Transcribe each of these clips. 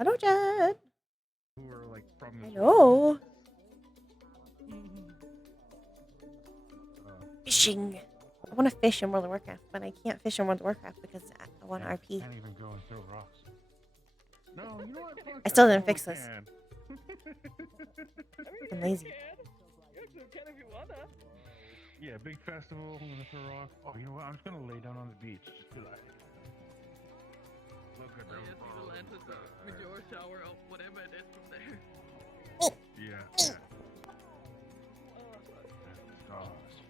Hello, Jed. Who are like from this Hello. Fishing. I want to fish in World of Warcraft, but I can't fish in World of Warcraft because I want RP. Can't even go and throw rocks. No, you know what? I still didn't fix this. I'm lazy. Yeah, big festival, I'm gonna throw rocks. Oh, you know what? I'm just gonna lay down on the beach. Just be like, look at them. With your shower or whatever it is from there. Yeah.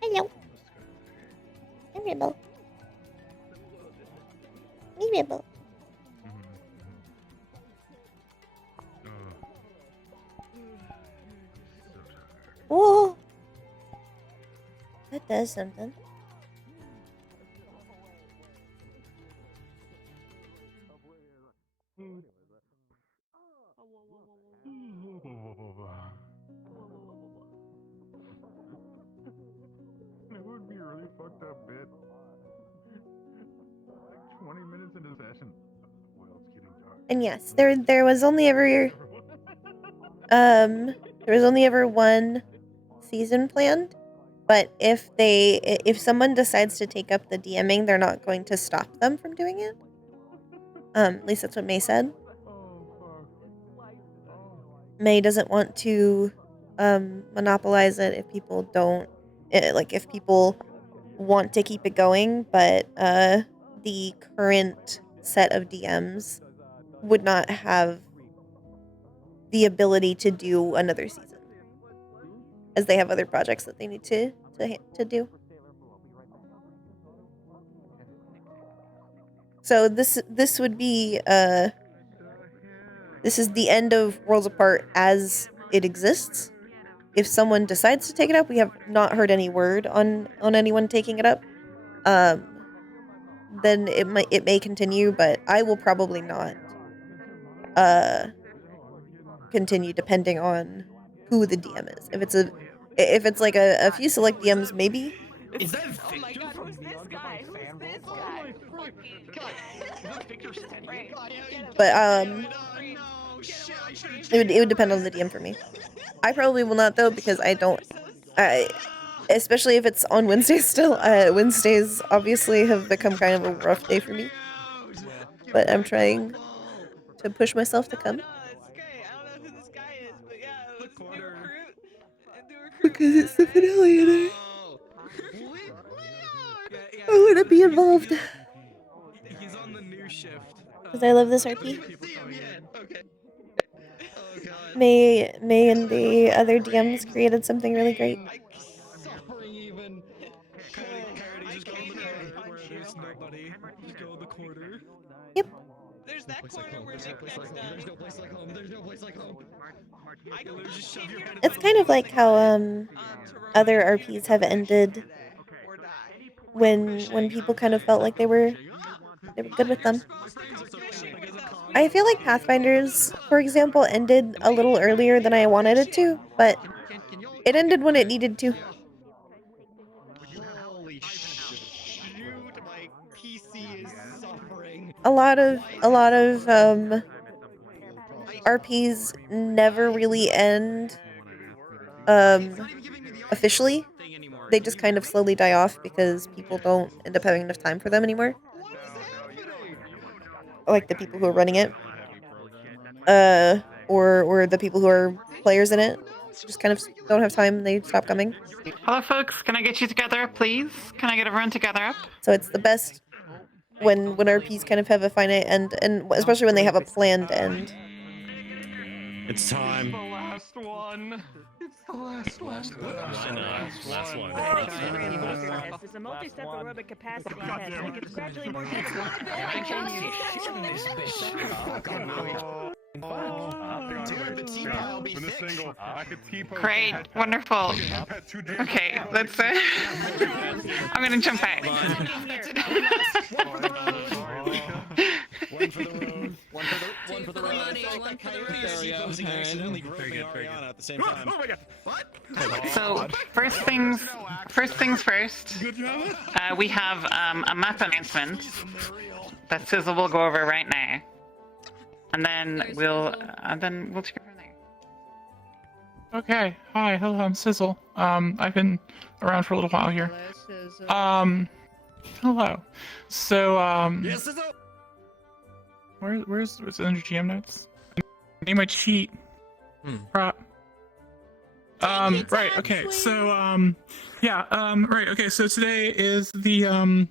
Hello. I'm Ribble. Me Ribble. Whoa. That does something. It would be a really fucked up bit. Like 20 minutes into session. Well, it's getting dark. And yes, there was only ever one season planned, but if someone decides to take up the DMing, they're not going to stop them from doing it. At least that's what May said. May doesn't want to monopolize it if people don't if people want to keep it going, but the current set of DMs would not have the ability to do another season, as they have other projects that they need to do. So this would be this is the end of Worlds Apart as it exists. If someone decides to take it up, we have not heard any word on anyone taking it up. Then it may continue, but I will probably not continue, depending on who the DM is. If it's like a few select DMs, maybe. Is that Oh my god, who's this guy? Who's this guy? But it would depend on the DM for me. I probably will not, though, because especially if it's on Wednesdays still. Wednesdays obviously have become kind of a rough day for me. But I'm trying to push myself to come. Because it's the finale and I want to be involved. He's on the new shift. Because I love this RP. May and the other DMs created something really great. Suffering even. Coyote, just go in the corner where there's nobody. Just go in the corner. Yep. There's that corner where Nick gets done. There's no place like home. There's no place like home. I can just shove your head It's kind of like how other RPs have ended when people kind of felt like they were good with them. I feel like Pathfinders, for example, ended a little earlier than I wanted it to, but it ended when it needed to. Holy shoot, my PC is suffering. A lot of RPs never really end officially. They just kind of slowly die off because people don't end up having enough time for them anymore. Like the people who are running it. Or the people who are players in it. Just kind of don't have time, they stop coming. Hello folks, can I get you together up, please? Can I get everyone together up? So it's the best when RPs kind of have a finite end, and especially when they have a planned end. It's time. The last one. It's the last one. Last one. This is a multi-step aerobic capacity test that gets gradually more difficult. Dude, the T-pile will be thick. Great, wonderful. Okay, let's I'm gonna jump back. One for the road. One for the road. One for the road. Posing accidentally groping Ariana at the same time. Oh my god. What? So first things first. We have a map announcement that Sizzle will go over right now. and then There's we'll Sizzle. take it from there. Okay. Hi. Hello. I'm Sizzle. I've been around for a little while here. Hello. So, Yes, it's up. where's the under GM notes? I need my cheat. Prop. Right. Okay. So, right. Okay. So today is the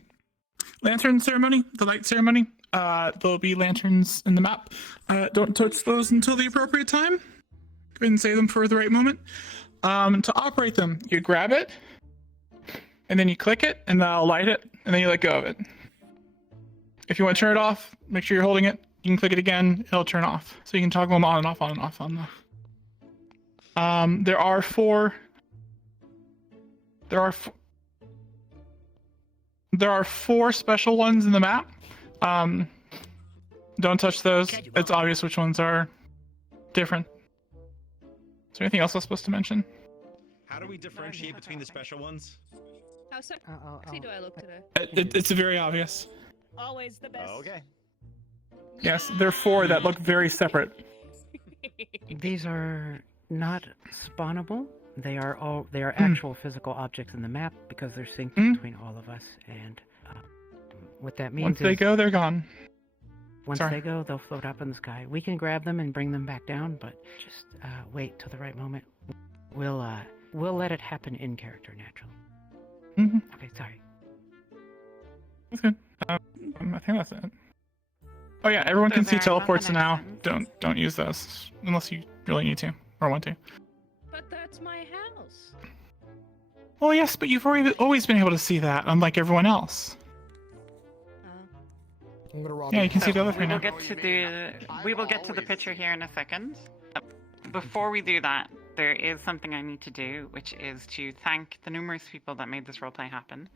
lantern ceremony, the light ceremony. There'll be lanterns in the map. Don't touch those until the appropriate time. Go ahead and save them for the right moment. To operate them, you grab it, and then you click it, and that'll light it, and then you let go of it. If you want to turn it off, make sure you're holding it. You can click it again, it'll turn off. So you can toggle them on and off, on and off, on and off. There are four special ones in the map. Don't touch those. It's obvious which ones are different. Is there anything else I was supposed to mention? How do we differentiate between the special ones? How sexy do I look today? It's very obvious. Always the best. Okay. Yes, there are four that look very separate. These are not spawnable. They are actual physical objects in the map because they're synced between all of us. And what that means Once they go, they're gone. Once they go, they'll float up in the sky. We can grab them and bring them back down, but just wait till the right moment. We'll let it happen in character, naturally. Okay, sorry. That's good. I think that's it. Oh yeah, everyone can see teleports now. Don't use those unless you really need to or want to. But that's my house. Well, yes, but you've always been able to see that, unlike everyone else. I'm gonna rob Yeah, you can see the other We thing will now. get to the picture here in a second. Before we do that, there is something I need to do, which is to thank the numerous people that made this roleplay happen.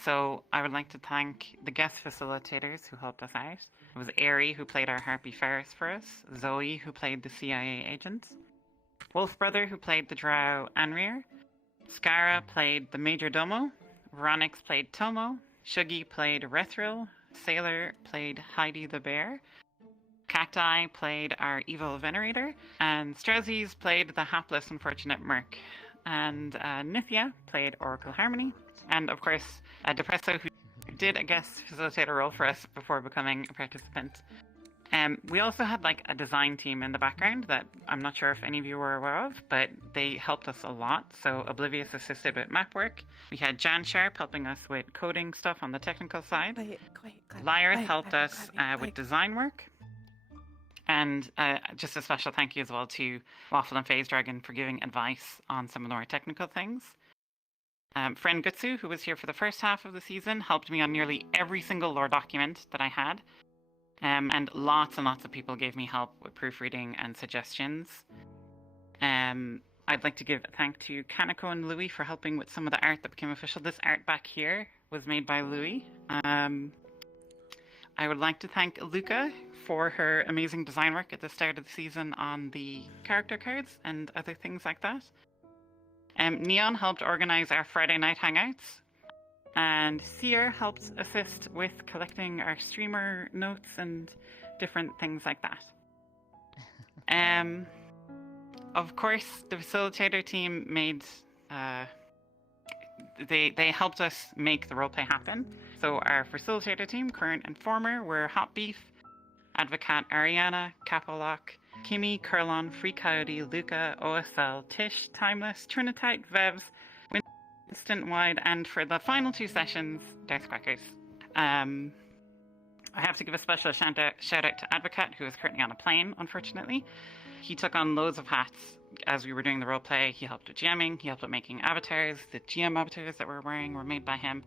So I would like to thank the guest facilitators who helped us out. It was Aerie who played our Harpy Ferris for us, Zoe who played the CIA agent, Wolf Brother who played the Drow Anrir, Skara played the Major Domo, Veronix played Tomo, Shuggy played Rethril, Sailor played Heidi the Bear, Cacti played our evil venerator, and Strezzies played the hapless unfortunate Merc, and Nithya played Oracle Harmony, and of course Depresso, who did a guest facilitator role for us before becoming a participant. We also had like a design team in the background that I'm not sure if any of you were aware of, but they helped us a lot. So Oblivious assisted with map work. We had Jan Sharp helping us with coding stuff on the technical side. Lyre helped us with design work. And just a special thank you as well to Waffle and Phase Dragon for giving advice on some of the more technical things. Friend Gutsu, who was here for the first half of the season, helped me on nearly every single lore document that I had. And lots of people gave me help with proofreading and suggestions. I'd like to give a thank to Kanako and Louis for helping with some of the art that became official. This art back here was made by Louis. I would like to thank Luca for her amazing design work at the start of the season on the character cards and other things like that. Neon helped organize our Friday night hangouts. And Seer helped assist with collecting our streamer notes and different things like that. Of course, the facilitator team made they helped us make the roleplay happen. So our facilitator team, current and former, were Hot Beef, Advocate Ariana, Capolock, Kimmy, Curlon, Free Coyote, Luca, OSL, Tish, Timeless, Trinitite, Vevs, Instant Wide, and for the final two sessions, Deathcrackers. I have to give a special shout out to Advocate, who is currently on a plane, unfortunately. He took on loads of hats as we were doing the roleplay. He helped with GMing, he helped with making avatars. The GM avatars that we're wearing were made by him.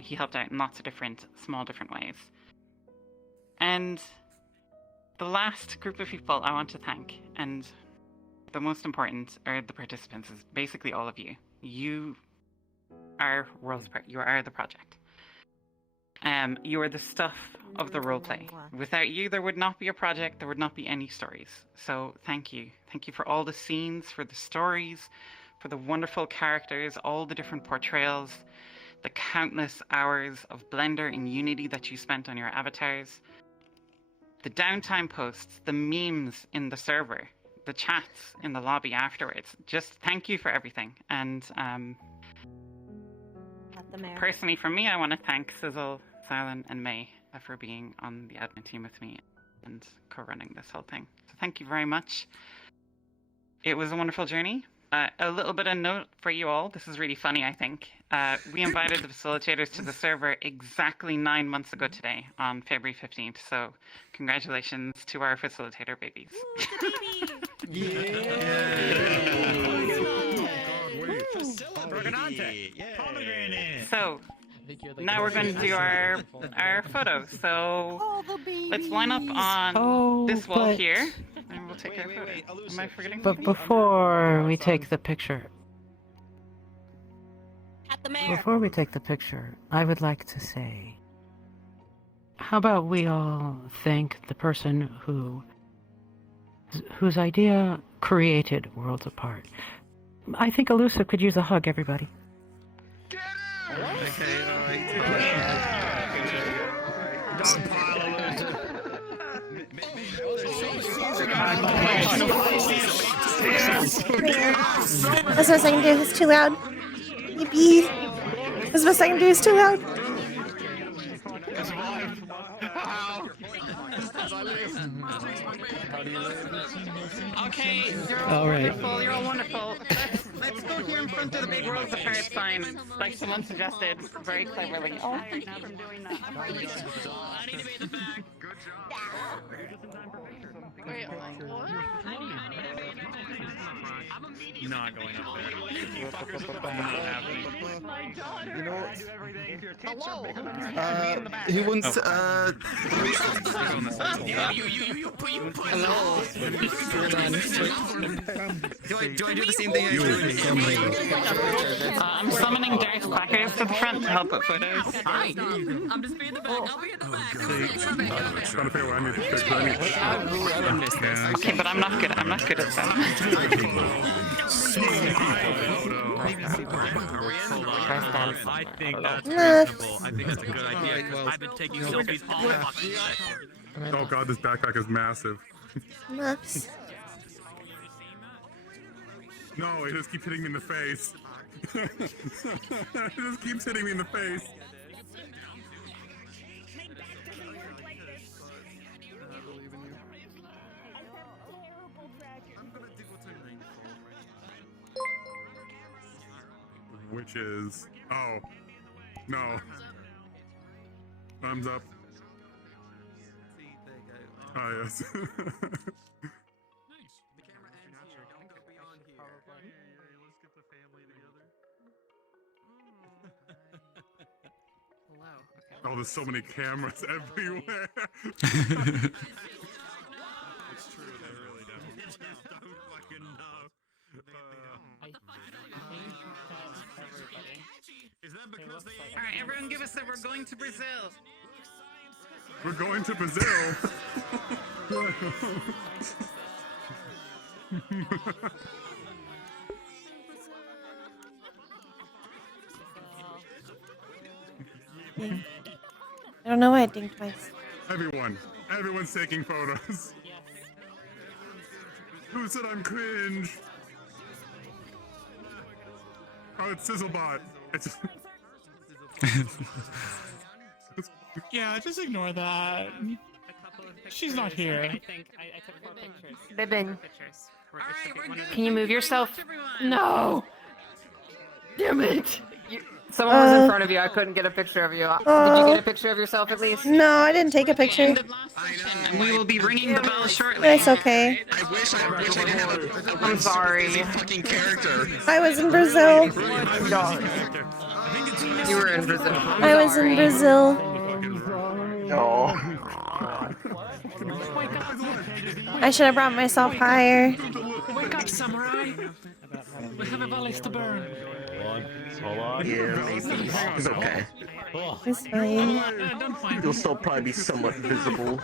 He helped out in lots of different ways. And the last group of people I want to thank, and the most important, are the participants, is basically all of you. You are you are the project. You are the stuff of the roleplay. Without you, there would not be a project, there would not be any stories. So thank you. Thank you for all the scenes, for the stories, for the wonderful characters, all the different portrayals, the countless hours of Blender and Unity that you spent on your avatars. the downtime posts, the memes in the server, the chats in the lobby afterwards. Just thank you for everything. And personally, for me, I want to thank Sizzle, Silent, and May for being on the admin team with me and co-running this whole thing. So thank you very much. It was a wonderful journey. A little bit of note for you all. This is really funny, I think. We invited the facilitators to the server exactly 9 months ago today, on February 15th. So congratulations to our facilitator babies. So now we're going to do our photos. So let's line up on this wall here, and we'll take our photo. Am I forgetting But something? before we take the picture, I would like to say, how about we all thank the person whose idea created Worlds Apart. I think Elusive could use a hug, everybody. That's what I can do. It's too loud. Yippee. That's what I can do. It's too loud. Okay, you're all All right. wonderful. You're all wonderful. Let's go here in front of the big Worlds Apart sign, like someone suggested very cleverly. Oh, thank you for doing that. Wait, what? Not going up there. You know, who wants Hello. do I do the same thing I do in I'm summoning Darth Clackers to the front to help with photos. I'm just being the back. I'll be in the back. Trying to figure out what I need to fix. But I need to Okay, but I'm not good. I'm not good at that. I think that's Nah. reasonable. I think that's a good idea because I've been taking selfies all fucking day. Oh god, this backpack is massive. Muffs. No, it just keeps hitting me in the face. It just keeps hitting me in the face. Which is... Oh. No. Thumbs up. Oh, yes. Oh, there's so many cameras everywhere. It's true, they really don't. Don't fucking know. Is that because they... Alright, everyone give us that we're going to Brazil. We're going to Brazil. I don't know why I dinged twice. Everyone's taking photos. Who said I'm cringe? Oh, it's Sizzlebot. It's... Yeah, just ignore that. She's not here. I took 4 pictures. Bibbin. Alright, we're good. Can you move yourself? Everyone. No! Damn it! Someone was in front of you. I couldn't get a picture of you. Did you get a picture of yourself at least? No, I didn't take a picture. End of last session, and we will be ringing the bell shortly. It's okay. I wish I didn't have a I'm sorry. fucking character. I was in Brazil. You were in Brazil. I was in Brazil. I should have brought myself higher. Wake up, samurai! We have a valise to burn. Yeah, maybe. It's okay. It's fine. You'll still probably be somewhat visible.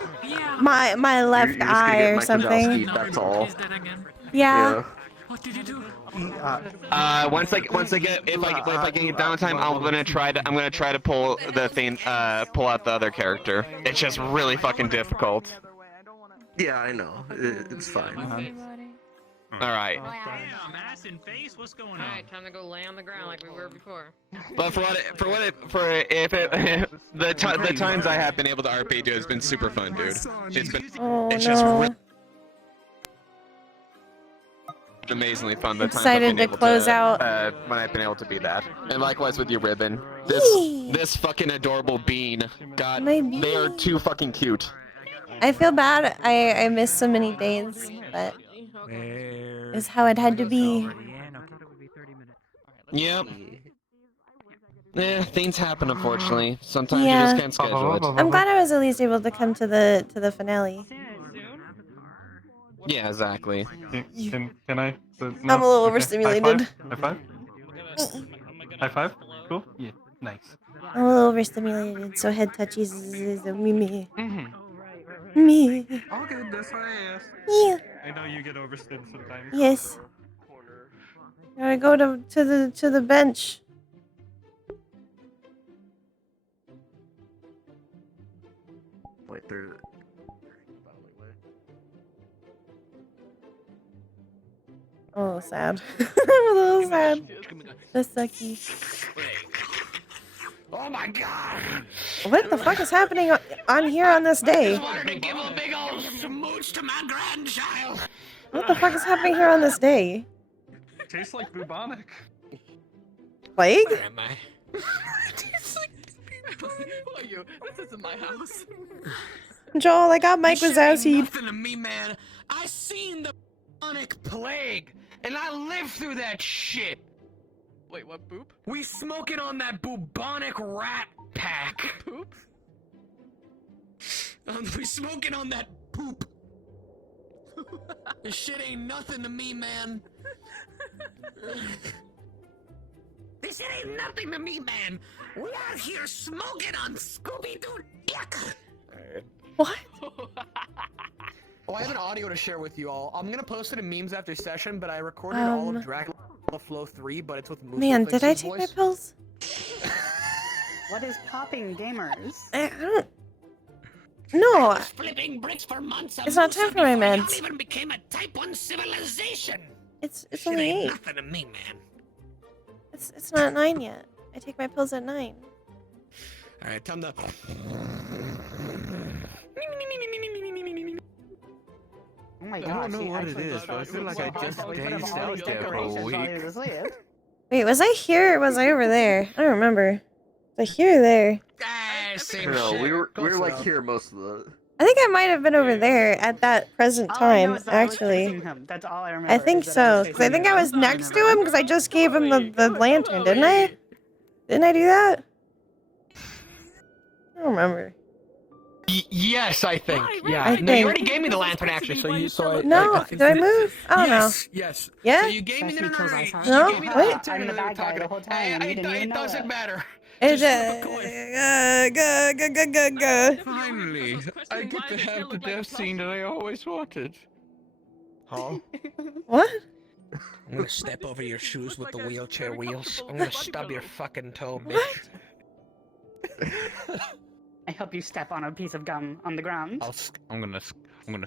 My left You're just gonna eye get or Mike something. Wazowski, that's all. Is that again? Yeah. What did you do? Once I get if I get downtime, I'm gonna try to pull the thing pull out the other character. It's just really fucking difficult. Yeah, I know. It's fine. All right. Damn, ass and face. What's going on? Alright, time to go lay on the ground like we were before. But the times I have been able to RP to has been super fun, dude. It's been Oh just no. amazingly fun. The times I've Excited been to able close out. when I've been able to be that, and likewise with you, Ribbon. Yee. This fucking adorable bean. God, My they are bean. too fucking cute. I feel bad. I missed so many days, but it's how it had to be. Yep. Things happen, unfortunately. Sometimes you Yeah. just can't schedule it. I'm glad I was at least able to come to the finale. Yeah, exactly. Can I? I'm a little overstimulated. High five? High five? Cool? Yeah, nice. I'm a little overstimulated, so head touchies is a me. Mm-hmm. Me. All good, that's why I asked. Yeah. I know you get overstimmed sometimes. Yes. Gotta go to the bench. Wait, there. I'm a little sad. I'm a little sad. That's sucky. Oh my god! What the fuck is happening on here on this day? wanted to give a big old smooch to my grandchild. What the fuck is happening here on this day? Tastes like bubonic. Plague? Where am I? Who are you? This isn't my house. Joel, I got Mike Wazowski. Nothing to me, man. I seen the bubonic plague, and I lived through that shit. Wait, what boop? We smoking on that bubonic rat pack. Poop? We smoking on that poop. This shit ain't nothing to me, man. This shit ain't nothing to me, man. We out here smoking on Scooby-Doo dick. What? Oh, I have an audio to share with you all. I'm gonna post it in memes after session, but I recorded all of Dracula Flow 3, but it's with Musa Man, did I take my voice. pills? What is popping, gamers? I don't. No. Flipping bricks for months. It's not time for my meds. Even became a Type 1 civilization. It's Shit only ain't 8. nothing to me, man. It's not 9 yet. I take my pills at 9. All right, time to. Oh my I gosh, don't know he what it actually is, but I feel like I just put gazed up all out these there for a decorations while he week. was asleep. Wait, was I here or was I over there? I don't remember. Was I here or there? Same No, shit. we were like here most of the. I think I might have been over there at that present All I know time, is that I was actually. chasing him. That's all I remember. I think is that I so, was because I chasing think I him. was next to him because I just gave him the lantern, didn't I? Didn't I do that? I don't remember. Yes, I think. Yeah. I No, think. you already gave me the lantern, actually. No, did I move? I don't know. Yes. Yeah? So you gave me the That's because I lantern. saw No? you. Wait. I'm the bad guy the whole time, and you didn't even It know doesn't it. matter. It, go. Finally, I get to have the death scene that I always wanted. Huh? What? I'm gonna step over your shoes with the wheelchair wheels. I'm gonna stub your fucking toe, bitch. I hope you step on a piece of gum on the ground. I'm gonna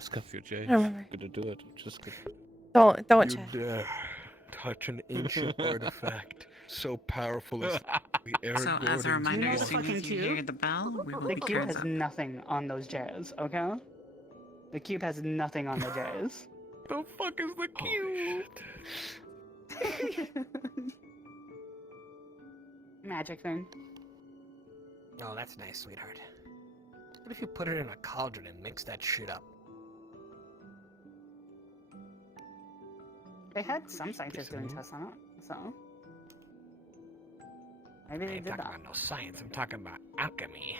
scuff you, Jay. I don't remember. I'm gonna do it. Just Don't You check. dare touch an ancient artifact so powerful as the Eric So, as a You reminder, know as the soon fucking as you hear cube? the bell, we will The be cube hands has up. nothing on those chairs, okay? The cube has nothing on the chairs. the fuck is the cube? Magic thing. Oh, that's nice, sweetheart. What if you put it in a cauldron and mix that shit up? They had some scientists doing tests on it, so. Maybe I they ain't did talking that. about no science, I'm talking about alchemy.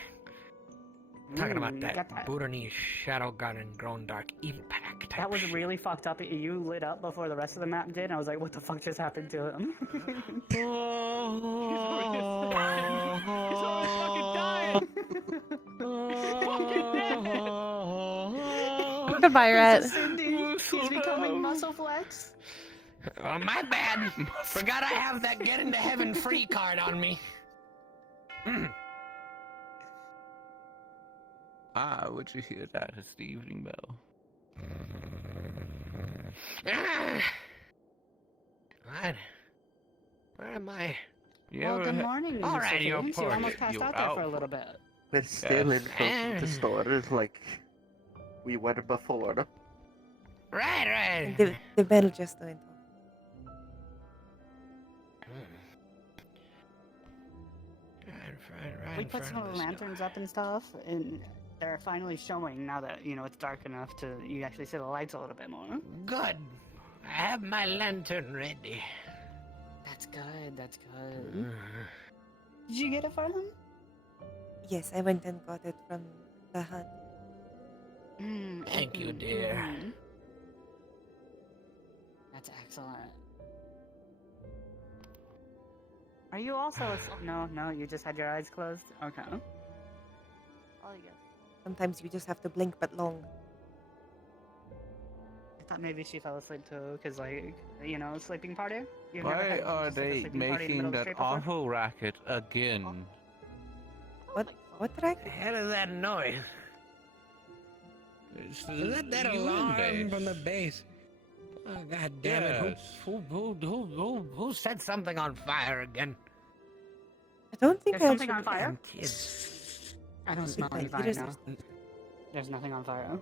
I'm talking about you that got that. Buddha-knee Shadow Garden Grown Dark Evil Pack type That was shit. really fucked up. You lit up before the rest of the map did, and I was like, what the fuck just happened to him? He's already fucking dying. Goodbye, Rat. Cindy, he's becoming muscle flex. Oh, my bad. Forgot I have that get into heaven free card on me. Ah, would you hear that? It's the evening bell. What? Where am I? Well, good morning, Mr. Alright, you're Fiends. You almost passed out there for a little bit. We're still in front of the store, like we were before. Right. The bell just went off. We put some of the lanterns up and stuff, and they're finally showing now that, you know, it's dark enough to you actually see the lights a little bit more. Good. I have my lantern ready. That's good, that's good. Did you get it for him? Yes, I went and got it from the hut. Thank you, dear. That's excellent. Are you also no, you just had your eyes closed? Okay. Oh, yeah. Sometimes you just have to blink but long. I thought maybe she fell asleep too, because, like, you know, sleeping party? You've never Why had are just, like, a they sleeping party in the making middle of the that street before? awful racket again? What racket? The hell is that noise? It's Is that alarm from the base? Oh, God damn it! Who set something on fire again? I don't think There's I something actually... on fire? Kids. I don't smell any fire now. There's nothing on fire.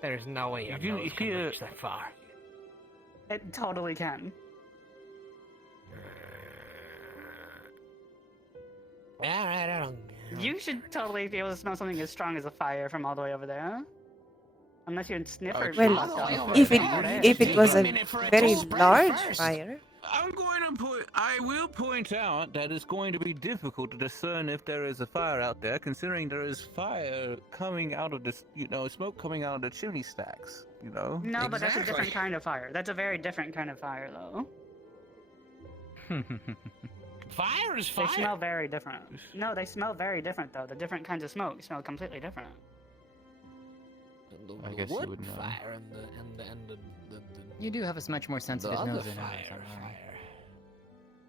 There's no way your nose can reach that far. It totally can. Alright, I don't... You should totally be able to smell something as strong as a fire from all the way over there, huh? Unless you're a sniffer. Well, if it was a very large fire. I will point out that it's going to be difficult to discern if there is a fire out there, considering there is fire coming out of this, smoke coming out of the chimney stacks, No, but that's a different kind of fire. That's a very different kind of fire, though. Fire is fire. They smell very different. No, they smell very different, though. The different kinds of smoke smell completely different. The I guess you wood would know. fire and the You do have a much more sensitive other nose than fire.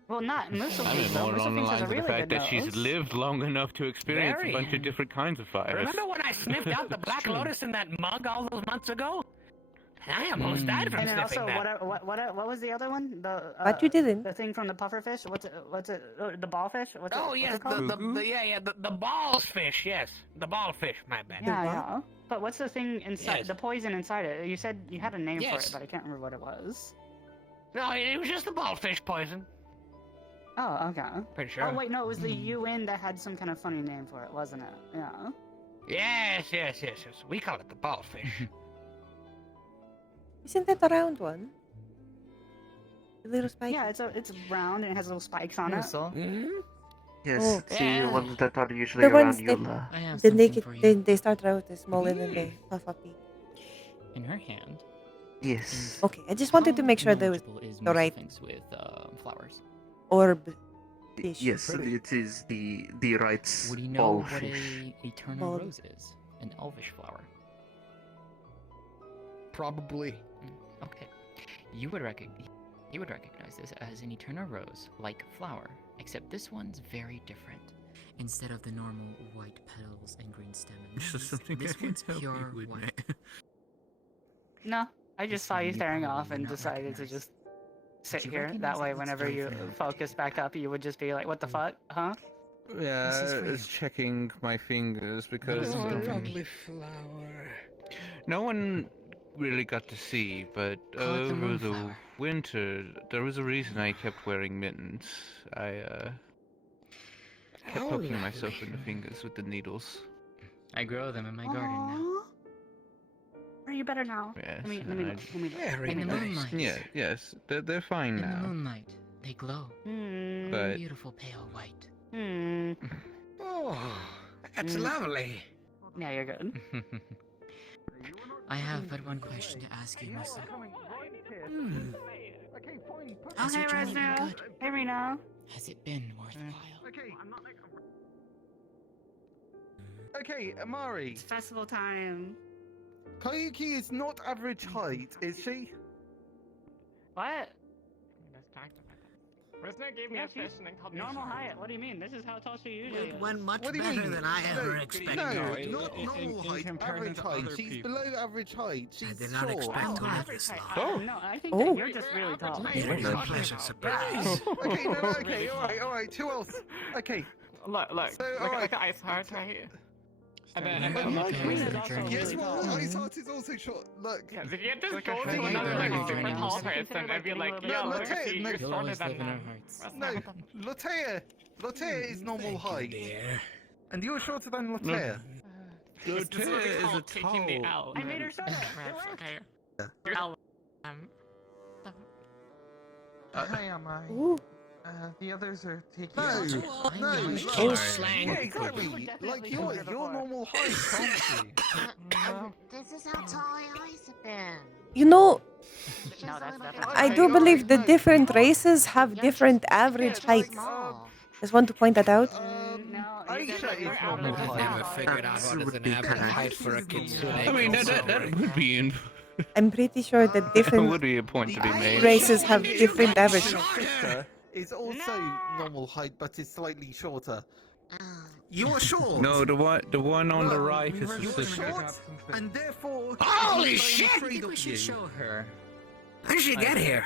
Well, not Musa I mean, Fiends, though. more Musa along the Fiends has lines a of the really fact good that she's nose. lived long enough to experience Very. a bunch of different kinds of fires. Remember when I sniffed out the Black Lotus in that mug all those months ago? I almost died from And then sniffing also, that. what was the other one? The But you didn't. The thing from the pufferfish. What's it? The ballfish. What's Oh it, yes, what's it called? the balls fish. Yes, the ball fish. My bad. Yeah. But what's the thing inside? Yes. The poison inside it. You said you had a name for Yes. it, but I can't remember what it was. No, it was just the ball fish poison. Oh, okay. Pretty sure. Oh wait, no, it was the UN that had some kind of funny name for it, wasn't it? Yeah. Yes. We call it the ball fish. Isn't that a round one? The little spike? Yeah, it's round and it has little spikes on it. Mm-hmm. Yes, Oh. the ones that are usually The ones around that Eula. I have the something naked, for you. they start out as small and then they puff up. In her hand. Yes. Okay, I just wanted to make sure there was knowledgeable is the most right things with flowers. orb fish. Yes, it is the right Would you know ball what fish. a eternal Ball. rose is? An elvish flower. Probably. Okay. You would recognize this as an eternal rose, like flower, except this one's very different. Instead of the normal white petals and green stamens, this one's pure white. No, I just saw you You staring probably off would and not decided to recognize. just sit you here. recognize That way, that one's whenever you different? focus back up, you would just be like, "What the fuck, huh?" Yeah, This is for it's you. checking my fingers because Oh, Oh, Something for me. lovely flower. no one really got to see, but Call it the over the moonflower. winter, there was a reason I kept wearing mittens. I kept How poking myself lovely. in the fingers with the needles. I grow them in my garden now. Aw. Are you better now? Yes, Let me and look. Let me look. Very In the nice. moonlight. Yeah, yes, they're fine In the now. moonlight, they glow. But Beautiful pale white. Oh, that's Mm. lovely. Yeah, you're good. I have but one question to ask you, Musa. Hmm. Oh, Has hey, your journey been Resno. good? Hey, Reno. Has it been worthwhile? Okay, Amari. It's festival time. Kayuki is not average height, is she? What? Prisoner gave me a fish and then called me normal a shark. height. What do you mean? This is how tall she usually It is. went much What do you better mean? than I ever expected. No, in- not in- normal in height, comparison average to height. other She's people. below average height. She's I did not short. expect to live Average this height. long. No, I think Oh. that you're just really tall. It's been a pleasant surprise. Okay, no, okay, all right. Who else? Okay, Look, So, look alright. at Ice Heart right here. And then Queen is also yes, really well, tall. Ice Heart is also short. Look. yeah, if you just like go a to shiny another little like super thing. tall Consider, person like, and be getting like, a little yo, bit look, taller. see, No, you're you'll shorter always than live in our them. hearts. No, Lotea is normal height. Dear. And you're shorter than Lotea. Lotea is a taking the tall. L. I made her shut up. Okay. You're L. Hi, am I? Ooh. The others are taking. No, Oh, slang. Yeah, exactly. Like you're normal height, aren't you? This is how tall I always have been. You know, No, that's definitely. I do believe the different races have different average heights. Just want to point that out. No, Aisha is normal I've height. never figured out what is an average height for a kitsune. I mean, that would be I'm pretty sure that that different would be a point to be made. races have different average Your heights. sister is also normal height, but is slightly shorter. You're short. No, the one on the Well, right is the You're sister. short, and therefore. Holy I'm shit! I afraid think of we should you. show her. How did she get here?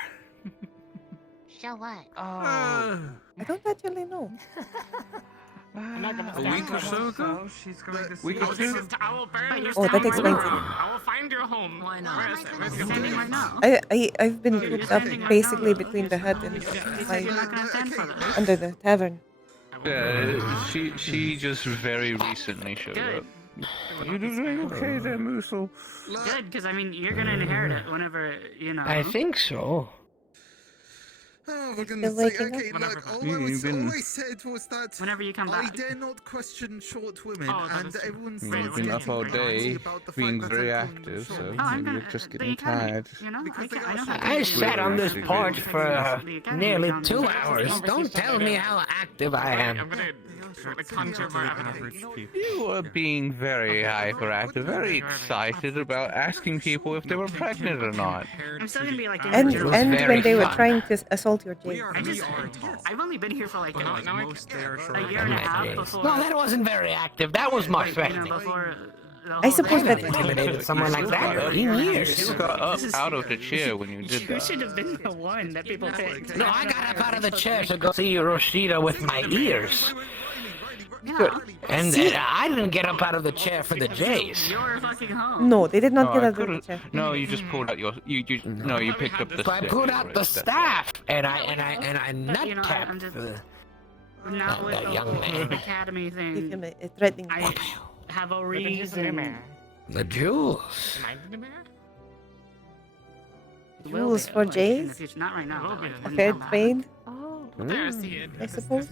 Show what? I don't actually know. I'm not gonna A week or so ago? She's going to Week or two? I will burn your Oh, that town explains right it. now. I will find your home. Why not? Where is it? Where's your Standing home? right now. I've been cooped up basically between the hut and You're my not gonna stand for this. under the tavern. Yeah, she just very recently showed up. You doing okay there, Moosel? Good, because I mean, you're gonna inherit it whenever you know. I think so. Oh, for Still goodness sake. waking up? Okay, Whenever- look, all You've been- I said was that Whenever you come I back. dare not question short women, Oh, that and is true. everyone Wait, starts you've been getting up all antsy day, about the being fact very that I'm calling them active, short. so Oh, I'm you're gonna, just the getting academy, tired. You know, Because they I know are how so to I do sat it. on this The porch for The academy nearly sounds 2 like- hours. Don't tell me how active I am. I'm gonna conjure more evidence. You are being very hyperactive, very excited about asking people if they were pregnant or not. I'm still gonna be like in And the general- and very when they were fun. trying to assault your jade. I've only been here for like Now I Most they are a shorter year and a than half us. before. No, that wasn't very active. That was my you know, friend. before the I whole suppose thing. that- Intimidated someone like that in years. You got up out of the chair when you did You that. should have been the one that people picked. No, I got up out of the chair to go see Rosita with my ears. Yeah. And I didn't get up out of the chair for the Jays. You're fucking home. No, they did not No, get I out of the couldn't- chair. No, you just pulled out your you picked up the So I stick. pulled out the staff and I But, you know, I'm just- nut-tapped Not with that the young whole man. academy Give thing. him a threatening. I have a reason. the jewels. Rules for In the jays? future, not right now. but, like, A when fair you come back. trade? There's the I suppose.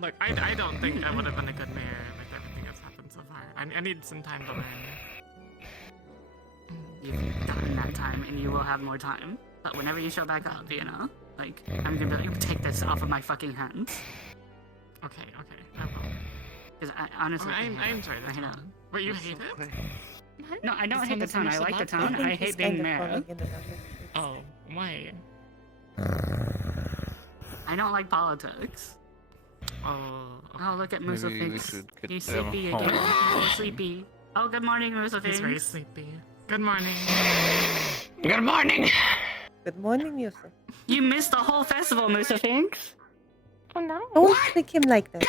Look, I don't think I would have been a good mayor with everything that's happened so far. I need some time to learn. You've done that time, and you will have more time. But whenever you show back up, you know, like I'm gonna be like, take this off of my fucking hands. Okay, I will. Because I honestly, I enjoy the I know. town. But you hate it? No, I don't This hate the one town. I is like the finished town. up? I hate being mayor. Oh, why? I don't like politics. Oh, look at Musa Maybe we Fix. should get He's them sleepy home. again. He's sleepy. Oh, good morning, Musa Fix. He's very sleepy. Good morning. Good morning. Good morning, Yusuf. You missed the whole festival, Musa Finks. Oh no. Don't treat him like that.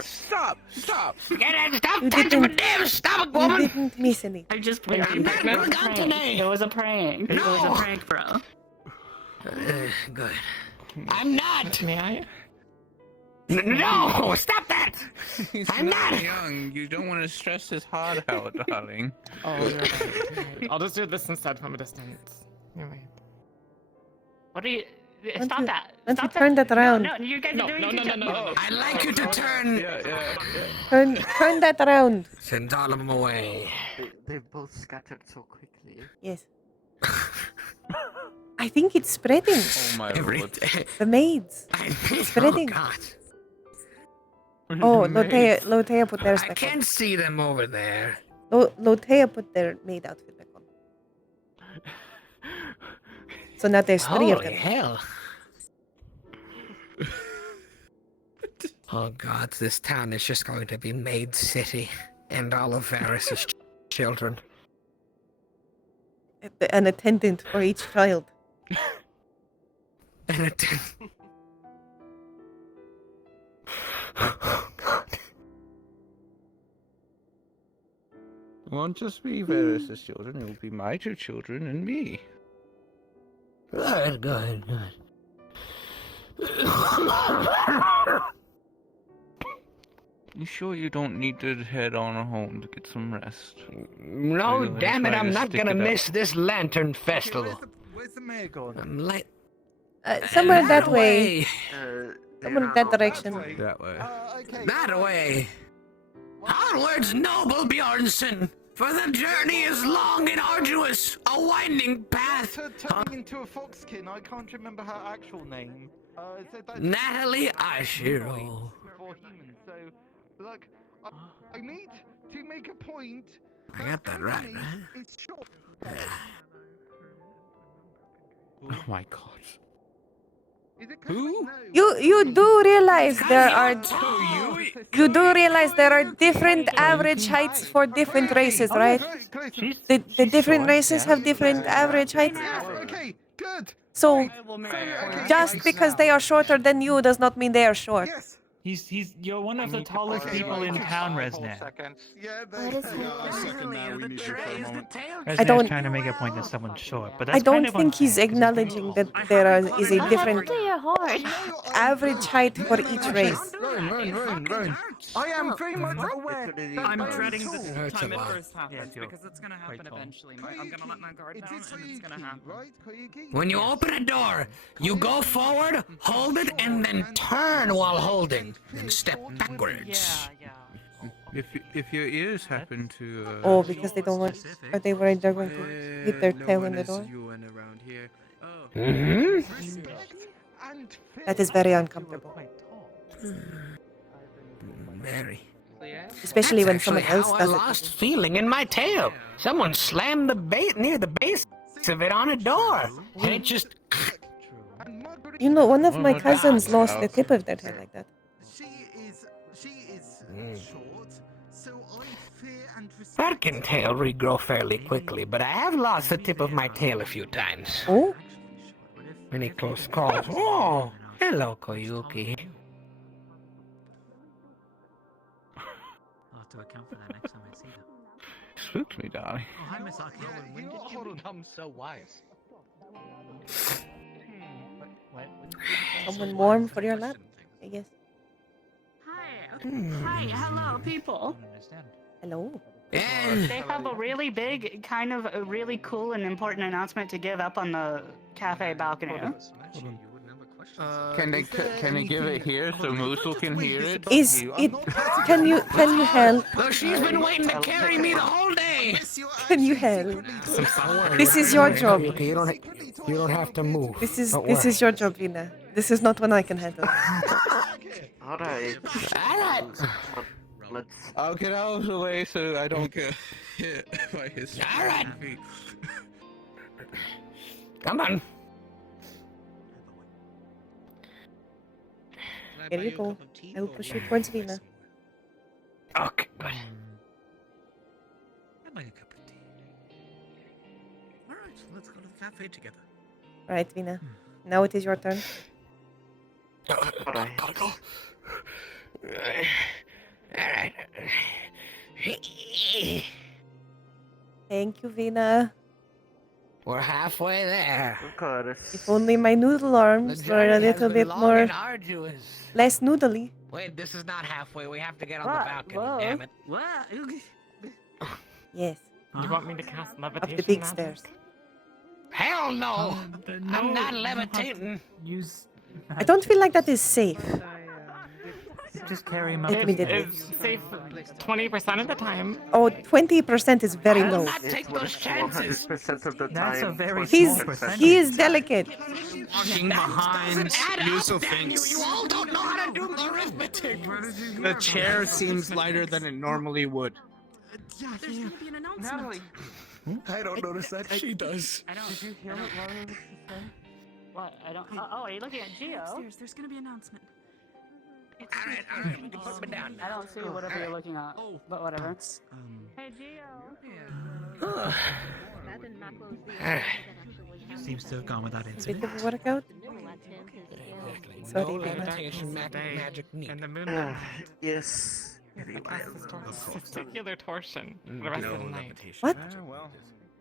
Stop! Stop You touching my didn't- damn stomach, You woman. didn't miss anything. I just played I'm not gonna today. It was a prank. It was No. a prank, bro. Good. I'm not. May I? No, stop that. He's I'm not. young. You don't want to stress his heart out, darling. Oh, you're right. I'll just do this instead from a distance. You're right. What are you? Don't Stop you- that! don't Stop you turn that around. No, you guys are doing No, too no, no, much. no. I'd like you to turn. Turn that around. Send all of them away. They both scattered so quickly. Yes. I think it's spreading. Oh my lord. The maids. It's spreading. God. Oh, Lotea put theirs I back can't see them over there. on. Lotea put their maid outfit back on. So now there's 3 of Holy them. hell. Oh god, this town is just going to be Maid City. And all of Varys's children. An attendant for each child. An attendant. Oh god. It won't just be Varys' children, it will be my 2 children and me. Good, good, good. You sure you don't need to head on home to get some rest? No, damn it, I'm not gonna miss this lantern festival. Where's the mayor gone? I'm like... Somewhere that way. Uh, Somewhere that direction. That way. That way. Onwards, noble Bjornsson! For the journey is long and arduous, a winding path. Turning into a foxkin, I can't remember her actual name. Natalie Ashiro. For humans, so look, I need to make a point. I got that right, right? It's short. Oh my god. Who? You do realize there are different average heights for different races, right? The different races have different average heights. Okay, good. So just because they are shorter than you does not mean they are short. You're one of the tallest people in town, Resnet. Resnet's trying to make a point that someone's short, but that's I don't kind of think he's acknowledging that is a different average height for each race. Run. I am very much aware. I'm dreading the time it first happens because it's gonna happen eventually. I'm gonna let my guard down and it's gonna happen. When you open a door, you go forward, hold it, and then turn while holding. Then step backwards. If your ears happen to Oh, because they don't want. Are they worried they're going to hit their tail in the door? Mm-hmm. That is very uncomfortable. Very. Especially when That's someone actually else how does I it. lost feeling in my tail. Someone slammed the base near the base of it on a door, and it just. You know, one of my cousins lost the tip of their tail like that. That can tail regrow fairly quickly, but I have lost the tip of my tail a few times. Oh? Many close calls. Oh, hello, Koyuki. I'll have to account for that next time I see them. Spooks me, darling. Oh, hi, Misaki. When did you become so wise? Someone warm for your lap, I guess. Hi. Hi. Hello, people. Hello. They have a really big, kind of a really cool and important announcement to give up on the cafe balcony. Can they give it here so Moosel can hear it? Is it? Can you help? Look, she's been waiting to carry me the whole day. Can you help? This is your job. You don't have to move. This is your job, Vina. This is not one I can handle. Alright. Let's. I'll get out of the way so I don't get hit by his feet. Come on. Here you go. I will push you towards Vina. Okay, good. I'd like a cup of tea. Alright, let's go to the cafe together. Right, Vina. Now it is your turn. Gotta go. Alright. Thank you, Vina. We're halfway there. If only my noodle arms were a little bit more less noodly. Wait, this is not halfway. We have to get on the balcony. Damn it. Yes. You want me to cast levitation? Up the big magic? stairs. Hell no! No, I'm not you have to levitating. Use. I don't feel like that is safe. Just carry him up. Admittedly. It's safe 20% of the time. Oh, 20% is very low. Take those chances. 100% of the time. That's a very small percentage. He is delicate. Walking behind Yusuf You all don't know how to do arithmetic. The chair seems lighter than it normally would. There's gonna be an announcement. I don't notice that. She does. I don't. Did you hear what Laura was saying? What? I don't. Oh, are you looking at Geo? There's gonna be an announcement. Alright, put me down. I don't see whatever you're looking at. But whatever. Hey, Geo. Seems to have gone without Bit incident. of a workout. Sorry, baby. Magic neat. And the moon. Yes. Testicular torsion for the rest of the night. What? Well,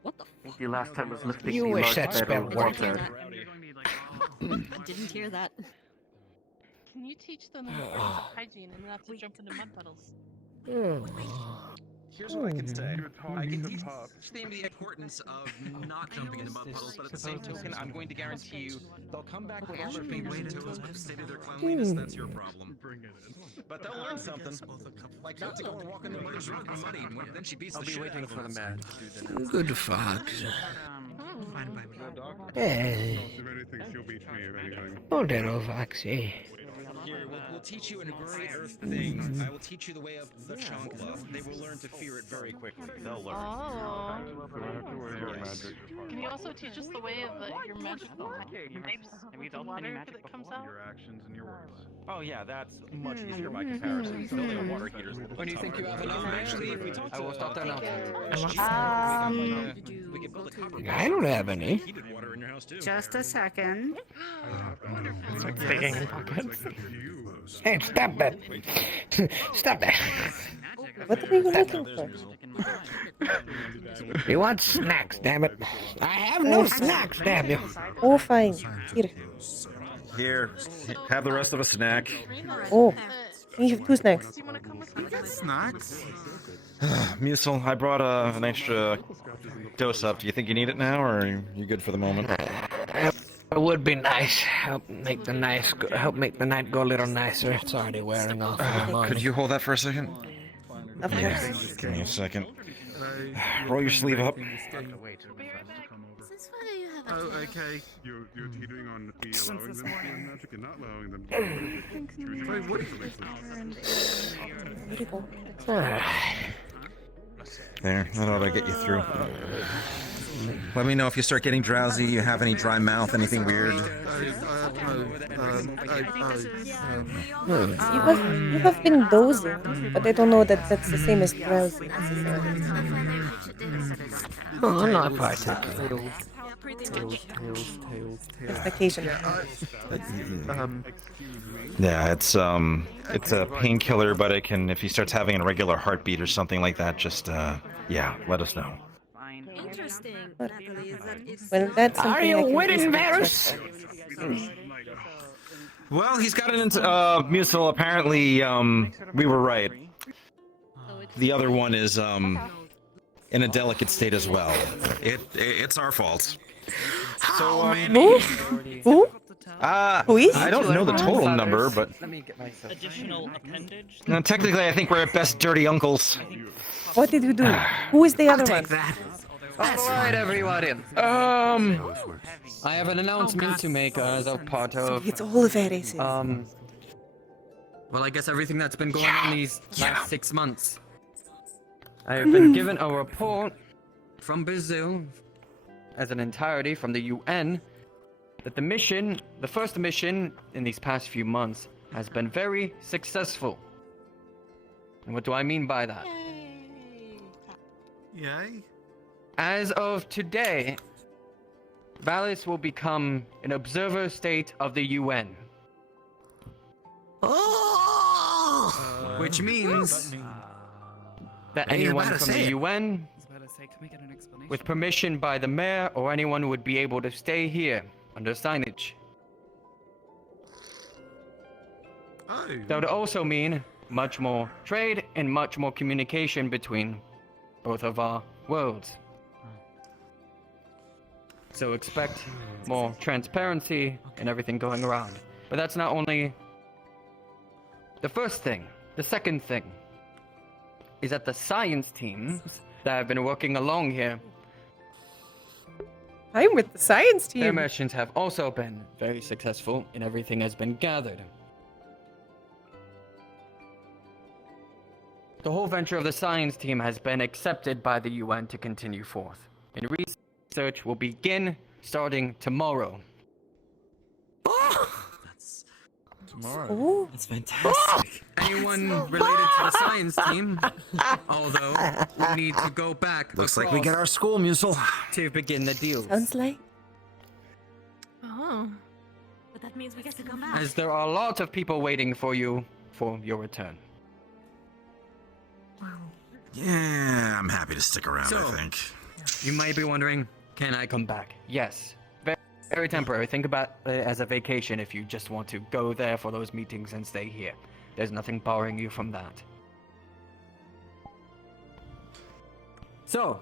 what the? I think the last time was lifting You the wish large that bed spell of worked. water. I didn't hear that. Can you teach them the importance of hygiene and not to jump into mud puddles? Here's what I can say. I can teach them the importance of not jumping into mud puddles, but at the same token, I'm going to guarantee you they'll come back with all their fingers and toes stated their cleanliness. That's your problem. But they'll learn something. Like not to go and walk in their mother's rug and muddy. Then she beats I'll the be shit waiting out of for the them. man. Good fox. Fine by me. Hey. Oh, little foxy. Here, we'll teach you a great earth thing. I will teach you the way of the Chancla. They will learn to fear it very quickly. They'll learn. Oh. Yes. Can you also teach us the way of your magical pipes? Water that comes out? Your actions and your words. Oh yeah, that's much easier by comparison. Still, there are water heaters. When you think you have enough, Actually, if we talk I will stop there now. we can build a copper. I don't have any. Heated water in your house too. Just a second. Hey, stop that. Stop that. What are you looking for? You want snacks, damn it. I have no snacks, damn you. Oh, fine. Here. Here, have the rest of a snack. Oh, we have 2 snacks. Snacks? Musil, I brought an extra dose up. Do you think you need it now, or are you good for the moment? It would be nice. Help make the night go a little nicer. It's already wearing off. Could you hold that for a second? Of course. Give me a second. Roll your sleeve up. Oh, okay. You're teetering on me allowing them to do magic and not allowing them to Wait, what? There, that ought to get you through. Let me know if you start getting drowsy, you have any dry mouth, anything weird. You have been dozing, but I don't know that that's the same as drowsy necessarily. Oh, not particularly. Just occasionally. Yeah, it's a painkiller, but it can, if he starts having an irregular heartbeat or something like that, just yeah, let us know. Interesting. Well, that's something Are you I can winning, easily Varus? Well, he's got it into Musil. Apparently, we were right. The other one is in a delicate state as well. It's our fault. So Who? Who is? I don't know the total number, but Additional appendage? no, technically, I think we're at best dirty uncles. What did you do? Who is the other one? Alright, everybody. I have an announcement to make as a part of. It's all Varys. Well, I guess everything that's been going on these last 6 months. I have been given a report from Brazil, as an entirety from the UN, that the first mission in these past few months, has been very successful. And what do I mean by that? Yay? As of today, Valis will become an observer state of the UN. Which means that anyone from the UN, with permission by the mayor or anyone, would be able to stay here under signage. That would also mean much more trade and much more communication between both of our worlds. So expect more transparency and everything going around. But that's not only the first thing. The second thing is that the science teams that have been working along here, I'm with the science team. their missions have also been very successful and everything has been gathered. The whole venture of the science team has been accepted by the UN to continue forth. and research will begin starting tomorrow. Tomorrow. That's fantastic. Anyone related to the science team? Although we need to go back. Looks like we get our school, Musil. To begin the deal. Sounds like. Oh. But that means we get to come back. As there are a lot of people waiting for you for your return. Yeah, I'm happy to stick around, I think. You might be wondering, can I come back? Yes. Very temporary. Think about it as a vacation if you just want to go there for those meetings and stay here. There's nothing barring you from that. So,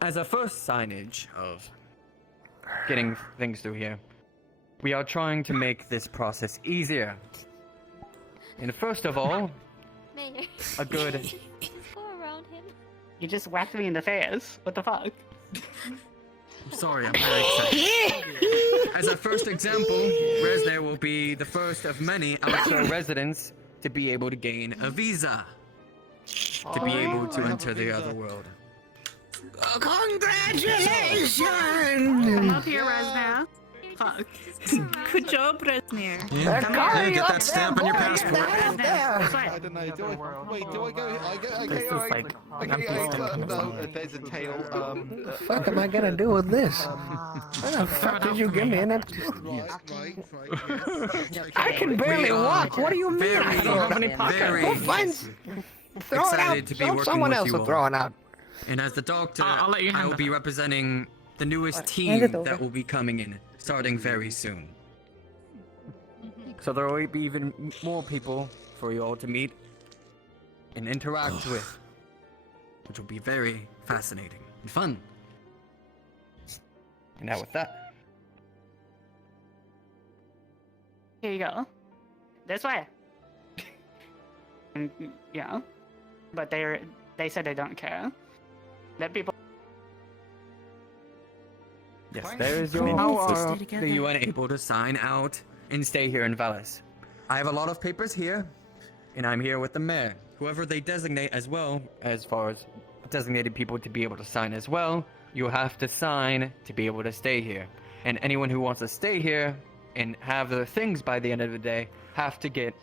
as a first signage of getting things through here, we are trying to make this process easier. And first of all, Mayor. a good... Go around him. You just whacked me in the face. What the fuck? I'm sorry, I'm very excited. As a first example, Resner will be the first of many outdoor residents to be able to gain a visa. To be able to enter the other world. Congratulations! Come up here, Resna. Fuck. Good job, Resnir. Yeah, get that stamp on your passport. I don't know. Wait, do I go? No, there's a tail. What the fuck am I gonna do with this? What the fuck did you give me an empty? I can barely walk. What do you mean? I don't have any pockets. Go find. Throw it out. To be working Someone with else you will all. throw it out. And as the doctor, I'll let you I handle will be representing the newest Hand team it over. that will be coming in, starting very soon. So there will be even more people for you all to meet and interact with, which will be very fascinating and fun. And now with that, Here you go. This way. And, yeah. But they said they don't care. Let people. yes, there is your How how are are the UN able to sign out and stay here in Vallis. I have a lot of papers here, and I'm here with the mayor. Whoever they designate as well, as far as designated people to be able to sign as well, you have to sign to be able to stay here. And anyone who wants to stay here and have their things by the end of the day have to get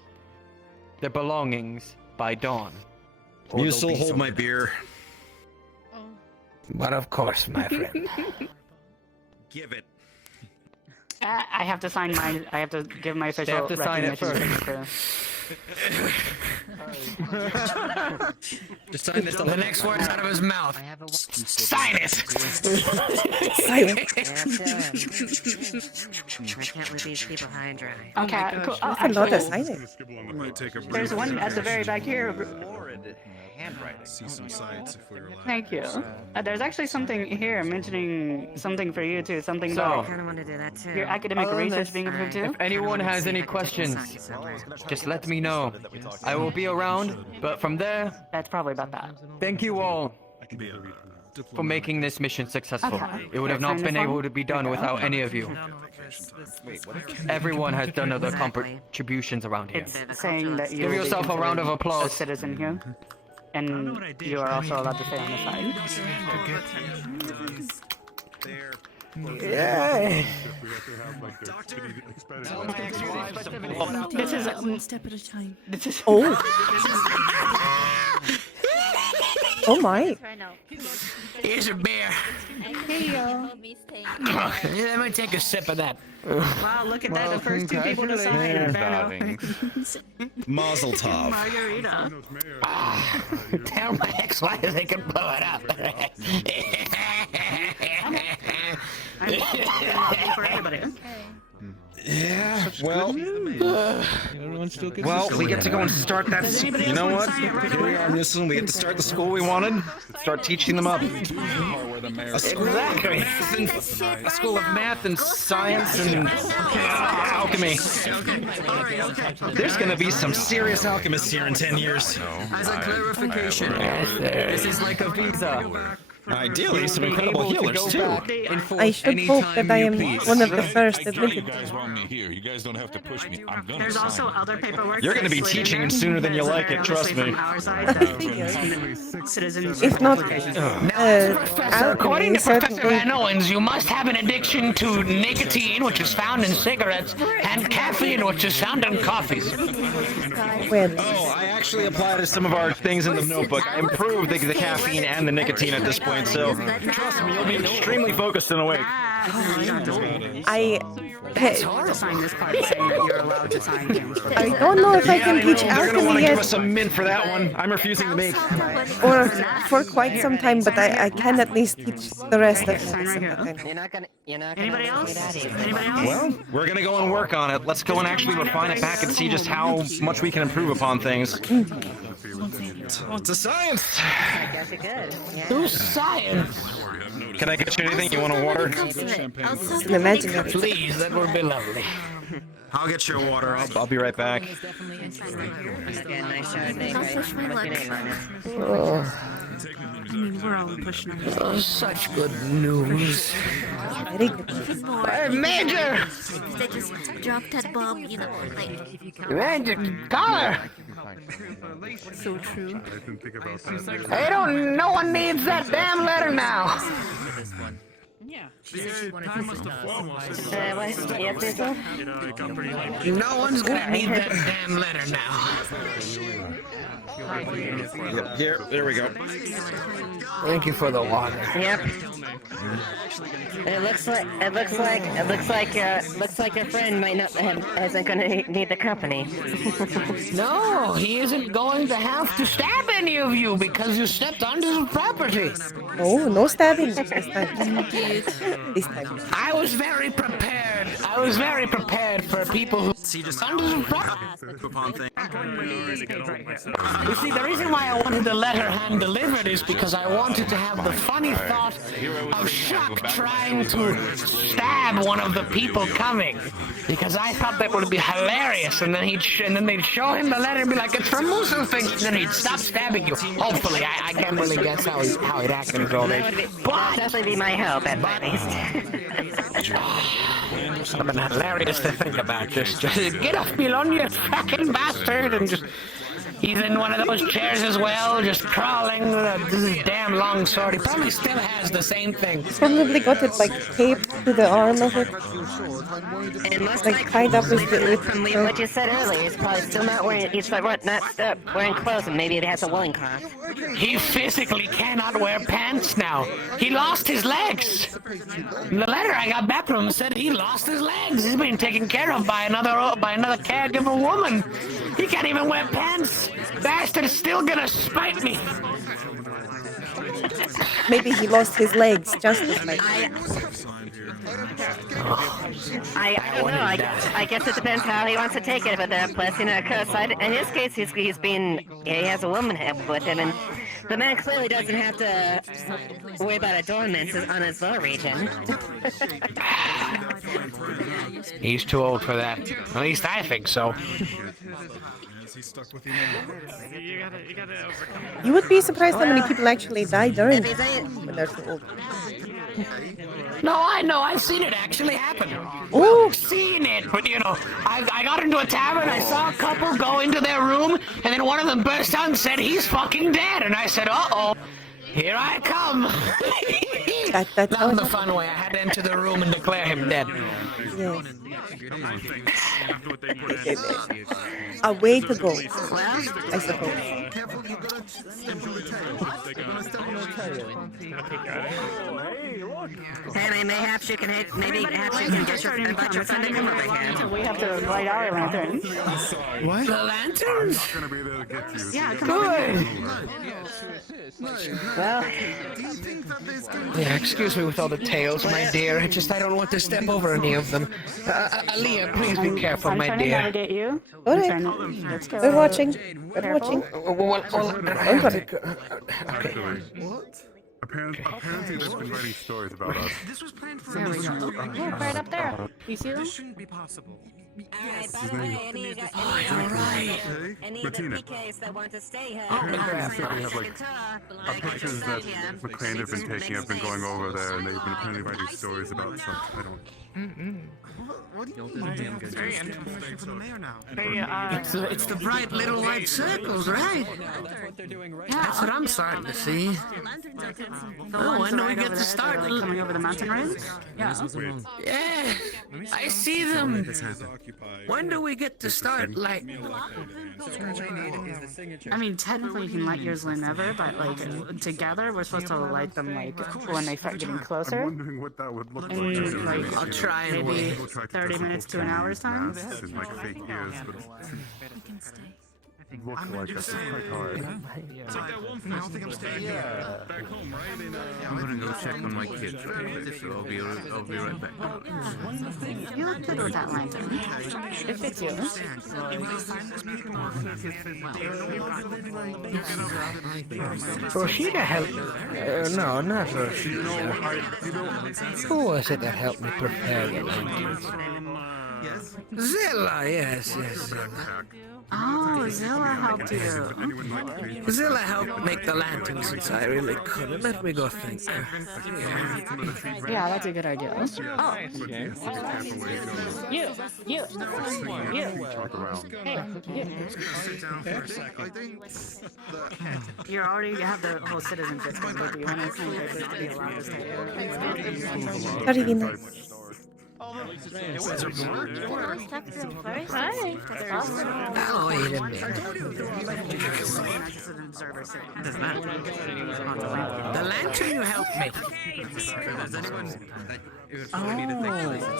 their belongings by dawn. Or they'll Musil, be hold my sorted. beer. But of course, my friend. Give it. I have to sign mine. I have to give my official have to sign it recognition first. signature. Just sign this. The next words out of his mouth. Sign it. I can't let these people high and dry. Okay, cool. Oh, That's a lot to actually, sign it. Might take a break. there's one at the very back here. See some sights if we were alive. Thank you. There's actually something here mentioning something for you too. Something So- about I kind of want to do that too. your academic research being approved too. If anyone has any questions, just let me know. I will be around, but from there, That's probably about that. thank you all for making this mission successful. It would have not been able to be done without any of you. Everyone has done other contributions around here. It's saying that you Give yourself a round of a applause. citizen here, and you are also allowed to stay on the side. Yeah. This is one step at a time. This is. Oh. Oh my. Here's a beer. Let me take a sip of that. Wow, look at that. The first two people to sign. Mazel tov. Margarita. Tell my ex-wife they can blow it up. I'm talking for everybody. Yeah, well, Everyone's still good. well, we get to go and start that. Does anybody You else know want what? to sign it right Here we away? are, Musil. We get to start the school we wanted. Start teaching them up. A school Exactly. a school of math and science and alchemy. There's going to be some serious alchemists here in 10 years. As a clarification, this is like a visa. Ideally, some incredible healers too. I should hope that I am one of the first admitted. You guys want me here. You guys don't have to push me. I'm gonna There's sign. also other paperwork. You're gonna be that's slid in teaching there sooner than you that like are it, trust obviously me. from our side that citizens. If not, According to Professor certainly. Van Owens, you must have an addiction to nicotine, which is found in cigarettes, and caffeine, which is found in coffees. Oh, I actually applied to some of our things in the notebook. I improved the caffeine and the nicotine at this point, so trust me, you'll be extremely focused and awake. I To sign this part saying that you're allowed to sign things. I don't know if I can teach They're gonna want alchemy to give yet, us some mint for that one. I'm refusing to make. or for quite some time, but I can at least teach the rest of medicine. Anybody else? Anybody else? Well, we're gonna go and work on it. Let's go and actually refine it back and see just how much we can improve upon things. It's a science. Do science. Can I get you anything? You want a water? Imaginary. Please, that would be lovely. I'll get you a water. I'll be right back. I mean, we're all pushing on Oh, such good news. Very good. Major! They just dropped that bomb, you know, like. Major, Connor! So true. Hey, no one needs that damn letter now. Yeah. No one's gonna need that damn letter now. Here, there we go. Thank you for the water. Yep. It looks like your friend might not isn't gonna need the company. No, he isn't going to have to stab any of you because you stepped onto his property. Oh, no stabbing this time. This time. I was very prepared. I was very prepared for people who under his property. You see, the reason why I wanted the letter hand delivered is because I wanted to have the funny thought of Chuck trying to stab one of the people coming, because I thought that would be hilarious. And then they'd show him the letter and be like, "It's from Musafink," and then he'd stop stabbing you. Hopefully, I can't really guess how he'd act in his old age. But Definitely be my help at least. something hilarious to think about. Just get off me lawn, you fucking bastard, and just. He's in one of those chairs as well, just crawling with this damn long sword. He probably still has the same thing. Probably got it like taped to the arm of it. It must Like tied up with from what you said earlier. He's probably still not wearing. He's not wearing clothes, and maybe it has a loincloth. He physically cannot wear pants now. He lost his legs. The letter I got back from him said he lost his legs. He's being taken care of by another caregiver woman. He can't even wear pants. Bastard is still gonna spite me. Maybe he lost his legs just as much. I don't know. I guess it depends how he wants to take it. But plus, you know, cause in his case, he has a woman with him, and the man clearly doesn't have to worry about adornments on his lower region. He's too old for that. At least I think so. You would be surprised how many people actually die during when they're so old. No, I know. I've seen it actually happen. Oh, Seen it, but you know, I got into a tavern. I saw a couple go into their room, and then one of them burst out and said, "He's fucking dead." And I said, "Uh-oh, here I come." that's Not in the fun way. I had to enter the room and declare him dead. yes. A way to go, I suppose. Hey, mayhaps you can invite your friend to come over here. We have to light our lanterns. What? The lanterns? Yeah, come Good. Well, Yeah, excuse me with all the tales, my dear. I don't want to step over any of them. Aaliyah, please be careful, I'm my trying to dear. navigate you. All right. Let's go. We're watching. We're watching. Okay. Apparently they've been writing stories about us. This was planned for a Look, right up there. You see them? This shouldn't be possible. By the way, any of the PKs that want to stay here, Apparently, pictures that McLean have been taking have been going over there, and they've been apparently writing stories about some. I don't. What do you mean? Very interesting for the mayor now. It's the bright little white circles, right? That's what I'm starting to see. Oh, when do we get to start coming over the mountain range? Yeah. Yeah, I see them. When do we get to start, like... I mean, technically you can light yours whenever, but like together we're supposed to light them like when they start getting closer. I'm wondering what that would look In like. like I'll try and maybe wait. 30 minutes to an hour's time. In like fake years, but it looks like that's quite hard. It's like that one thing. I don't think I'm staying back home, right? I'm gonna go check on my kids real quick, so I'll be right back. You look good with that lantern. It fits you. Rashida helped... no, not Rashida. Who was it that helped me prepare the lanterns? Zilla, yes. Oh, Zilla helped you. Zilla helped make the lanterns since I really couldn't. Let me go think. Yeah, that's a good idea. Oh. You. You already have the whole citizenship thing, but do you want to sign papers to be allowed to stay here? Adivina. Oh, wait a minute. The lantern you helped me.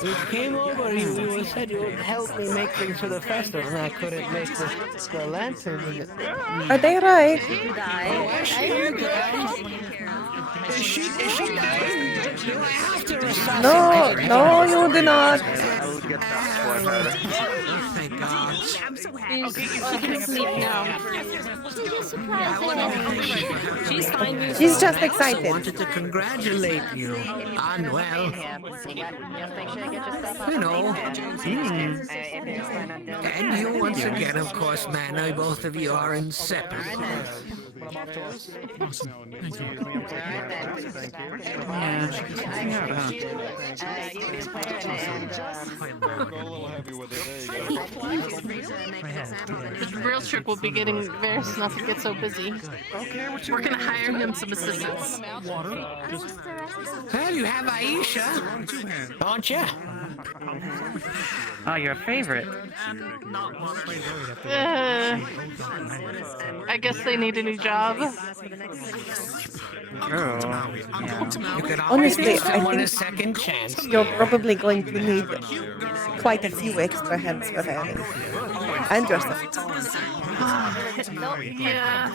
You came over, you said you would help me make things for the festival, and I couldn't make the lantern. Are they right? Is she dying? Do I have to resuscitate? No, you do not. I will get that one out. Thank God. She can sleep now. She's fine. She's just I excited. wanted to congratulate you on, well, you know. And you once again, of course, man. I both of you are inseparable. Awesome. Thank you. The real trick will be getting Varys not to get so busy. We're gonna hire him some assistants. Well, you have Aisha, don't you? Oh, your favorite. I guess they need a new job. Girl, you could always Honestly, give I someone a think second chance. you're probably going to need quite a few extra hands for that. And yourself. Yeah.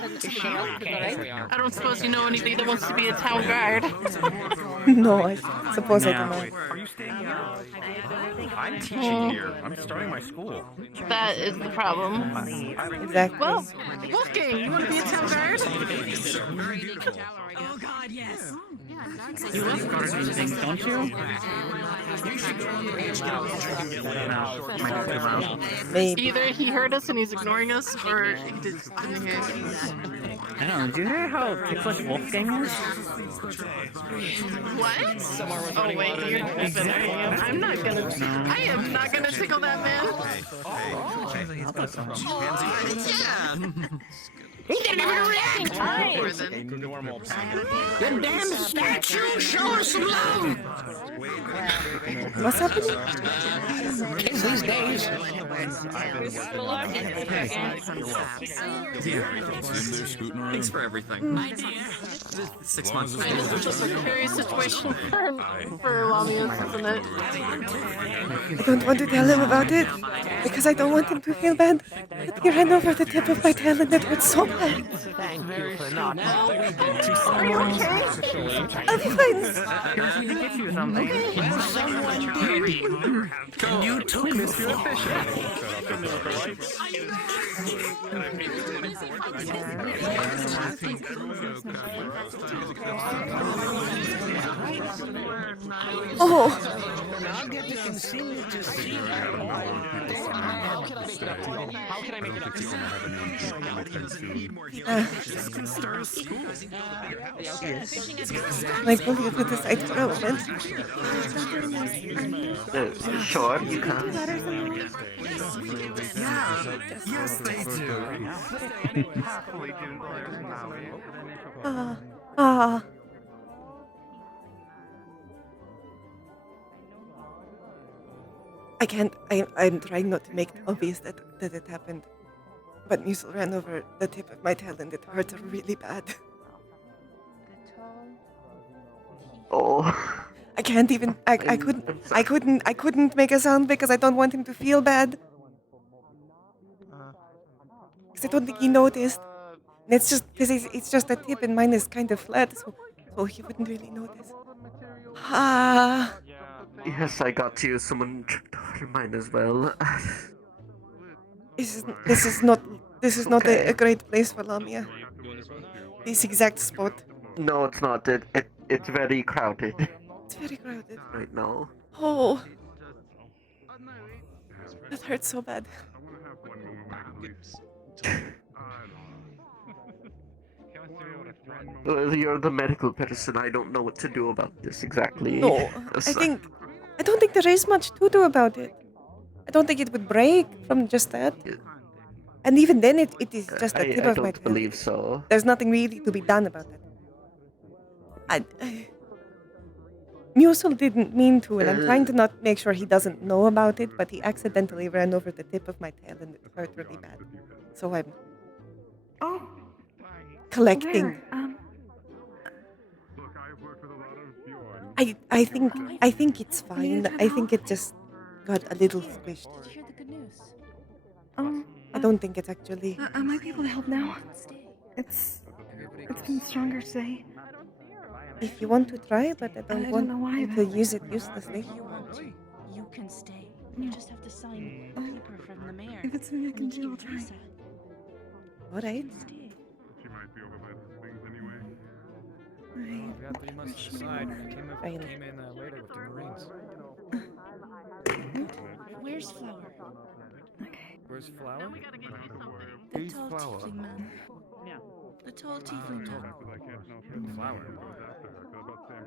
I don't suppose you know anybody that wants to be a town guard. No, I suppose I don't know. I'm teaching here. I'm starting my school. That is the problem. Exactly. Well, Wolfgang, you want to be a town guard? Oh God, yes. You love gardening things, don't you? Maybe. Either he heard us and he's ignoring us, or he didn't hear us. I don't know. Do you hear how ticklish Wolfgang is? What? Oh wait, you're I'm not gonna. I am not gonna tickle that man. He didn't even react! The damn statue! Show us some love! What's happening? Kids these days. Thanks for everything. 6 months. It's just a precarious situation for Lamias, isn't it? I don't want to tell him about it because I don't want him to feel bad. But he ran over the tip of my tail and it hurt so bad. Thank you for not. Are you okay? I'm fine. Here's me to give you something. Someone did. And you took it for Oh. I'll get to continue to see How can I make it up to you? How can I make it up to you? Like, will you put this site for a moment? Sure, you can. Yes, they do. Ah. I can't. I'm trying not to make it obvious that it happened. But Musil ran over the tip of my tail and it hurts really bad. Oh. I can't even. I couldn't make a sound because I don't want him to feel bad. Because I don't think he noticed. And it's just a tip and mine is kind of flat, so he wouldn't really notice. Ah. Yes, I got you. Someone tripped over mine as well. This is not a great place for Lamia. This exact spot. No, it's not. It's very crowded. It's very crowded right now. Oh, that hurts so bad. Well, you're the medical person. I don't know what to do about this exactly. No, I don't think there is much to do about it. I don't think it would break from just that. And even then, it is just the tip of my tail. I don't believe so. There's nothing really to be done about it. Musil didn't mean to, and I'm trying to not make sure he doesn't know about it, but he accidentally ran over the tip of my tail and it hurt really bad. So I'm collecting. I think it's fine. I think it just got a little squished. Did you hear the good news? I don't think it's actually. I might be able to help now. It's been stronger today. If you want to try, but I don't want you to use it uselessly. If you want to, you can stay. You just have to sign a paper from the mayor. If it's something I can do, I'll try. All right. She might be over by the swings anyway. You must decide. Came in later with the Marines. Where's Flower? Where's Flower? The tall tiefling man. Yeah. The tall tiefling man. Flower.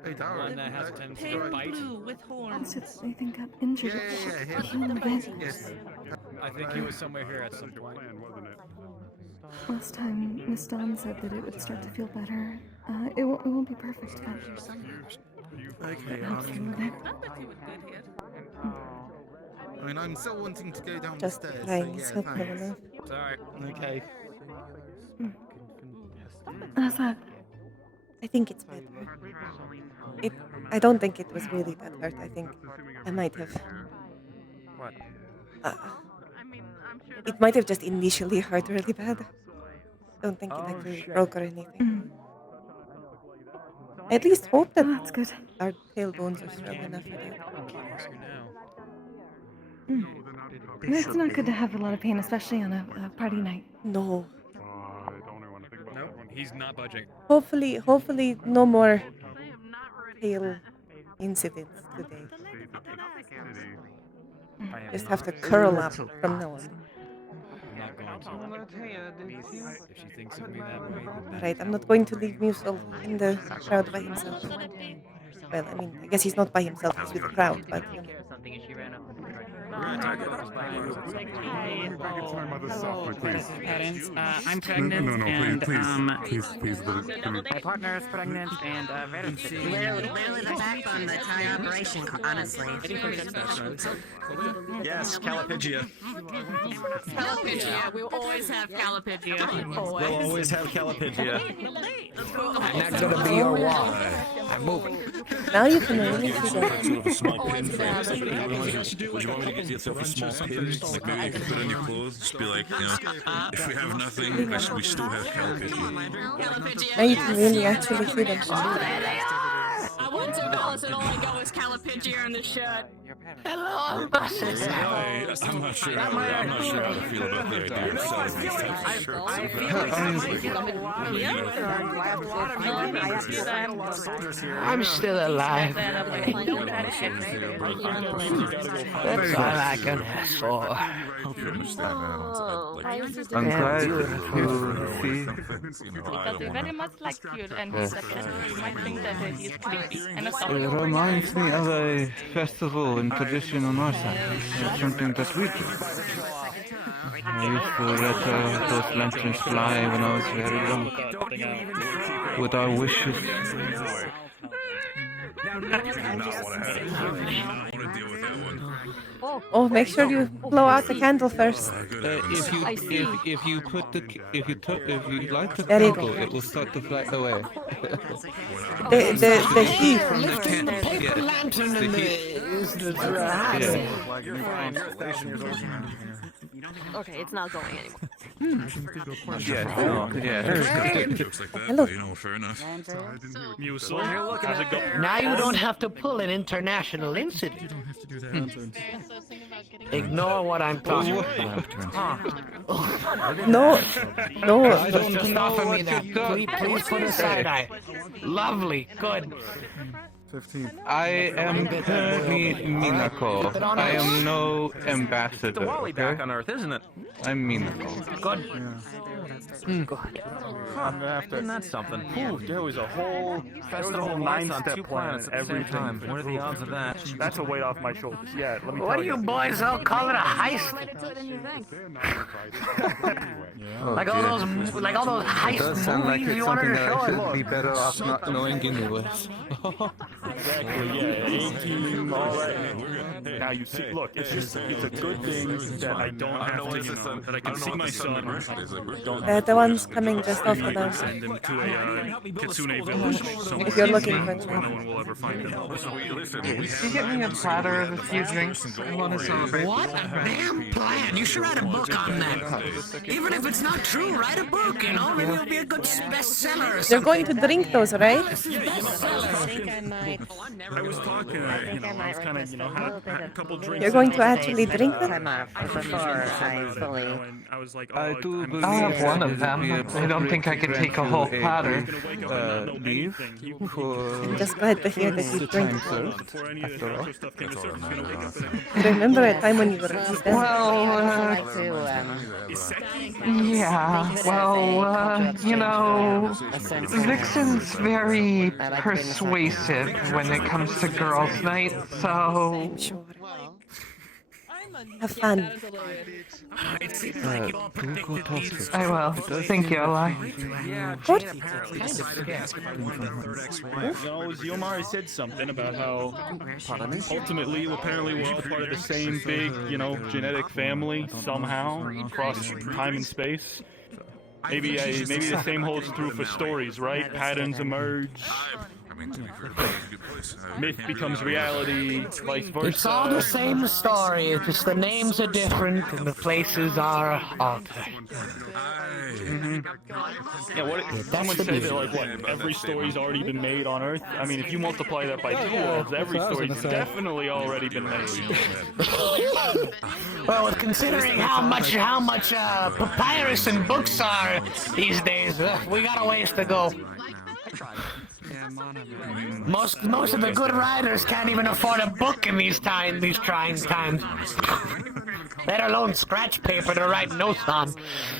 Hey, Darren. One that has a tendency Pale to bite. blue with horns. I think got injured. I think he was somewhere here at some point. Last time Miss Dawn said that it would start to feel better. It won't be perfect, but Okay, I mean, I'm still wanting to go down Just the stairs. trying, So it's yeah, not good thanks. enough. Sorry. Okay. how's that? I think it's better. I don't think it was really that hurt. I think I might have. What? It might have just initially hurt really bad. Don't think it actually broke or anything. I at least hope that that's good. Our tailbones are strong enough for that. It's not good to have a lot of pain, especially on a party night. No. Nope, he's not budging. Hopefully, no more tail incidents today. Just have to curl up from now on. I'm not going to. If she thinks of me that way. Alright, I'm not going to leave Musil in the crowd by himself. Well, I mean, I guess he's not by himself, he's with the crowd, but... Parents, I'm pregnant and please, my partner is pregnant and very sick. Literally the backbone of the entire operation, honestly. Yes, Calipigia. Calipigia, we'll always have Calipigia. We'll always have Calipigia. I'm not gonna be your wall. I'm moving. Now you can really see that. Would you want me to get yourself a small pin? Like maybe you can put on your clothes? Just be like, you know, if we have nothing, we still have Calipigia. Now you can really actually see them. I went to Dallas and all I got was Calipigia in the shirt. Hello, bosses. I'm not sure how to feel about the idea of selling these I'm still alive. That's all I can ask for. I'm glad you see. Because he very much likes you and he's a pet. You might think that he's creepy and a It soft. reminds me of a festival and tradition on our side. It's something that we do. I used to let those lanterns fly when I was very young. With our wishes. Oh, make sure you blow out the candle first. If you light the There you candle, go. it will start to fly away. The heat. Lifting the paper lantern in the Okay, it's not going anymore. Hello. Fair enough. Now you don't have to pull an international incident. Ignore what I'm talking about. No. Just offer me that. Please put a side eye. Lovely. Good. 15. I am Minako. I am no ambassador. It's a Wally back on Earth, isn't it? I'm Minako. Good. Good. Isn't that something? Ooh, there was a whole Festival 9-step plan and everything. What are the odds of that? That's a weight off my shoulders. Yeah, let me What tell do you boys all call it, a heist? Like all those heist Does sound like movies it's you wanted something to that show I us? should be better off not knowing English. Exactly, yeah, 18, all that. Now you see, look, it's a good thing that I don't have to, that I can see my son. The one's coming just off of them. Send him to a Kitsune village. If you're looking for no one will ever find him. Can you get me a platter of a few drinks? I want to celebrate. What? Damn plan. You should write a book on that. Even if it's not true, write a book, you know? Maybe it'll be a good bestseller or You're something. going to drink those, right? I think I might. I was talking, I was kind of, had a couple drinks. You're going to actually drink them? Time off before I fully. I was like, I do believe I'll have one of them. I don't think I can take a whole platter. Leave for Just glad to hear that you drink. before any of the extra stuff came to surface, gonna wake up I remember a time when you were just dead. Vixen's very persuasive when it comes to girls' night, so... Have fun. I will. Thank you, Eli. Good. Yomari said something about how ultimately, apparently, we're all part of the same big, genetic family somehow across time and space. Maybe the same holds true for stories, right? Patterns emerge. Myth becomes reality, vice versa. It's all the same story, it's just the names are different and the places are altered. Yeah, someone said that, every story's already been made on Earth. I mean, if you multiply that by 2 worlds, every story's definitely already been made. Well, considering how much papyrus and books are these days, we got a ways to go. Most of the good writers can't even afford a book in these trying times. Let alone scratch paper to write notes on.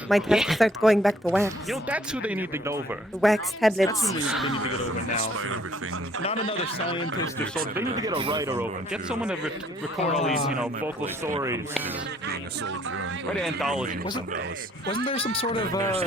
Might have to start going back to wax. That's who they need to get over. The wax tablets. They need to get over now. Not another scientist or something. They need to get a writer over. Get someone to record all these, vocal stories. Write an anthology. Wasn't there some sort of what's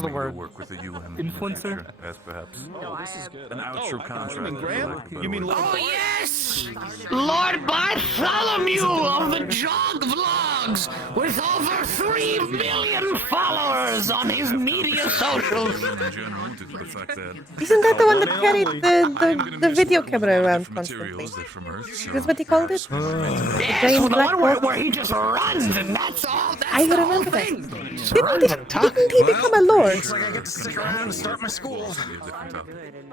the word? Influencer? As perhaps. This is good. An outro contract. You mean Oh yes! Lord Bartholomew of the Jog Vlogs with over 3 million followers on his media socials. In general, due to the fact that Isn't that the one that carried the video camera around constantly? materials are from Earth, so That's what he called it? Yes, giant well, the black one where, box? where he just runs and that's all. That's I the whole remember that. thing. Didn't he become a lord? Looks like I get to stick around and start my school.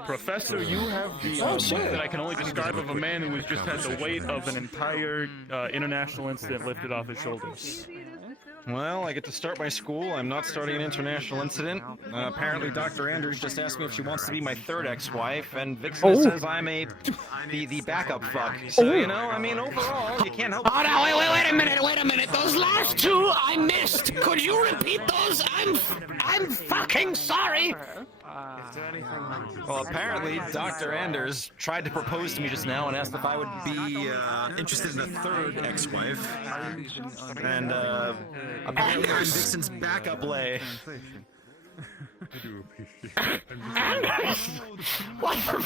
Professor, you have the look that I can only describe of a man who has just had the weight of an entire international incident lifted off his shoulders. Well, I get to start my school. I'm not starting an international incident. Apparently, Dr. Andrews just asked me if she wants to be my third ex-wife, and Vixen says I'm the backup fuck. So, you know, I mean, overall, you can't help. Oh, no, wait a minute. Those last two I missed. Could you repeat those? I'm fucking sorry. Well, apparently, Dr. Anders tried to propose to me just now and asked if I would be interested in a third ex-wife. And apparently I'm Vixen's backup lay.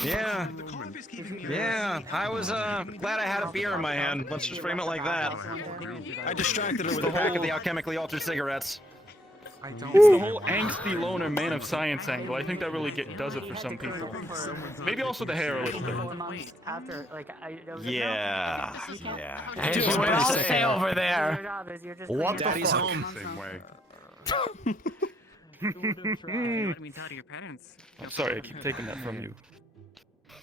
Yeah. Yeah, I was glad I had a beer in my hand. Let's just frame it like that. I distracted her with a pack of the alchemically altered cigarettes. It's the whole angsty loner man of science angle. I think that really does it for some people. Maybe also the hair a little bit. Yeah. Just we all stay over there. What Daddy's home. I'm sorry, I keep taking that from you.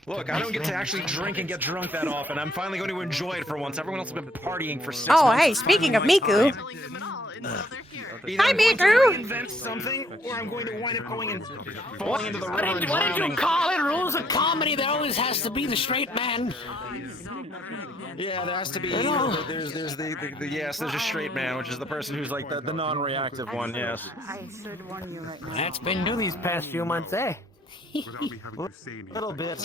Look, I don't get to actually drink and get drunk that often. I'm finally going to enjoy it for once. Everyone else has been partying for 6 months. Oh, hey, speaking of Miku. Hi, Miku! Invent something, or I'm going to wind up going and falling into the river and What did you drowning. call it? Rules of comedy. There always has to be the straight man. Yeah, there has to be. You know. There's there's a straight man, which is the person who's like the non-reactive one. Yes. That's been new these past few months, eh? Little bit.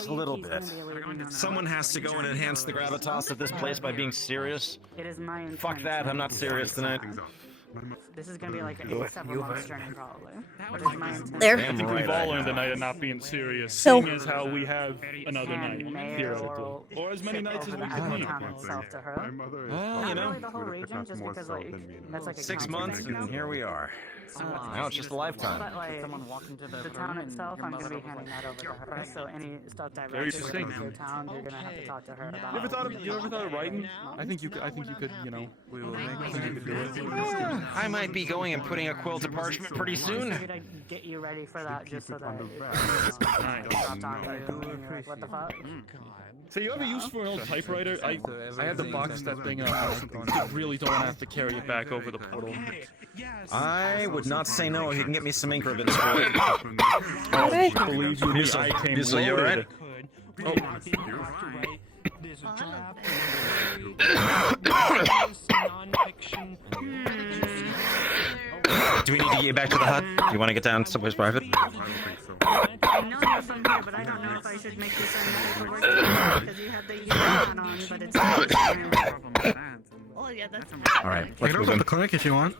Someone has to go and enhance the gravitas of this place by being serious. Fuck that, I'm not serious tonight. This is gonna be like a several months journey, probably. There. I think we've all learned tonight of not being serious, So- seeing as how we have another night, theoretically. Or as many nights as we can need. Well, you know, The whole region, just because like that's like a 6 months and here we are. Now it's just a lifetime. But like the town itself, I'm gonna be handing that over to her. So any stuff Very directed succinct. to your town, you're gonna have to talk to her about. You ever thought of writing? I think you could, you know, I think you could do it. I might be going and putting a quill to parchment pretty soon. Get you ready for that, just so that. What the fuck? So you ever use for an old typewriter? I had to box that thing up. I really don't want to have to carry it back over the portal. I would not say no if you can get me some ink ribbons for it. Alright. Believe you me, I came Musil, you alright? Oh. Do we need to get back to the hut? Do you want to get down someplace private? I know you're from here, but I don't know if I should make you sign medical because you have the uniform on, but it's. Oh yeah, that's. All right, You let's can move open in. the clinic if you want.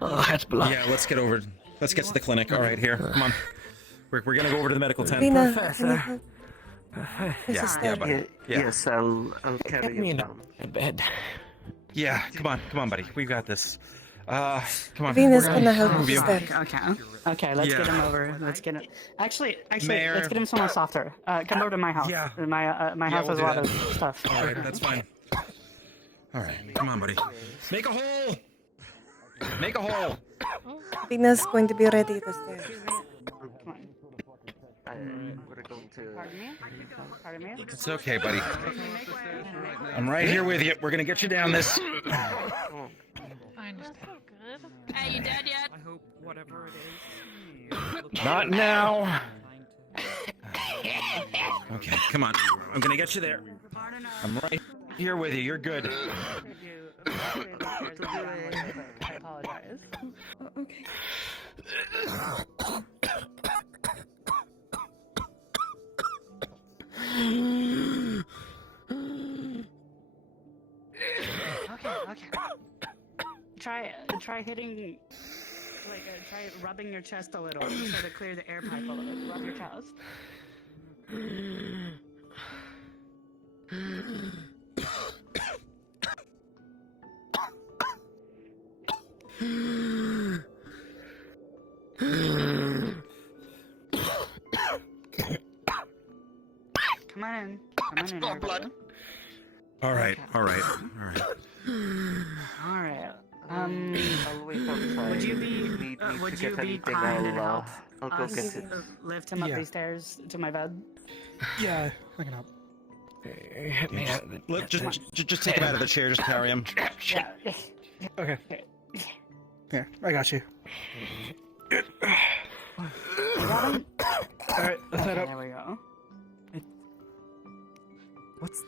Oh, that's blood. Yeah, let's get over. Let's get to the clinic. All right, here, come on. We're gonna go over to the medical tent. Rina, Professor. Yeah, buddy. Yeah. Yes, I'll carry Get me you in down. bed. Yeah, come on, buddy. We've got this. Come on. Venus We're gonna help move you you. step. Okay, let's Yeah. get him over. Let's get him. Actually, Mayor. let's get him someone softer. Come over to my house. Yeah. My Yeah, house we'll has a do lot that. of stuff. All right, that's fine. All right, come on, buddy. Make a hole. Make a hole. Venus is going to be ready to step. We're going to. Pardon me? It's okay, buddy. I'm right here with you. We're gonna get you down this. I understand. Good. Hey, you dead yet? I hope whatever it is. Not now. Okay, come on. I'm gonna get you there. I'm right here with you. You're good. I apologize. Okay. Okay. Try hitting, like, try rubbing your chest a little, so to clear the air pipe a little. Rub your chest. Come on in. Come on in, everybody. All right, all right, all right. All right. Would you be kind and help us lift him up these stairs to my bed? Yeah, I can help. Just take him out of the chair. Just carry him. Yeah. Okay. Here, I got you. You got him? Alright, let's head up. There we go. What's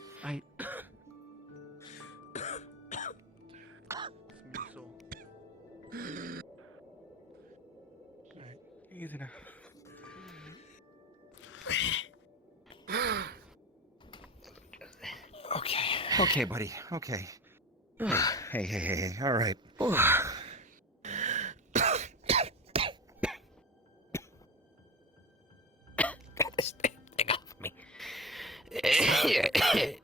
Easy now. Okay, buddy. Okay. Hey. All right. Get this thing off me. Here. Hey,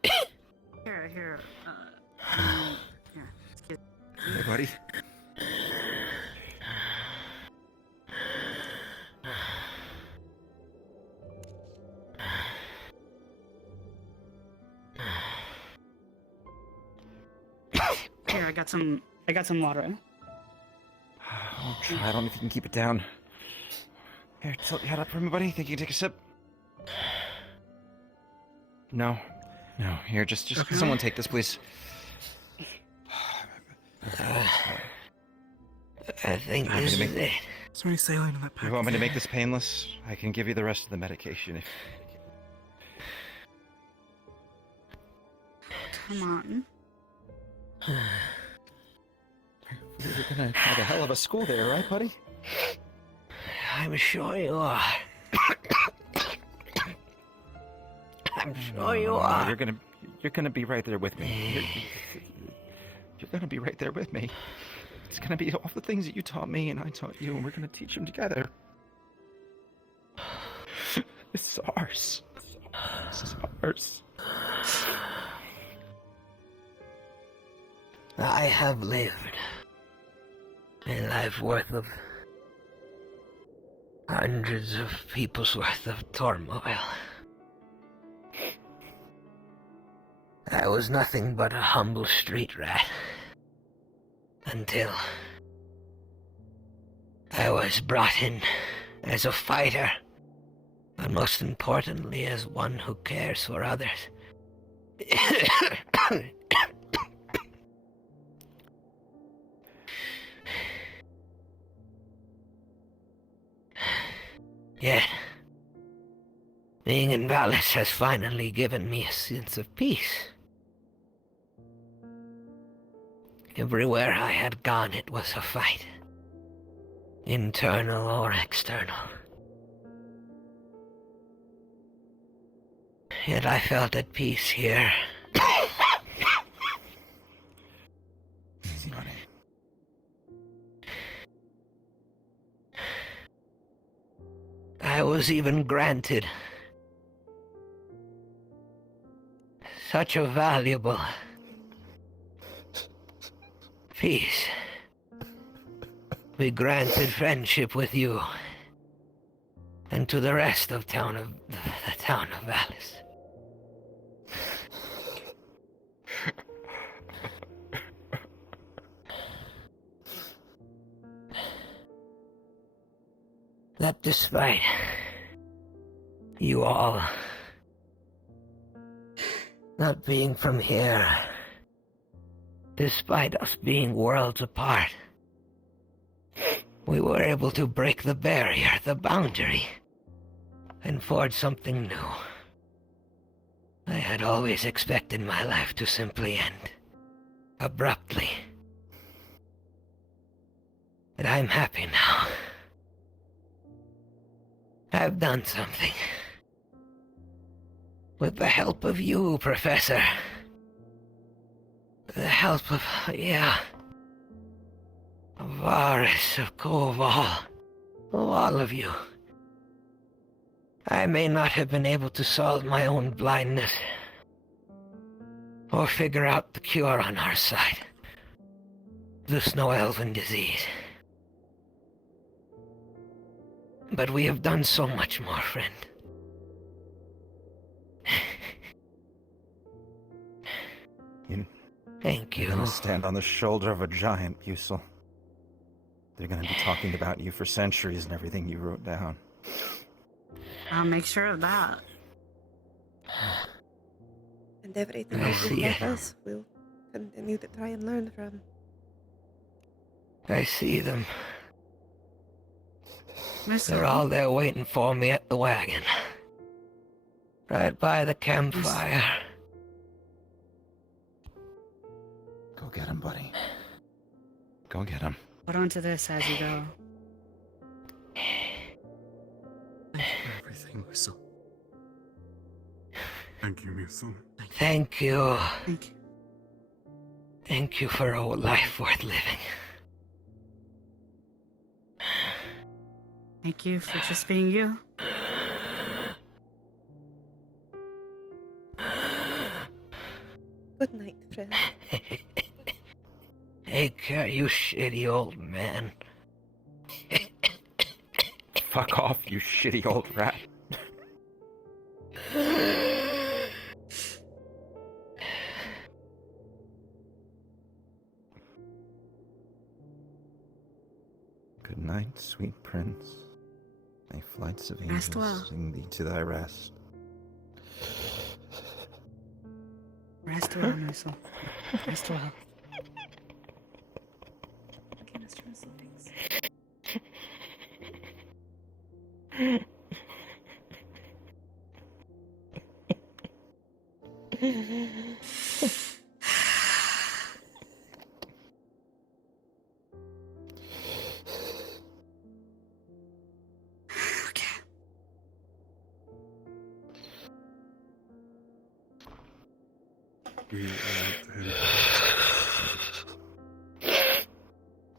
buddy. Here, I got some water. I'll try. I don't know if you can keep it down. Here, tilt your head up for me, buddy. Think you can take a sip? No. Here, just someone take this, please. I think this is it. So many saline in that pack. You want me to make this painless? I can give you the rest of the medication if... Come on. You're gonna have a hell of a school there, right, buddy? I'm sure you are. I'm sure you are. You're gonna be right there with me. You're gonna be right there with me. It's gonna be all the things that you taught me and I taught you, and we're gonna teach them together. It's ours. It's ours. I have lived a life worth of hundreds of people's worth of turmoil. I was nothing but a humble street rat until I was brought in as a fighter, but most importantly as one who cares for others. Yet, being in Valis has finally given me a sense of peace. Everywhere I had gone, it was a fight, internal or external. Yet I felt at peace here. I was even granted such a valuable peace. We granted friendship with you and to the rest of the town of Valis. That despite you all not being from here, despite us being worlds apart, we were able to break the barrier, the boundary, and forge something new. I had always expected my life to simply end, abruptly. But I'm happy now. I've done something. With the help of you, Professor. With the help of, of Varys, of Koval, of all of you. I may not have been able to solve my own blindness, or figure out the cure on our side. The Snow Elven disease. But we have done so much more, friend. Thank You're you. gonna stand on the shoulder of a giant, Bucel. They're gonna be talking about you for centuries and everything you wrote down. I'll make sure of that. And everything I that you see taught it. us, we'll continue to try and learn from. I see them. Missile. They're all there waiting for me at the wagon. Right by the campfire. Go get him, buddy. Go get him. Hold on to this as you go. Thank you for everything, Whistle. Thank you, Whistle. Thank you. Thank you. Thank you for a life worth living. Thank you for just being you. Good night, friend. Take care, you shitty old man. Fuck off, you shitty old rat. Good night, sweet prince. May flights of Rest well. angels sing thee to thy rest. Rest well, Missile. Rest well. Okay, Mr. Missile, thanks. We owe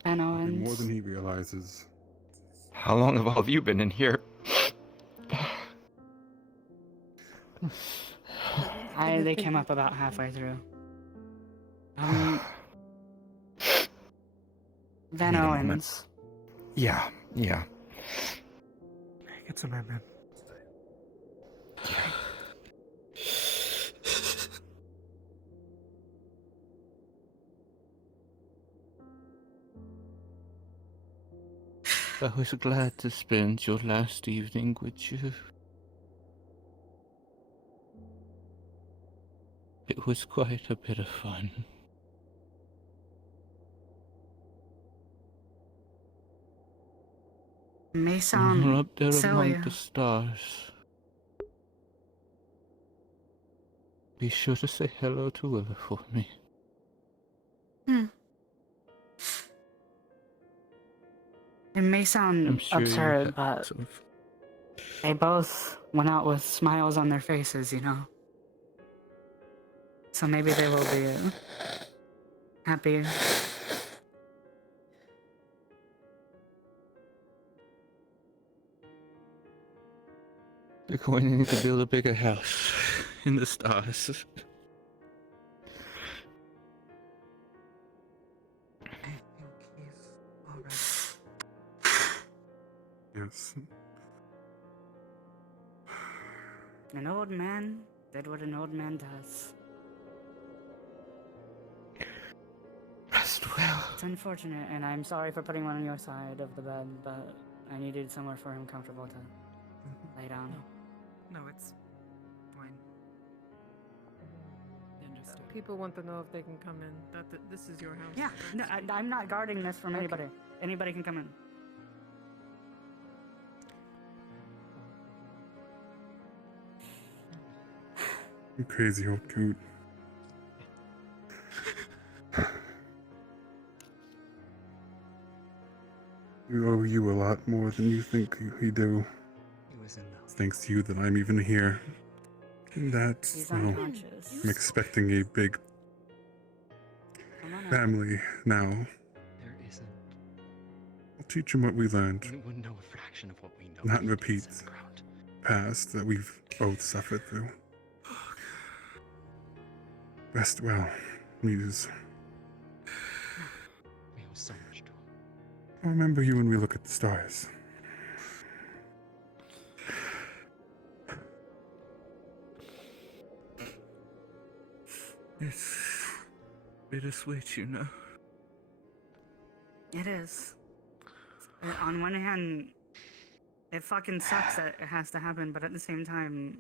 him And more than he realizes. How long have all of you been in here? They came up about halfway through. Van Owens. Yeah. It's a man. I was glad to spend your last evening with you. It was quite a bit of fun. May We're sound up there silly. among the stars. Be sure to say hello to Willa for me. It may sound I'm sure you absurd, have but some- they both went out with smiles on their faces, you know? So maybe they will be happy. They're going to need to build a bigger house in the stars. Yes. An old man did what an old man does. Rest well. It's unfortunate, and I'm sorry for putting one on your side of the bed, but I needed somewhere for him comfortable to lay down. No, it's fine. People want to know if they can come in. This is your house. Yeah, no, I'm not guarding this from anybody. Anybody can come in. You crazy old coot. We owe you a lot more than you think we do. It's thanks to you that I'm even here. And that's, He's well, unconscious. I'm expecting a big family now. There isn't. I'll teach him what we learned. You wouldn't know a fraction of what we know. Not repeat past that we've both suffered through. Rest well, Muse. We owe so much to him. I'll remember you when we look at the stars. Yes. bittersweet, you know. It is. On one hand, it fucking sucks that it has to happen, but at the same time,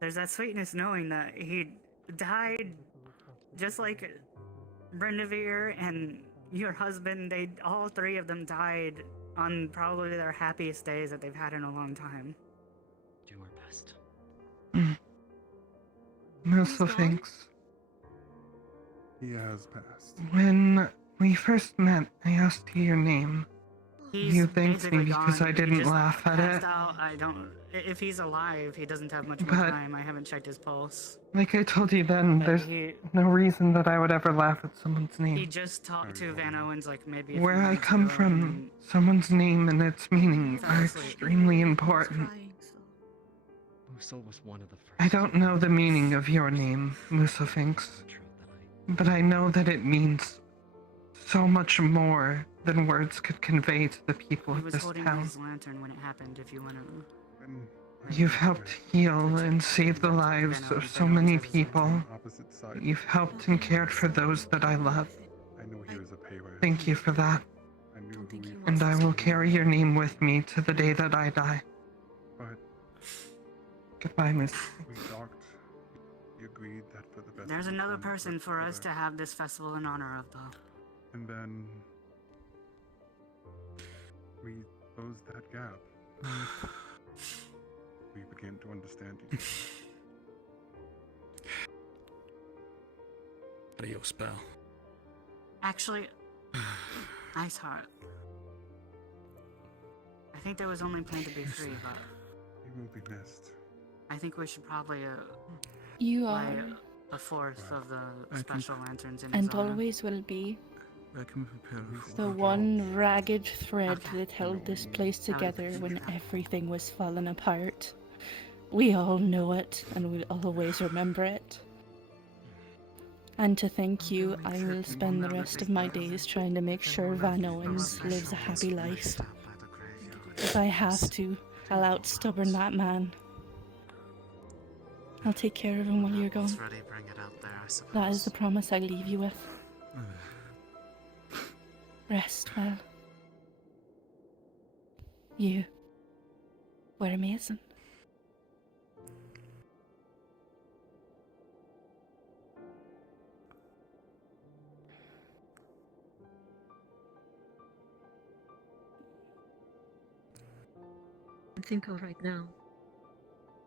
there's that sweetness knowing that he died just like Brendavere and your husband. All three of them died on probably their happiest days that they've had in a long time. Do our best. Also, thanks. He has passed. When we first met, I asked you your name. You thanked me because I didn't laugh at it. Out. I don't. If he's alive, he doesn't have much more But- time. I haven't checked his pulse. Like I told you then, there's no reason that I would ever laugh at someone's He name. just talked to Van Owens like maybe. a Where few I minutes come ago, from, and someone's name and its meaning are extremely important. Musil was one of the first. I don't know the meaning of your name, Musophinx, but I know that it means so much more than words could convey to the people He of was this holding town. his lantern when it happened. If you want to. You've helped heal and save the lives of so many people. You've helped and cared for those that I love. I know he was a payway. Thank you for that. I knew who he And I will carry your name with me to the day that I die. But Goodbye, Miss. we talked. We agreed that for the best. There's of another the person conflict for us to together. have this festival in honor of, though. And then we closed that gap. We began to understand each other. Adios, pal. Actually, nice heart. I think there was only planned to be 3, but He will be missed. I think we should probably You light are, a 4th of the special lanterns in his and honor. always will be, I can prepare for the one ragged thread that held this place together when everything was falling apart. We all know it, and we'll always remember it. And to thank you, I will spend the rest of my days trying to make sure Van Owens lives a happy life. If I have to, I'll out-stubborn that man. I'll take care of him while you're gone. Bring it out there, I suppose. That is the promise I leave you with. Rest well. You were amazing. I think of right now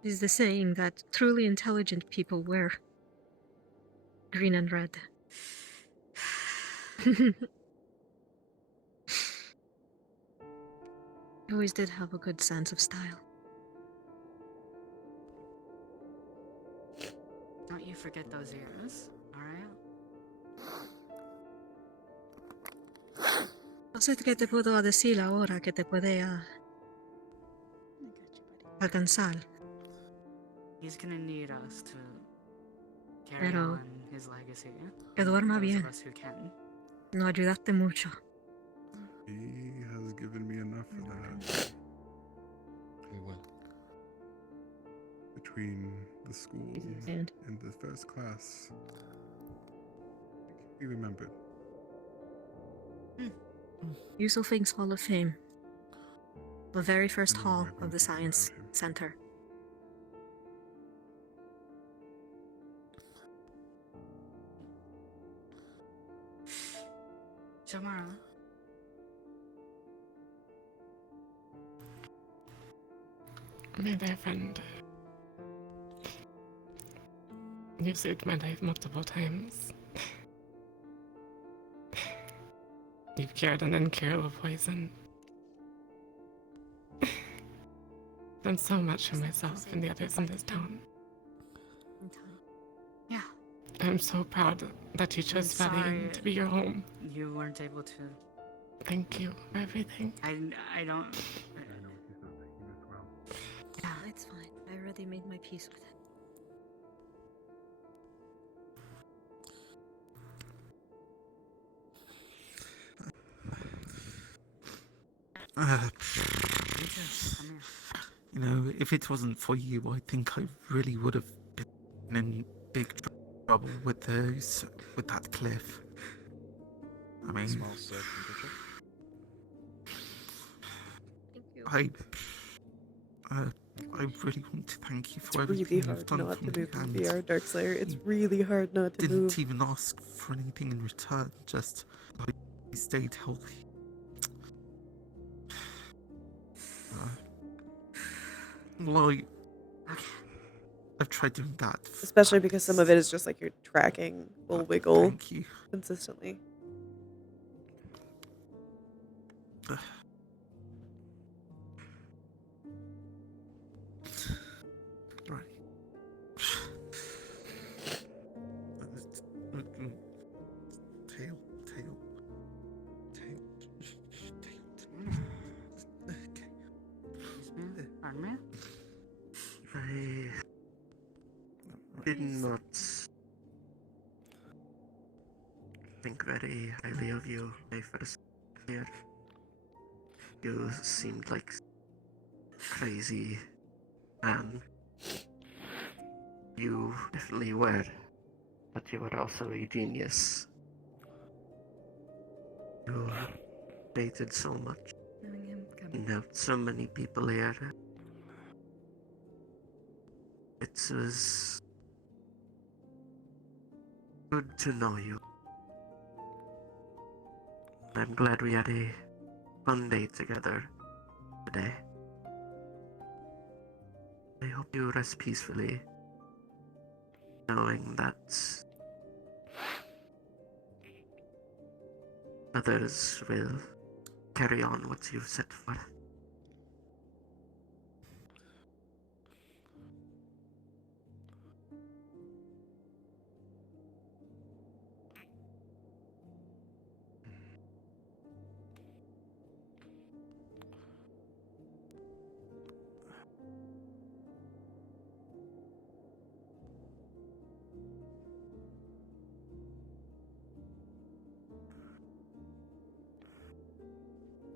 is the saying that truly intelligent people wear green and red. He always did have a good sense of style. Don't you forget those ears, alright? No sé qué te puedo decir ahora que te puede alcanzar. He's gonna need us to carry Pero on his legacy. que duerma Those bien. of us who can. No ayudaste mucho. He has given me enough of that. We will. Between the school And the first class, he remembered. Yuselfing's Hall of Fame. The very first hall of the Science Center. Tomorrow. My dear friend, you've saved my life multiple times. You've cured an incurable poison. Done so much for myself and the others in this town. Yeah. I'm so proud that you chose Valley to be your home. You weren't able to. Thank you for everything. I don't. Yeah, it's fine. I already made my peace with it. You know, if it wasn't for you, I think I really would have been in big trouble. trouble with that cliff. I mean, I really want to thank you for everything you've done for me, and VR, Darkslayer. It's really hard not to move. didn't even ask for anything in return. Just I stayed healthy. Well, I've tried doing that. Especially because some of it is just like you're tracking will wiggle consistently. Right. Tail. I did not think very highly of you when I first here. You seemed like crazy man. You definitely were, but you were also a genius. You created so much. You helped so many people here. It was good to know you. I'm glad we had a fun day together today. I hope you rest peacefully, knowing that others will carry on what you've set for.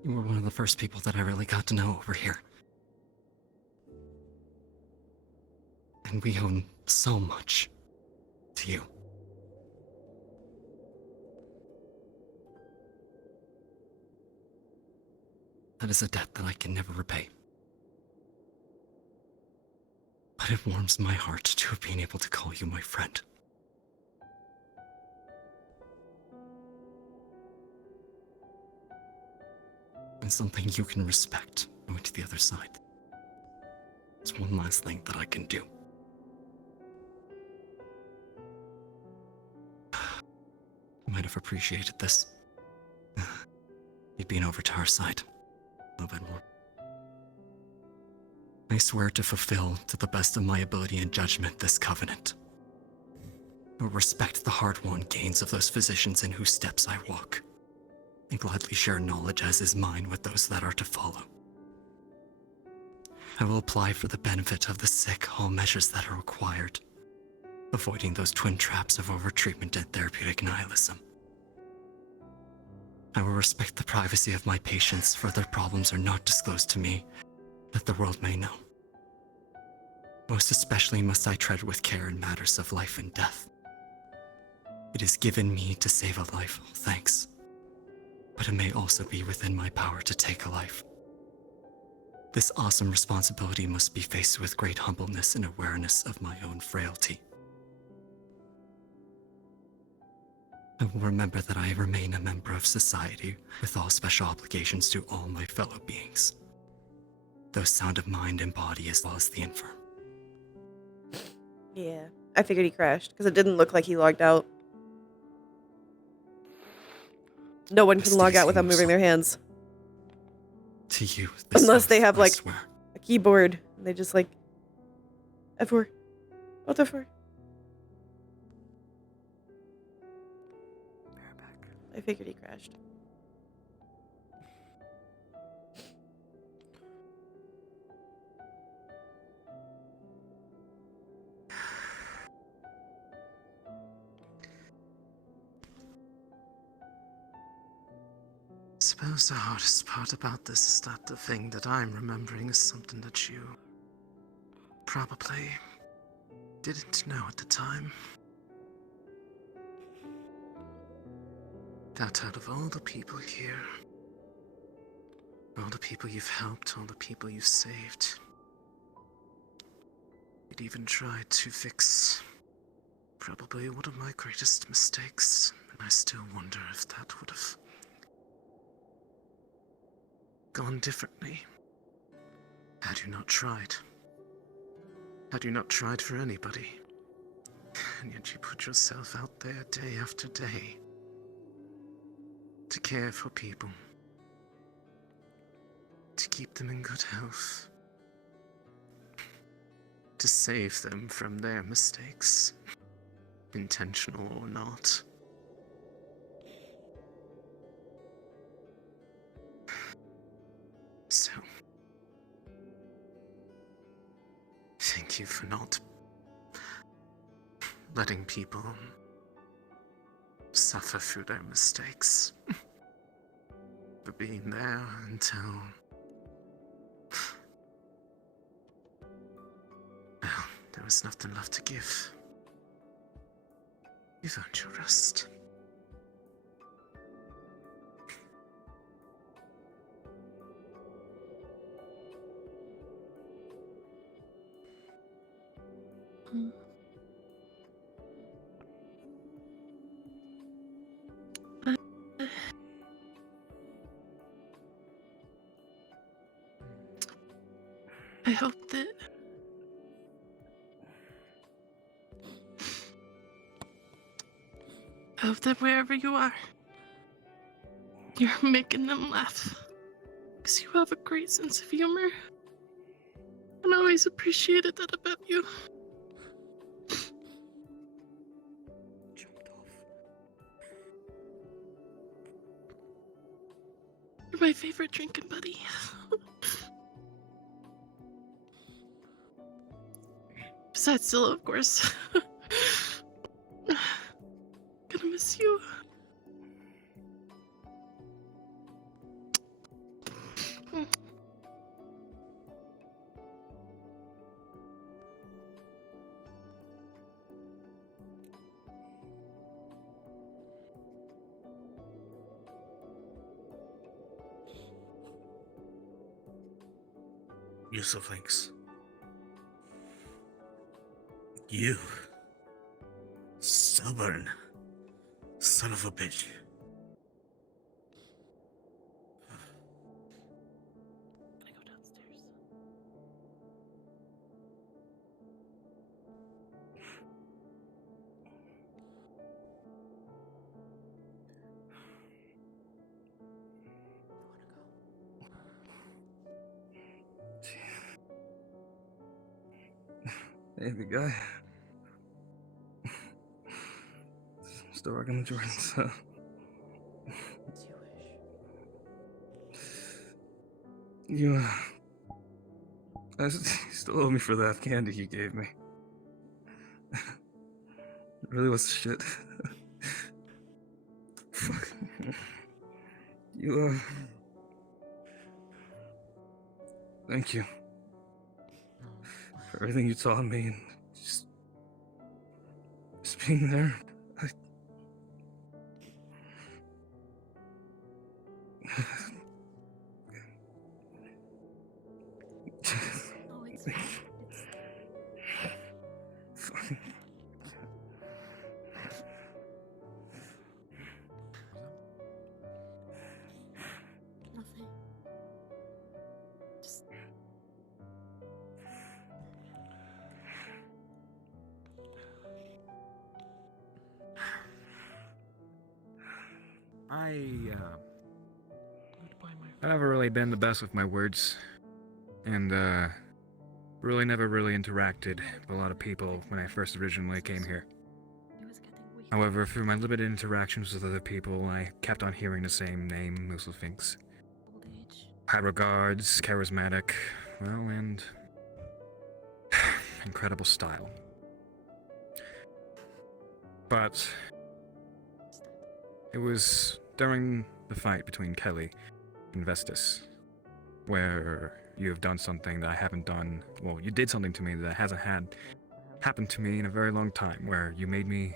You were one of the first people that I really got to know over here. And we owe so much to you. That is a debt that I can never repay. But it warms my heart to have been able to call you my friend. And something you can respect going to the other side. It's one last thing that I can do. You might have appreciated this. You'd been over to our side a little bit more. I swear to fulfill, to the best of my ability and judgment, this covenant. I will respect the hard-won gains of those physicians in whose steps I walk, and gladly share knowledge as is mine with those that are to follow. I will apply for the benefit of the sick all measures that are required, avoiding those twin traps of overtreatment and therapeutic nihilism. I will respect the privacy of my patients, for their problems are not disclosed to me, that the world may know. Most especially must I tread with care in matters of life and death. It is given me to save a life, thanks. But it may also be within my power to take a life. This awesome responsibility must be faced with great humbleness and awareness of my own frailty. I will remember that I remain a member of society with all special obligations to all my fellow beings, those sound of mind and body as well as the infirm. Yeah, I figured he crashed because it didn't look like he logged out. No one can log out without moving their hands. To you, Unless they have I like swear. a keyboard. And they just like F4. What the F4? I figured he crashed. I suppose the hardest part about this is that the thing that I'm remembering is something that you probably didn't know at the time. that out of all the people here, all the people you've helped, all the people you've saved, you'd even tried to fix probably one of my greatest mistakes, and I still wonder if that would have gone differently had you not tried. Had you not tried for anybody. And yet you put yourself out there day after day to care for people, to keep them in good health, to save them from their mistakes, intentional or not. So, thank you for not letting people suffer through their mistakes. For being there until... well, there was nothing left to give. You've earned your rest. I hope that wherever you are, you're making them laugh. Because you have a great sense of humor. And I always appreciated that about you. You're my favorite drinking buddy. Besides Zilla, of course. Gonna miss you. You're so thanks. You. Stubborn. Son of a bitch. Hey, big guy. Still rocking the Jordans, huh? You, you still owe me for that candy you gave me. It really was shit. Fuck. You, thank you. For everything you taught me and just being there. I've never really been the best with my words, and really never really interacted with a lot of people when I first originally came here. However, through my limited interactions with other people, I kept on hearing the same name, Muselfinks. High regards, charismatic, well, and incredible style. But it was during the fight between Kelly and Vestus, where you have done something that I haven't done. Well, you did something to me that hasn't happened to me in a very long time, where you made me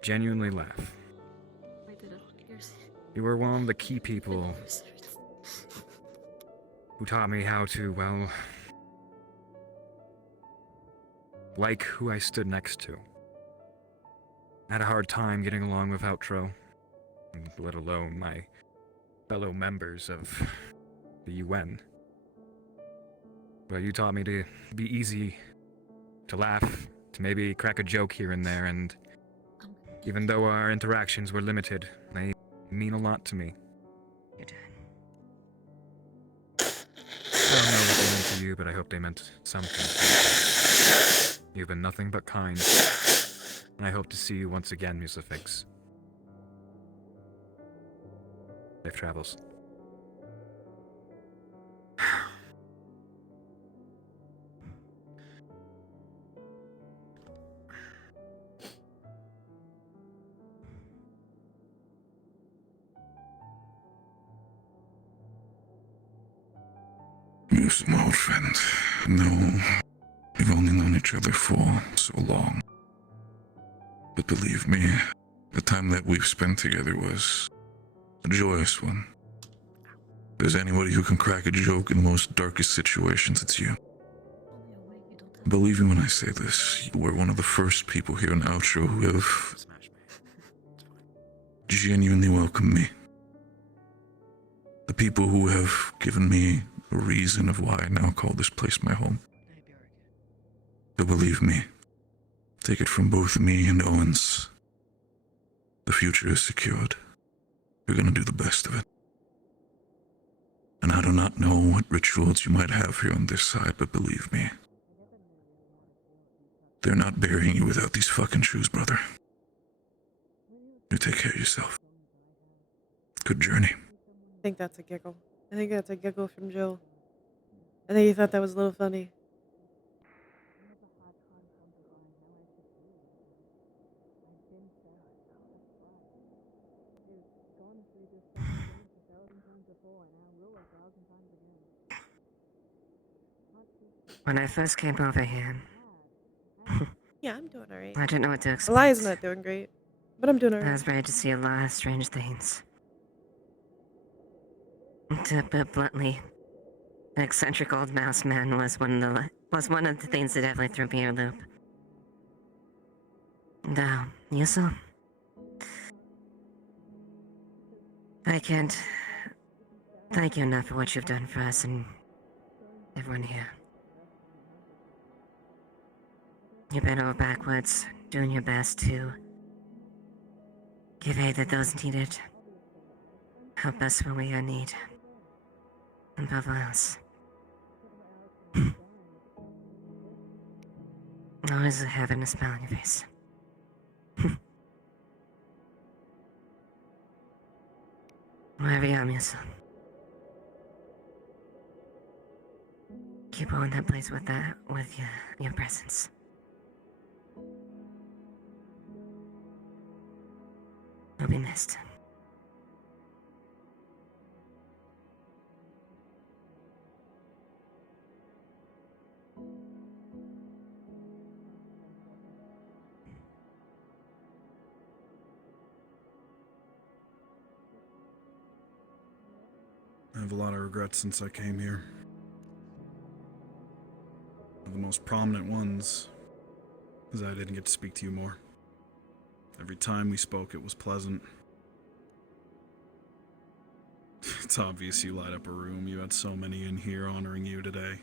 genuinely laugh. You were one of the key people who taught me how to, well, like who I stood next to. I had a hard time getting along with Outro, let alone my fellow members of the UN. But you taught me to be easy, to laugh, to maybe crack a joke here and there, and even though our interactions were limited, they mean a lot to me. I don't know what they meant to you, but I hope they meant something to you. You've been nothing but kind, and I hope to see you once again, Musafix. Safe travels. You're my old friend. No, we've only known each other for so long. But believe me, the time that we've spent together was a joyous one. If there's anybody who can crack a joke in the most darkest situations, it's you. Believe me when I say this, you were one of the first people here in Outro who have genuinely welcomed me. The people who have given me a reason of why I now call this place my home. So believe me, take it from both me and Owens. The future is secured. We're gonna do the best of it. And I do not know what rituals you might have here on this side, but believe me, they're not burying you without these fucking shoes, brother. You take care of yourself. Good journey. I think that's a giggle. I think that's a giggle from Jill. I think he thought that was a little funny. When I first came over here, Yeah, I'm doing alright. I didn't know what to expect. Elias not doing great, but I'm doing I alright. was ready to see a lot of strange things. To put bluntly, an eccentric old mouse man was one of the things that definitely threw me a loop. Now, Yusul, I can't thank you enough for what you've done for us and everyone here. You bent over backwards, doing your best to give aid that those needed. Help us when we are in need. Above all else. Always having a smile on your face. Wherever you are, Yusul. Keep on that place with your presence. You'll be missed. I have a lot of regrets since I came here. One of the most prominent ones is that I didn't get to speak to you more. Every time we spoke, it was pleasant. It's obvious you light up a room. You had so many in here honoring you today.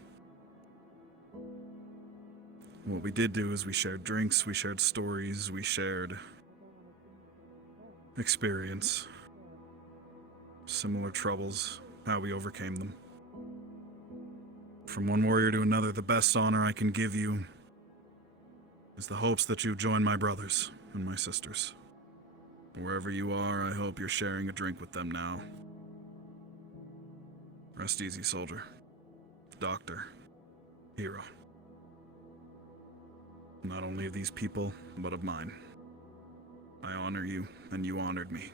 What we did do is we shared drinks, we shared stories, we shared experience. Similar troubles, how we overcame them. From one warrior to another, the best honor I can give you is the hopes that you join my brothers and my sisters. Wherever you are, I hope you're sharing a drink with them now. Rest easy, soldier. Doctor. Hero. Not only of these people, but of mine. I honor you, and you honored me.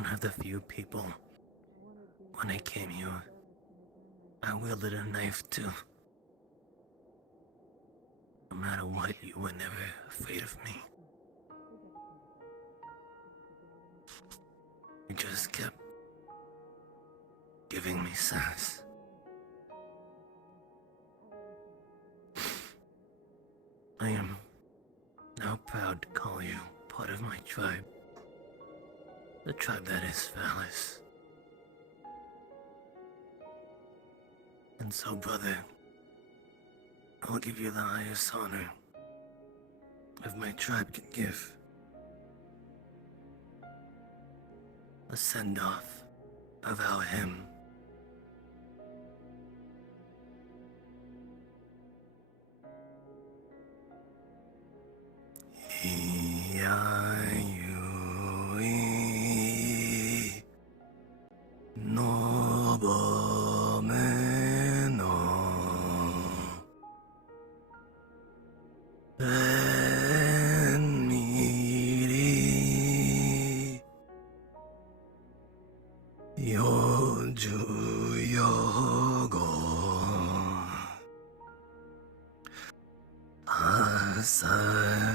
one of the few people. When I came here, I wielded a knife too. No matter what, you were never afraid of me. You just kept giving me sass. I am now proud to call you part of my tribe. The tribe that is Phallus. And so, brother, I will give you the highest honor of my tribe can give. A send-off of our hymn.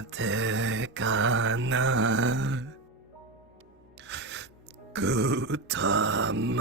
Satekana Gutamae.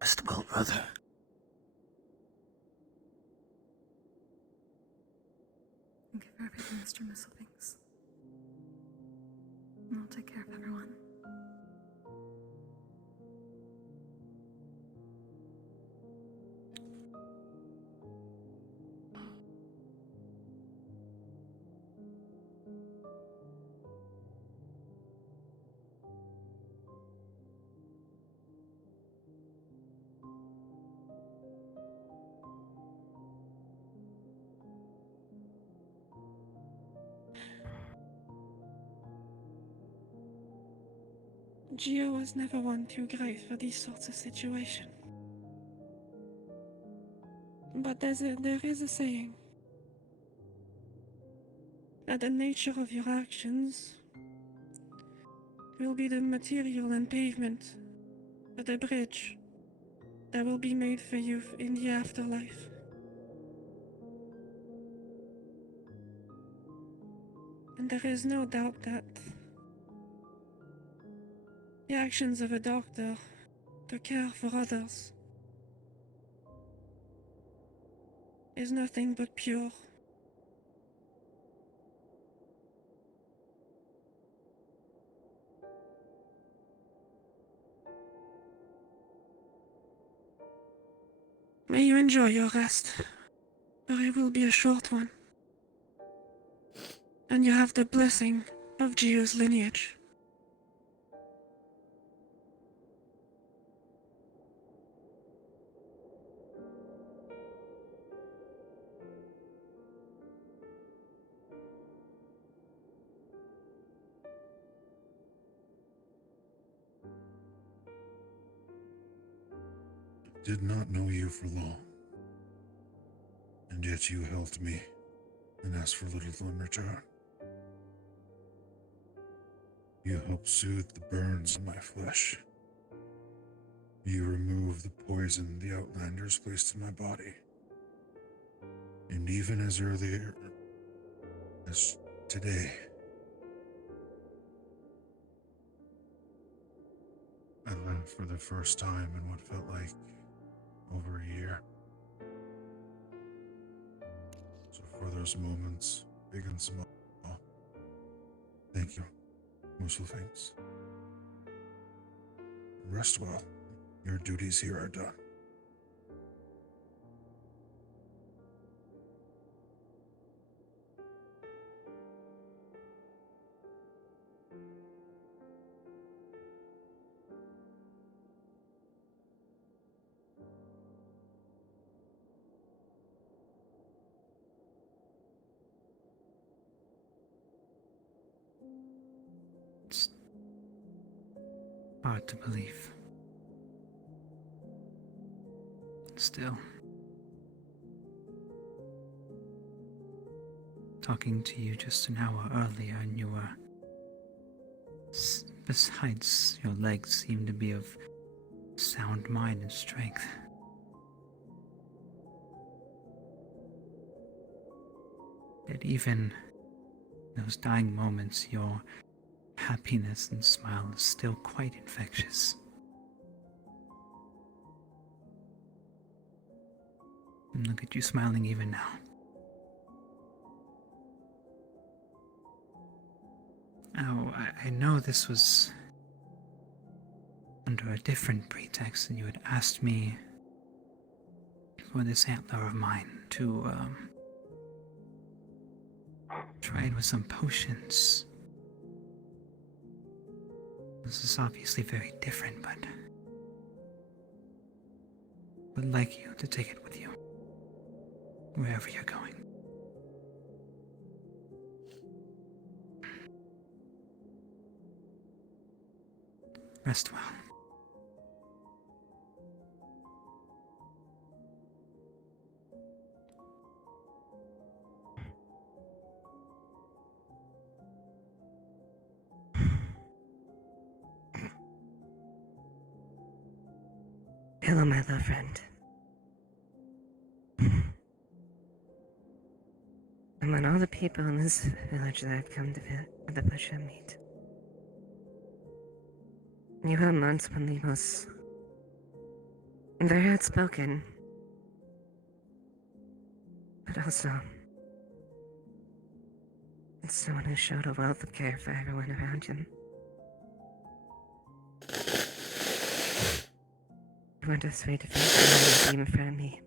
Rest well, brother. Thank you for everything, Mr. Mistlebinks. And I'll take care of everyone. Gio was never one too great for these sorts of situations. But there is a saying that the nature of your actions will be the material and pavement for the bridge that will be made for you in the afterlife. And there is no doubt that the actions of a doctor to care for others is nothing but pure. May you enjoy your rest, for it will be a short one. And you have the blessing of Gio's lineage. Did not know you for long, and yet you helped me and asked for little in return. You helped soothe the burns in my flesh. You removed the poison the Outlanders placed in my body. And even as earlier as today, I lived for the first time in what felt like over a year. So for those moments, big and small, thank you. Muscle things. Rest well. Your duties here are done. It's hard to believe. Still, talking to you just an hour earlier, and you were, besides your legs, seemed to be of sound mind and strength. Yet even in those dying moments, your happiness and smile is still quite infectious. And look at you smiling even now. Oh, I know this was under a different pretext, and you had asked me for this antler of mine to, try it with some potions. This is obviously very different, but would like you to take it with you, wherever you're going. Rest well. Hello, my love friend. Among all the people in this village that I've come to the pleasure to meet, you are amongst one of the most very outspoken, but also someone who showed a wealth of care for everyone around him. You weren't afraid to face anyone in front of me.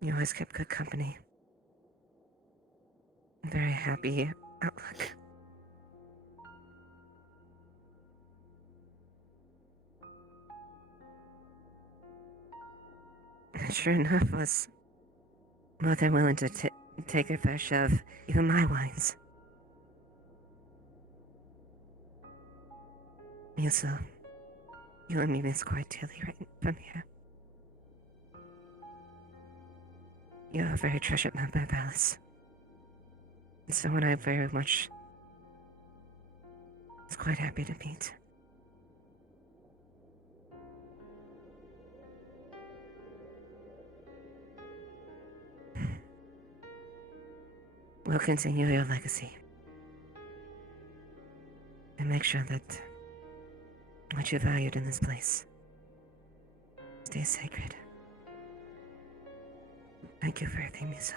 You always kept good company. Very happy outlook. And sure enough, was more than willing to take a fair share of even my wines. So, you and me miss quite dearly right from here. You are a very treasured member of Alice. And someone I very much was quite happy to meet. We'll continue your legacy. And make sure that what you valued in this place Stay sacred. Thank you for everything, Miso.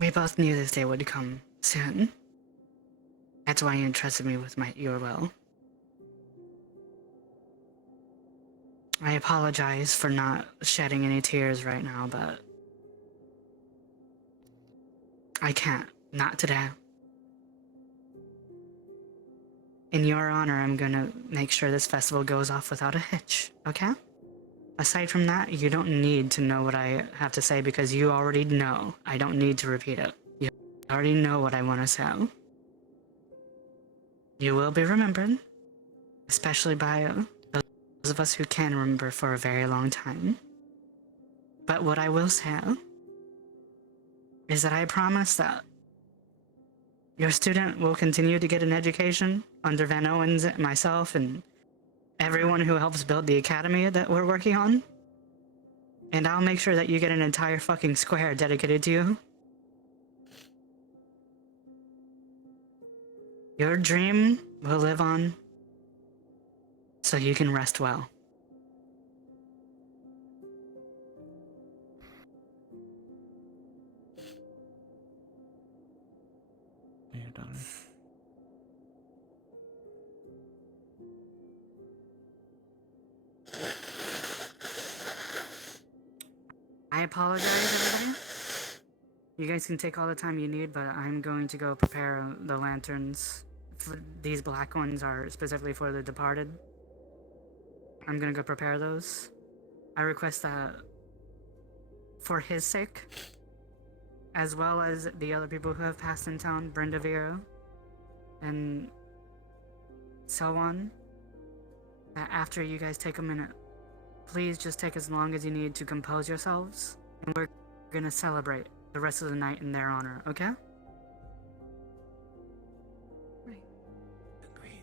We both knew this day would come soon. That's why you entrusted me with your will. I apologize for not shedding any tears right now, but I can't. Not today. In your honor, I'm gonna make sure this festival goes off without a hitch, okay? Aside from that, you don't need to know what I have to say because you already know. I don't need to repeat it. You already know what I want to say. You will be remembered, especially by those of us who can remember for a very long time. But what I will say is that I promise that your student will continue to get an education under Van Owens, myself, and everyone who helps build the academy that we're working on. And I'll make sure that you get an entire fucking square dedicated to you. Your dream will live on, so you can rest well. Yeah, darling. I apologize, everybody. You guys can take all the time you need, but I'm going to go prepare the lanterns. These black ones are specifically for the departed. I'm gonna go prepare those. I request that for his sake, as well as the other people who have passed in town, Brenda Vera, and so on, that after you guys take a minute, please just take as long as you need to compose yourselves, and we're gonna celebrate the rest of the night in their honor, okay? Right. Agreed.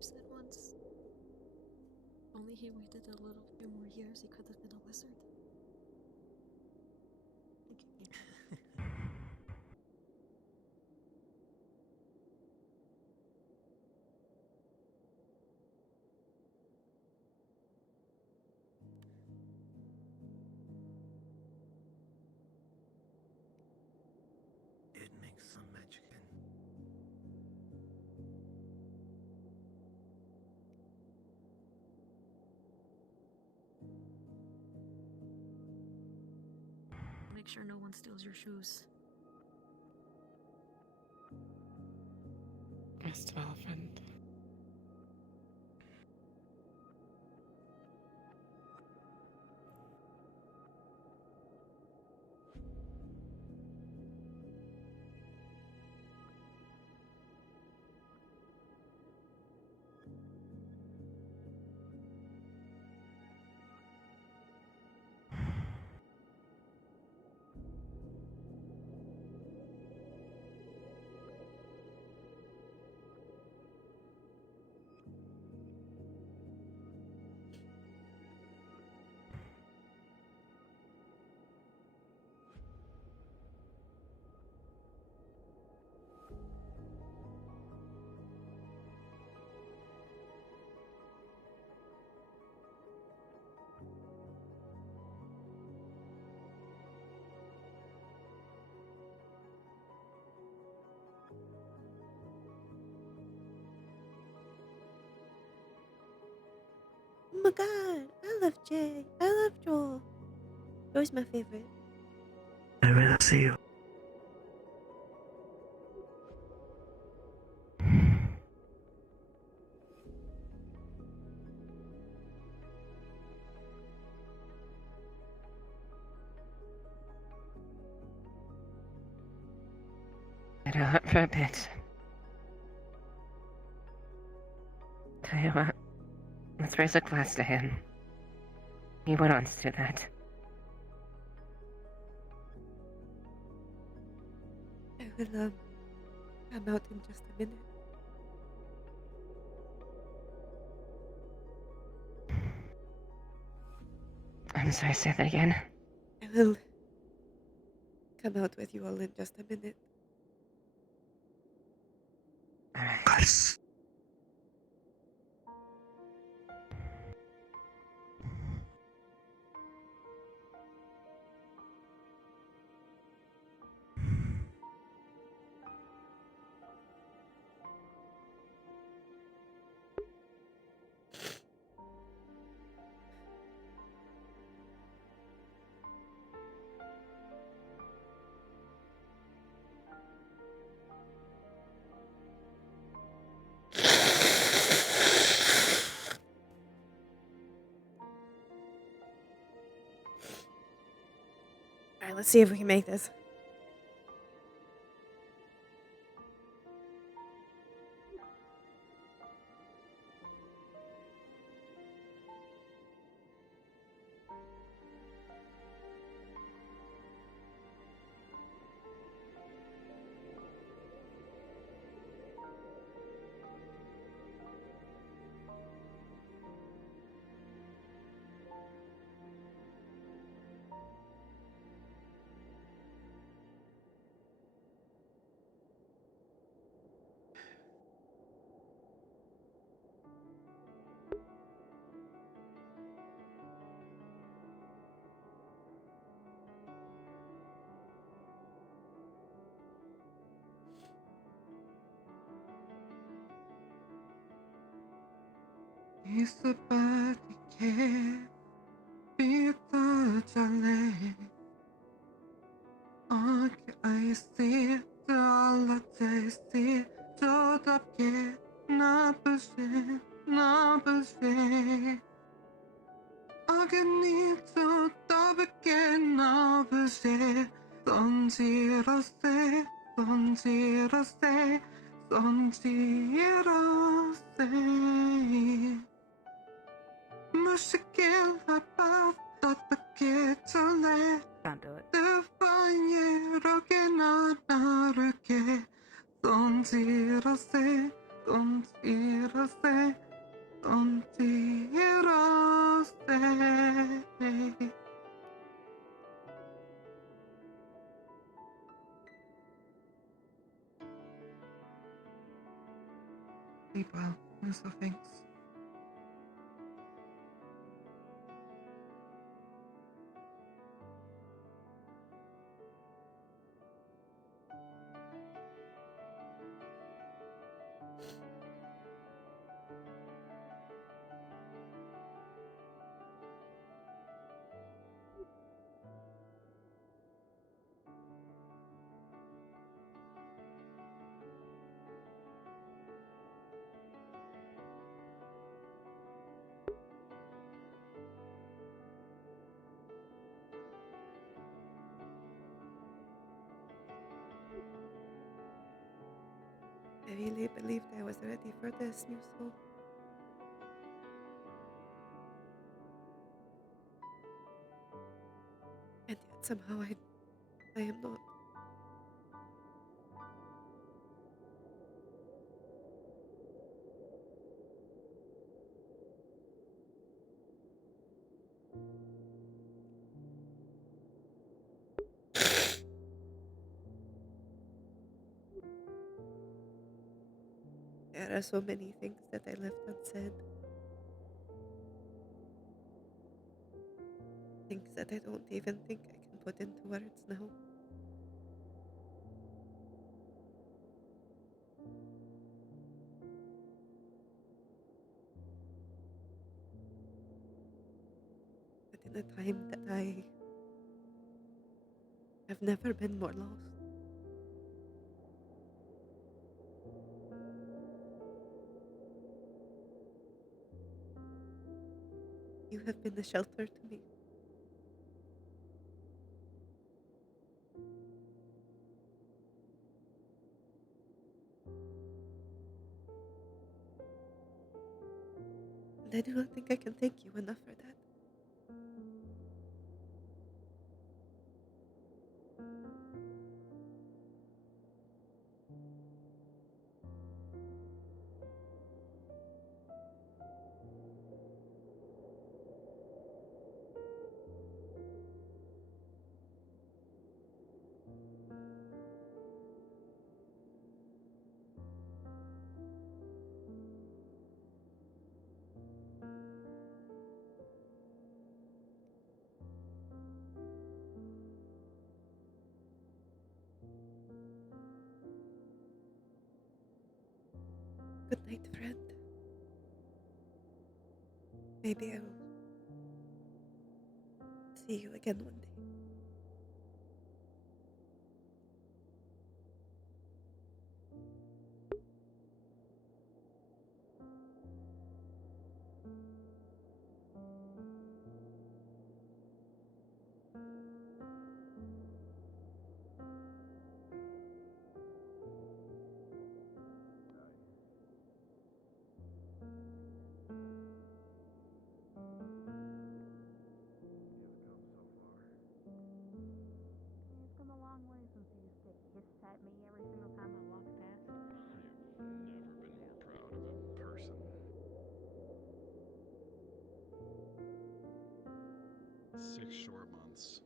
Said once, only he waited a little few more years, he could have been a wizard. It makes some magic in. Make sure no one steals your shoes. Mr. Elephant. my god, I love Jay. I love Joel. Joel's my favorite. I will see you. It'll hurt for a bit. Tell you what, let's raise a glass to him. He went on to do that. I will, come out in just a minute. I'm sorry, say that again. I will come out with you all in just a minute. Nice. Alright, let's see if we can make this. 이스바디게 비터잘래 어깨 아이씨 잘라테시 저답게 나쁘세 나쁘세 어긋니도 더럽게 나쁘세 던지러세 던지러세 던지러세 무식해 바빠게 전에 define 나르게 던지러세 던지러세 던지러세 Sleep well, Mr. Finks. I really believed I was ready for this new soul. And yet somehow I am not. There are so many things that I left unsaid. Things that I don't even think I can put into words now. a time that I have never been more lost. You have been a shelter to me. And I do not think I can thank you enough for that. Good night, friend. Maybe I will see you again one day. It's come a long way since you used to hiss at me every single time I walked past. Never been more proud of a person. 6 short months.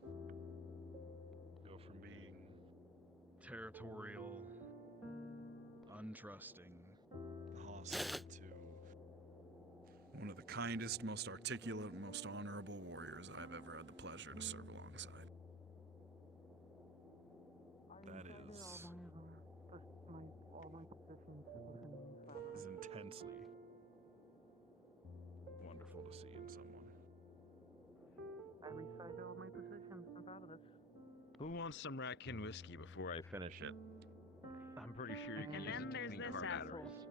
Go from being territorial, untrusting, hostile to one of the kindest, most articulate, most honorable warriors I've ever had the pleasure to serve alongside. That is intensely wonderful to see in someone. I recited all my positions. I'm proud of this. Who wants some Ratkin whiskey before I finish it? I'm pretty sure you can And use then it to there's clean this car asshole. batteries.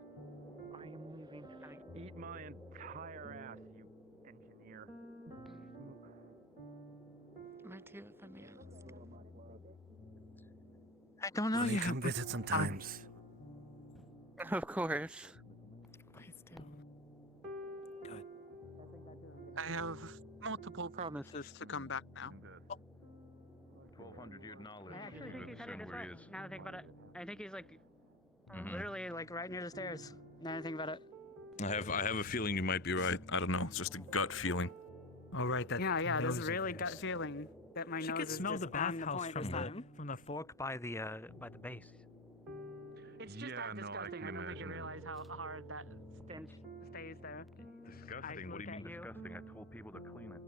I am leaving tonight. Eat my entire ass, you engineer. My tea with the meals. I don't know. Will you You come have visit sometimes? Of course. Please do. Good. I have multiple promises to come back now. 1200 year knowledge. I actually think he's headed this way. Now that I think about it, I think he's like Mhm. literally like right near the stairs. Now that I think about it. I have a feeling you might be right. I don't know. It's just a gut feeling. Oh right, that Yeah, this nose of really yours. gut feeling that my She nose could is smell just the on the bathhouse point from this the time. fork by the base. It's just Yeah, that no, I disgusting. can I don't think you imagine. realize how hard that stench stays there. Disgusting? What do you mean disgusting? I told people to clean it.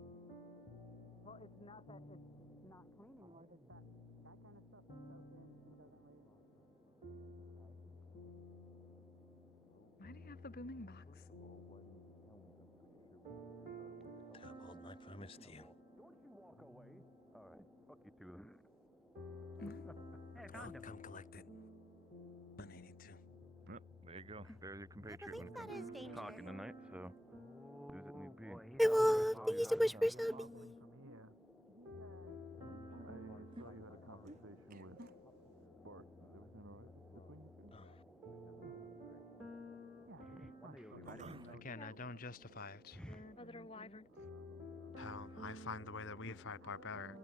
Well, it's not that it's not clean anymore. It's that that kind of stuff soaks in and doesn't really. Why do you have the booming box? To uphold my promise to you. Alright, fuck you two then. Hey, I found him. Come collect it. 182. Well, there you go. There's your compatriot believe that is dangerous. talking tonight, so use it need be. Hey, Wolf, thank you so much for subbing. Again, I don't justify it. Other wyverns. How I find the way that we fight barbaric.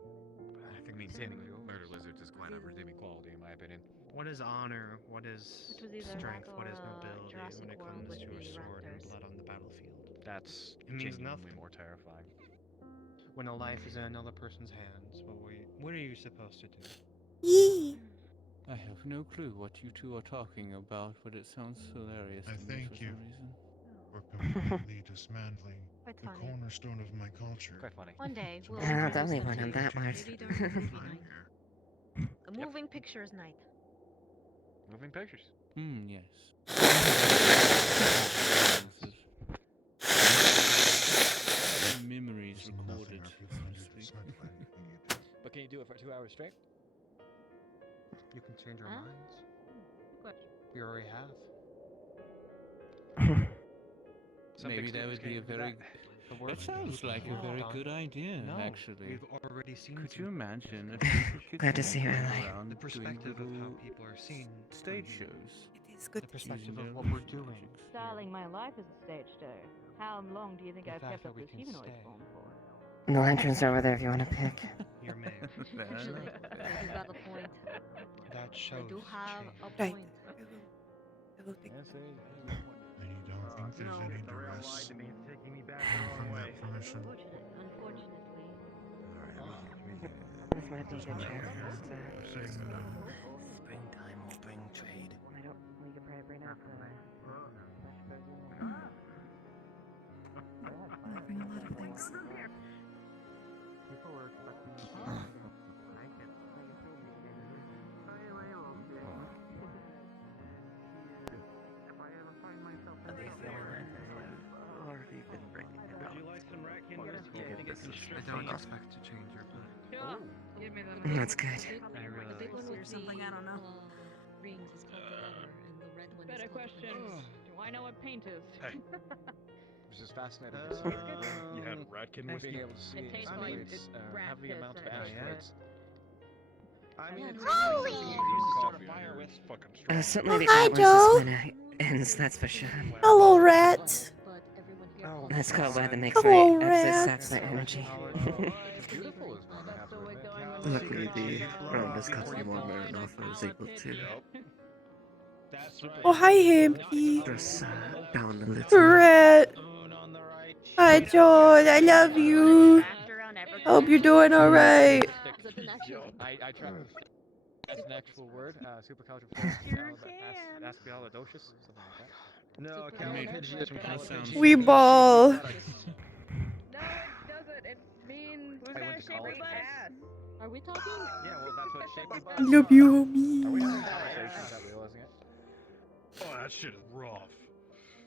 I think maintaining murder lizards is quite a redeeming quality, in my opinion. What is honor? What is It was either strength? that What is or, nobility Jurassic when it World comes with to a the sword and raptors. blood on the battlefield? That's It means genuinely nothing. more terrifying. When a life is in another person's hands, what are you supposed to do? Yee. I have no clue what you two are talking about, but it sounds hilarious I to me for thank you some reason. for completely dismantling Quite the funny. cornerstone of my culture. Quite funny. One day we'll You're not introduce the only them one to on you. that part. Maybe during the movie night. A moving pictures night. Moving pictures. Yes. was Nothing recorded. are people 100% planning to do. But can you do it for 2 hours straight? You can change our Huh? minds. Question. We already have. Maybe that would be a very. That sounds like a very good idea, No, actually. we've already seen. Could some- you imagine if people could Glad to see you, go Ally. around The doing perspective of how little people are seen. stage shows? It is good The to see perspective you. of what we're doing. Darling, my life is a stage show. How long do you think The I've fact kept that up we this can humanoid stay. form for? The lantern's over there if you want to pick. Your mayor. Actually, he's got a point. That I shows do have a Right. point. I will take And you don't think there's No. any duress from that permission? Unfortunately. This might be a good chance for us to. Saying no. Springtime will bring trade. I don't. We could probably bring up the. I'll bring a lot of things. People were expecting us to like it. Are they feeling that? Or have you been breaking it out? Would you like some rat candy? I don't expect to change your mind. Give me That's good. I The big one realize. with something I don't know. Rings is called the leather, and the red one Better is called question. the Do I know what paint is? Hey. This is fascinating to see. You had ratkin whiskey. Being able to see It tastes its like weights, rat heavy piss amounts of and asteroids. I mean, it's Holy! you to start a fire with. Fucking strong. Certainly Oh, hi, the Joe. when it ends, that's for sure. Hello, rat. But everyone here Oh, calls That's it called rat. weather makes Hello, right. rat. That's the energy. Beautiful is one, I have to admit. Luckily, the rounders cut me more burn off. I was able to Oh, hi, Hampy. dress down a little. Rat. Hi, George. I love you. Hope you're doing all right. Is that an actual thing? I tried. That's an actual word. Supercalifragilisticexpialidocious, something like that. No, caliphagious. We ball. No, it doesn't. It means I went to college. Are we talking? Yeah, well, that's what shaped me. I love you, homie. Are we having a conversation without realizing it? Oh, that shit is rough.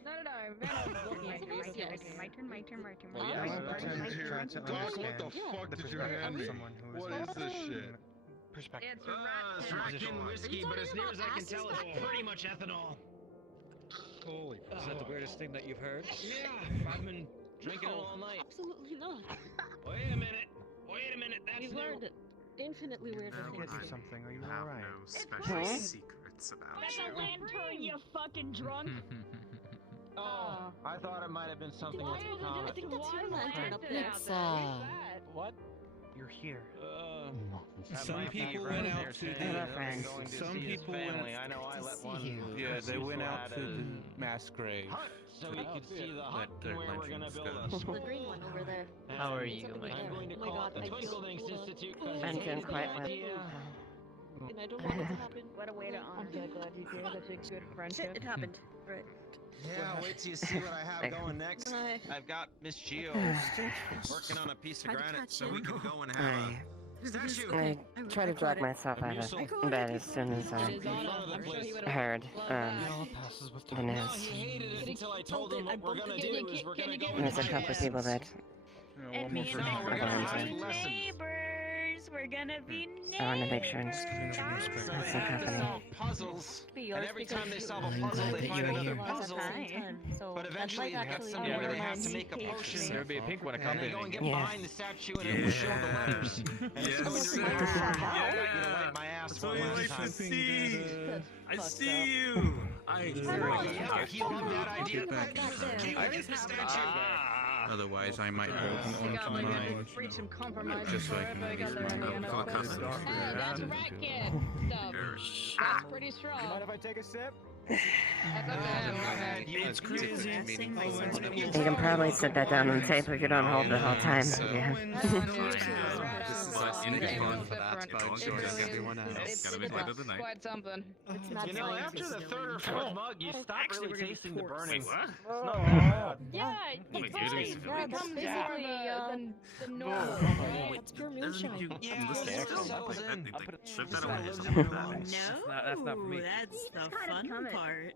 No, Vanna's looking at you. Yes. My turn. Well, I yeah, would like so- to try to Doc, what the understand fuck the did you perspective hand of me? someone who What is is this shit? perspective. It's rat piss. whiskey, but as near as I can tell, it's pretty much ethanol. Holy, is that the weirdest thing that you've heard? Yeah, I've been drinking it all night. Absolutely not. Wait a minute. We've heard infinitely weirder I'll things. get you something. Are you Have alright? no special secrets about That's you. a lantern, you fucking drunk. Oh, I thought it might have been something with the I comet. think that's your lantern up there. It's what? You're here. Some people went out to Hello, friends. Some people went. I know I let one. Yeah, they went out to the mass grave. So we could see the hut their where we're gonna luncheons build go. The green one over there. How are you, my I'm going to Oh my call god, it the I feel Twinkledings Institute. I'm doing quite well. And I don't want it to happen. What a way to honor the glad you hear such a good friendship. Shit, it happened. Right. Yeah, wait till you see what I have going next. Hi. I've got Miss Geo working on a piece of Tried to granite catch so you. we can go and have a statue. I tried to drag myself out of bed as soon as I heard the news. He hated it until I told him what we're gonna do is we're gonna go There's a couple of people that And me and We're my gonna girls be are neighbors. We're gonna be neighbors. I want to make sure and have some company. Puzzles, Be and yours every because time they you- solve I'm a puzzle, glad they that find you are another here. puzzle. So But that eventually, might they get actually somewhere where they remind have to me make a potion. occasionally. There'd be a pink one And they accompanying go and get Yes. behind the statue and it will show the letters. And it's going to read, I got you to wipe my ass one last time. I see you. Yeah, he loved that idea. I Keep the statue. Otherwise, I might hold on to mine. Reach some compromise Just so I before can I got use there in the mine. end. I'll cut That's it. rat kid stuff. That's pretty strong. You mind if I take a sip? That's up to him, not me. It's crazy. You can probably sit that down on the tape if you don't hold the whole time. Yeah. It's quite something. It's not You know, science. after the third or fourth mug, you stop really tasting the burning. It's not Yeah, that bad. yeah, that's basically the normal. That's pure moonshine. That's not for me. That's the fun part.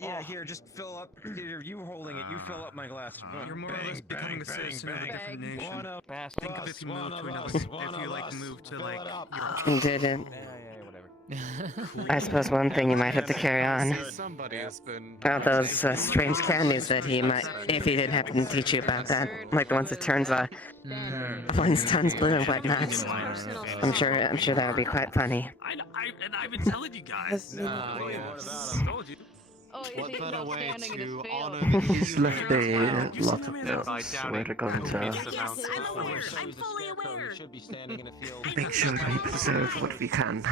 Yeah, here, just fill up. Here, you holding it. You fill up my glass. You're more or less becoming a citizen of a different nation. One of Think of us, if you one move to of another, us, if one you of like us. move to Fill like it up. Did it? Yeah, whatever. I suppose one thing you might have to carry on Somebody has been. are those strange candies that he might, if he didn't happen to teach you about that, like the ones that turns Flintstones blue and whatnot. I'm sure that would be quite funny. And I've been telling you guys. Told you. What better way to honor He's left a lot of notes where they're going to I'm fully aware. Should be standing in a field. make sure we preserve what we can.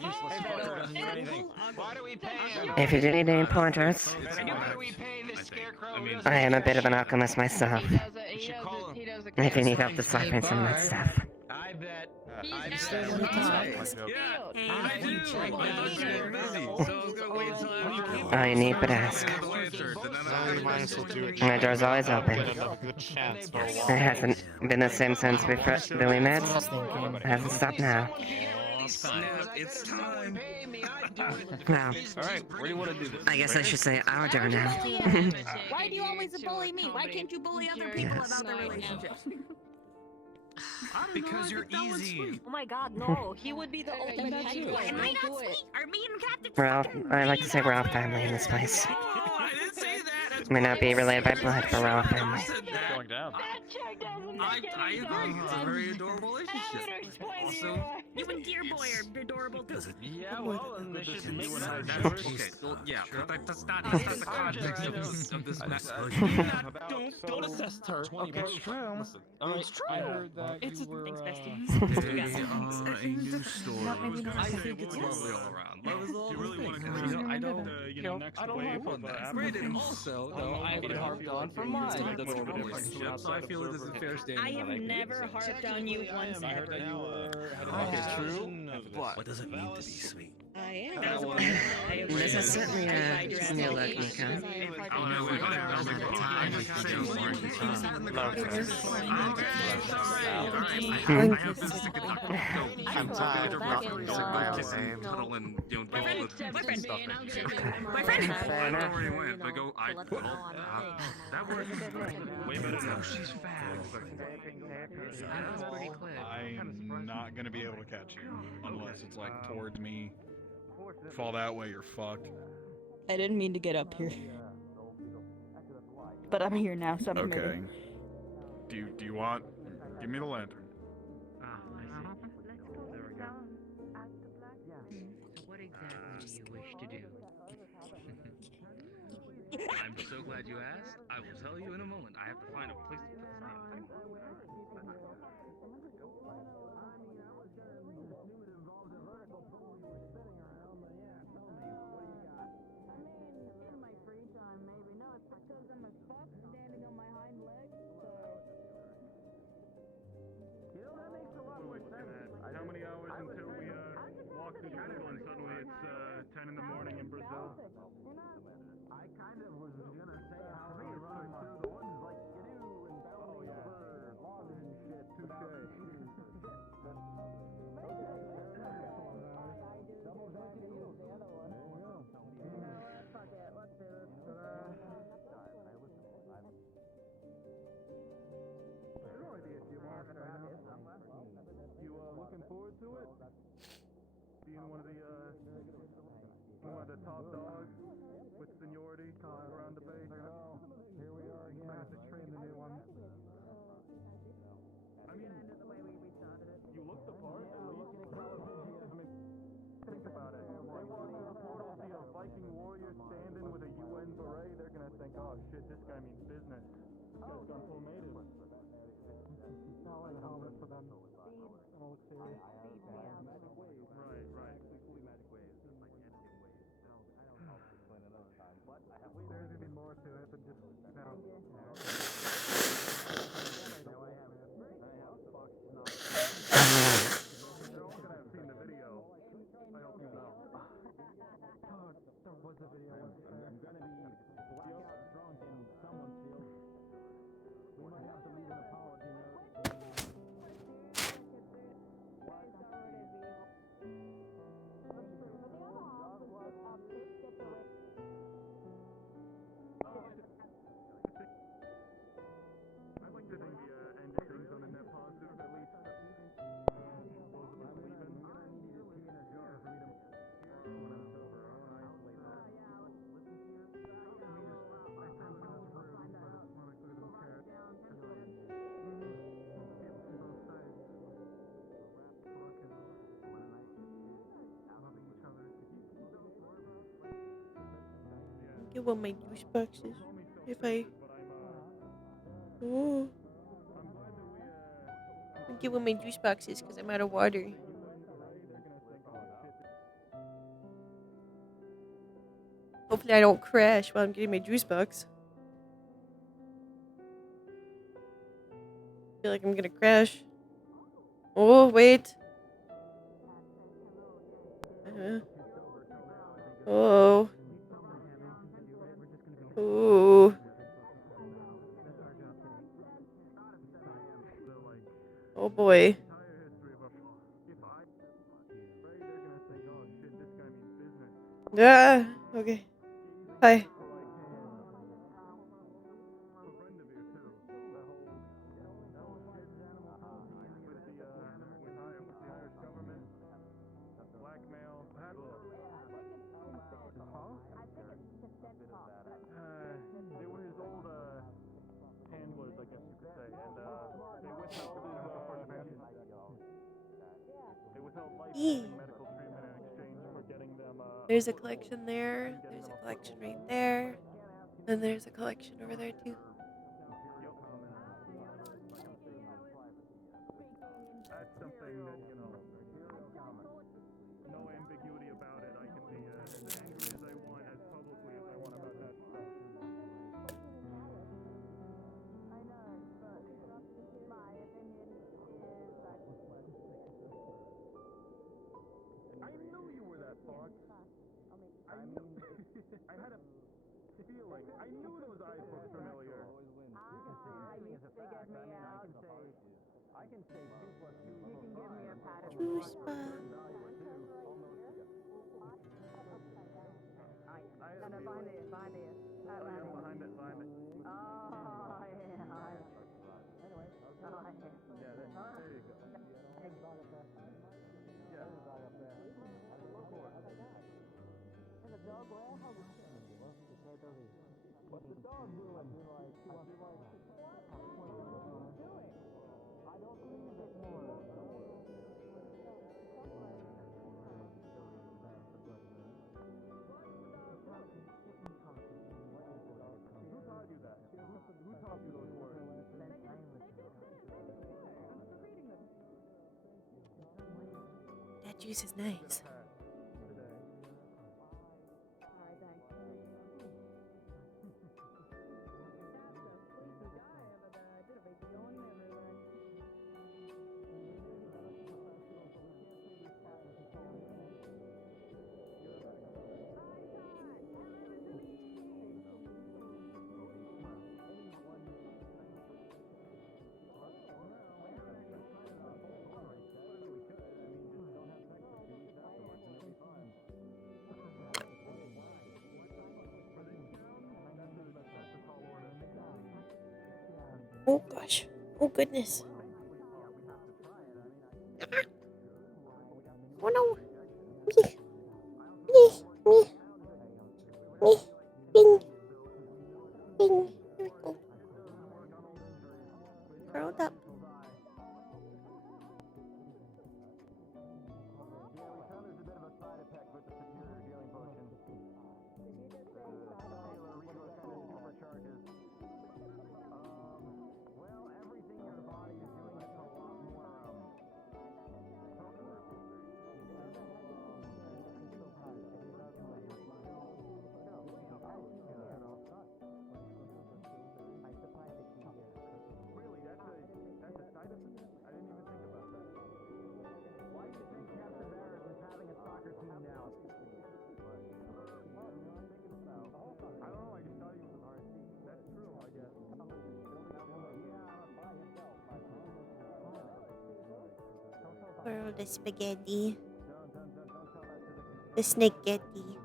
Useless fucker doesn't do anything. Why do we pay him? If you do need any pointers, Why do we pay this scarecrow? I am a bit of an alchemist myself. You should call him. If you need help deciphering some of that stuff. I bet. All you need but ask. My door's always open. It hasn't been the same since we met. It hasn't stopped now. It's time. Well, Alright, where do you want to do this? I guess I should say our door now. Why do you always bully me? Why can't you bully other people Yes. about their relationships? Because you're easy. Oh my god, no. He would be the ultimate pet boy. Am I not sweet? Are me and Captain We're all, I like to say we're all family in this place. I didn't say that. May not be related by blood, but we're all family. Going down. I agree. It's a very adorable relationship. Also, you and Dear Boy are adorable too. Yeah, well, and they should make sense. That's okay. Well, yeah, but that's not the context of this mess. Don't assess her. Okay. Listen. Alright. I heard that It's you were. They are a new story. I think it's lovely all around. Love is all You really want to things. go I don't. I don't wave want of that. Granted, also, though, I've been harped on for mine. The normal relationship, so I feel it is a fair standing. I have never harped on you once ever. Okay, true. What does it mean to be sweet? I am. This is certainly a new look, Nico. Oh no, we got it. I'm tired of not using my own name. Cuddle and do all the stuff. Fair I know enough. where he went. But go. That works. Way better than Oh, she's fast. I'm not gonna be able to catch you unless it's like towards me. Fall that way, you're fucked. I didn't mean to get up here. But I'm here now, so I'm Okay. committed. Do you want? Give me the lantern. What exactly do you wish to do? I'm so glad you asked. I will tell you in a moment. I have to find a place to put this damn thing. How many hours until we walk through the middle and suddenly it's 10 in the morning in Brazil? I kind of was gonna say how we run through the woods like you do and bounding over logs and shit. You looking forward to it? Being one of the top dogs with seniority around the base. Here we are again. I have to train the new one. I mean, you look the part. Think about it. They walk through the portal, see a Viking warrior standing with a UN beret. They're gonna think, oh shit, this guy means business. This guy's gone full native. Not like helmet for them. Don't look serious. Right, right. There's even more to it than just now. You're all gonna have seen the video. I hope you know. Oh, there was a video. I'm gonna be blackout drunk in someone's field. We might have to leave an apology note. get one of my juice boxes. If I. Oh. I'll get one of my juice boxes because I'm out of water. Hopefully I don't crash while I'm getting my juice box. I feel like I'm gonna crash. Oh, wait. Oh. Ooh. Oh boy. Ah, okay. Hi. They were his old handlers, I guess you could say, and they withheld his they withheld life-saving medical treatment in exchange for getting them. There's a collection there. There's a collection right there. And there's a collection over there too. That's something that, you know, no ambiguity about it. I can be as angry as I want, as publicly as I want about that stuff. I knew you were that Fox. I had a feeling. I knew those eyes looked familiar. I can say 2 plus 2 equals 5. Juice box. Behind it. Behind it. Oh, yeah. Anyway. Yeah, there you go. Yeah. And the dog, where? What's the dog doing? I feel like, what? I don't believe it more. Who taught you that? Who taught you those words? That juice is nice. Oh gosh. Oh goodness. Oh no. Me. Bing. Bing. Here we go. Curled up. Or the spaghetti. The snakeetti.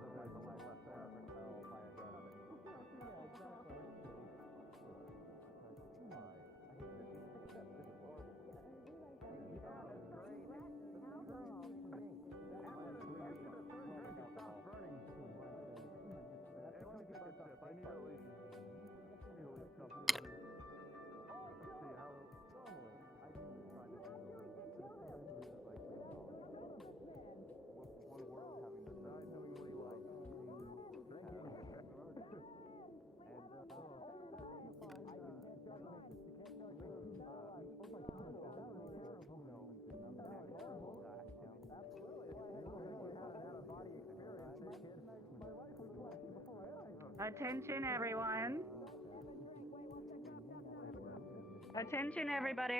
Attention, everyone. Attention, everybody.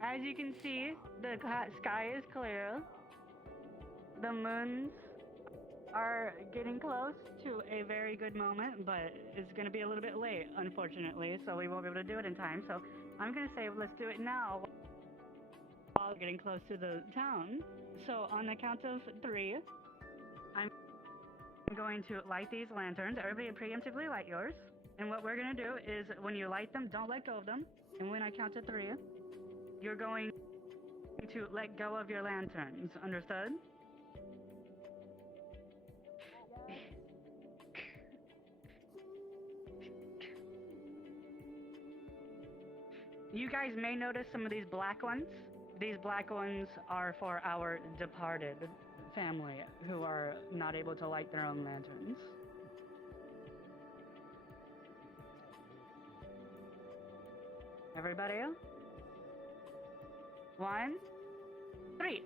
As you can see, the sky is clear. The moons are getting close to a very good moment, but it's going to be a little bit late, unfortunately, so we won't be able to do it in time. So I'm going to say let's do it now while getting close to the town. So on the count of 3, I'm going to light these lanterns. Everybody preemptively light yours. And what we're going to do is when you light them, don't let go of them. And when I count to 3, you're going to let go of your lanterns. Understood? You guys may notice some of these black ones. These black ones are for our departed family who are not able to light their own lanterns. Everybody? 1, 3.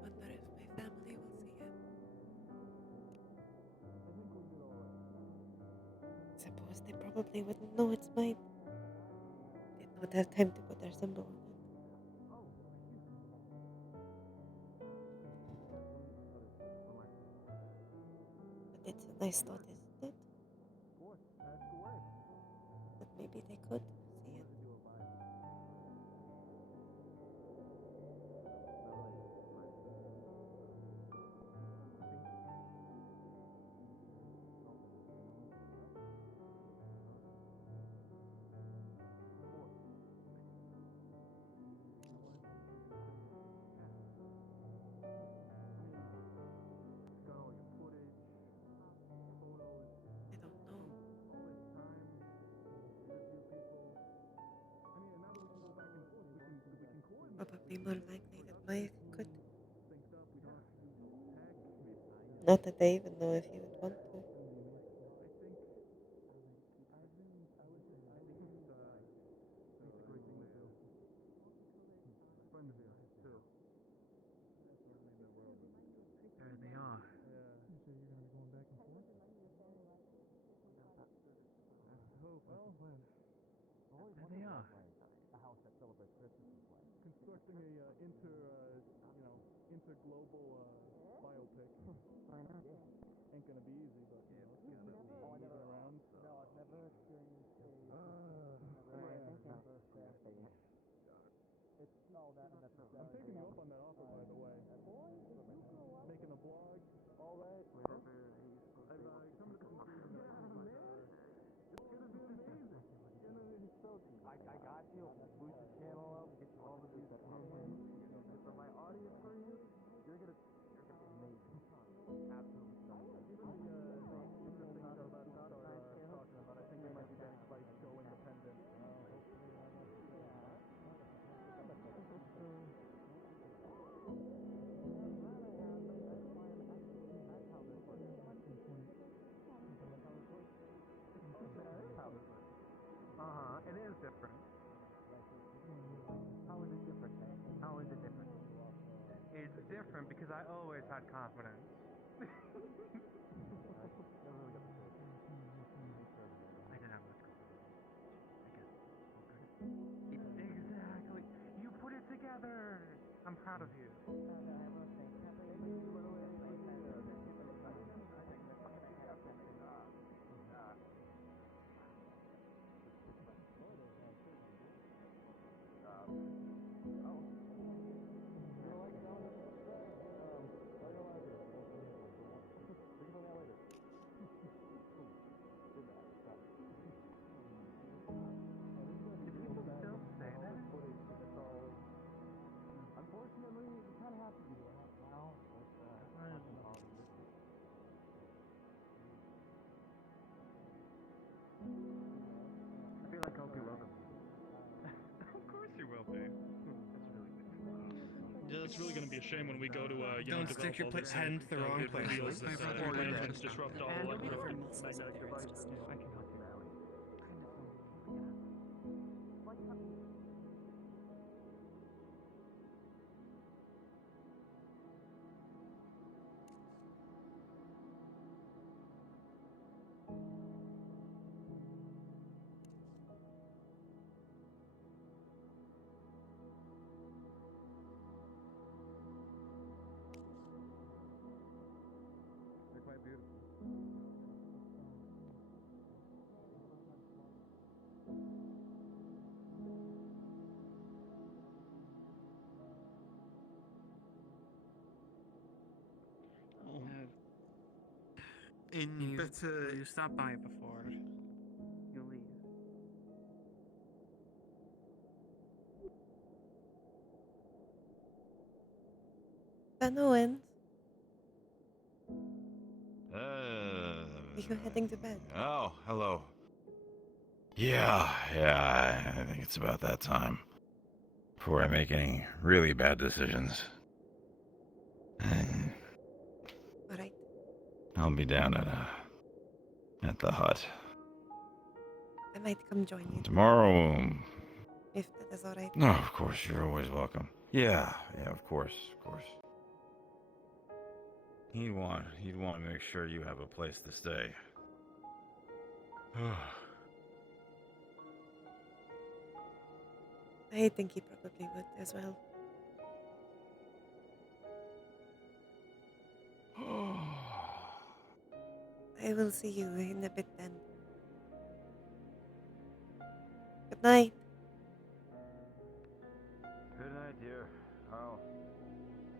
Wonder if my family will see him. Suppose they probably wouldn't know it's mine. They don't have time to put their symbol on it. But it's a nice thought, isn't it? But maybe they could see him. Probably more likely that Maya could. Not that they even know if he would want to. There they are. There they are. Constructing a interglobal biopic. Why not? Ain't gonna be easy, but you know, it's good that we're moving around. No, I've never experienced a. It's all that unnecessary. I'm taking you up on that offer, by the way. Making a blog, all that. I've come to the conclusion that it's gonna be amazing. It's gonna be so. I got you. Boost the channel up, get you all the views that for my audience for you, you're gonna be amazing. Absolutely stunning. Even the things that Scott are talking about, I think they might be getting quite show independent. It is different. How is it different? How is it different? It's different because I always had confidence. I didn't have much confidence. Exactly. You put it together. I'm proud of you. Unfortunately, you kind of have to do that now. I feel like I'll be welcome. Of course you will be. Yeah, it's really gonna be a shame when we go to Don't stick your hand the wrong place. reveals My this brother arrangements disrupt all electromagnetic devices. I can help you out. They're quite beautiful. You stopped by before you leave. No end. Uh, Are you heading to bed? Oh, hello. Yeah, I think it's about that time. Before I make any really bad decisions. Alright. I'll be down at the hut. I might come join you Tomorrow. if that is alright. No, of course, you're always welcome. Yeah, of course. He'd want to make sure you have a place to stay. I think he probably would as well. I will see you in a bit then. Good night. Good night, dear. I'll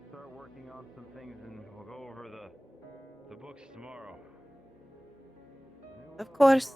start working on some things and we'll go over the books tomorrow. Of course.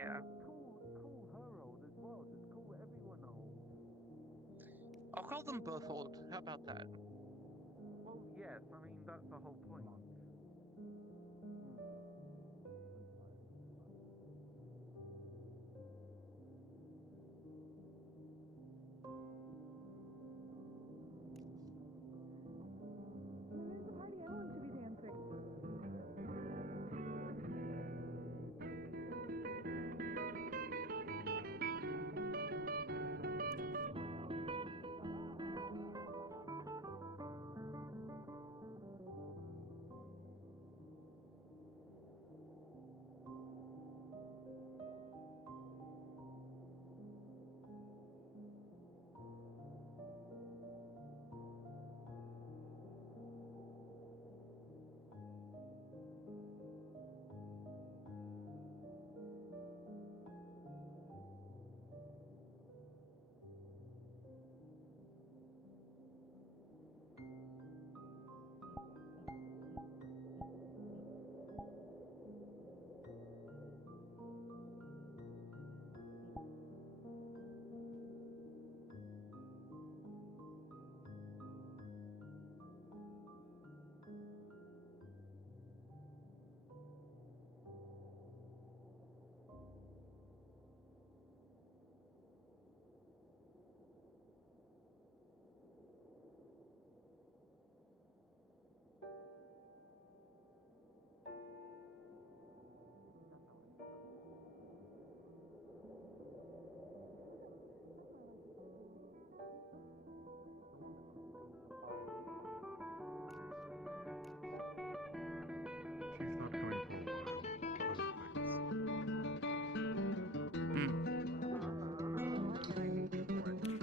Yeah. I'll call them both old. How about that? Well, yes, I mean, that's the whole point.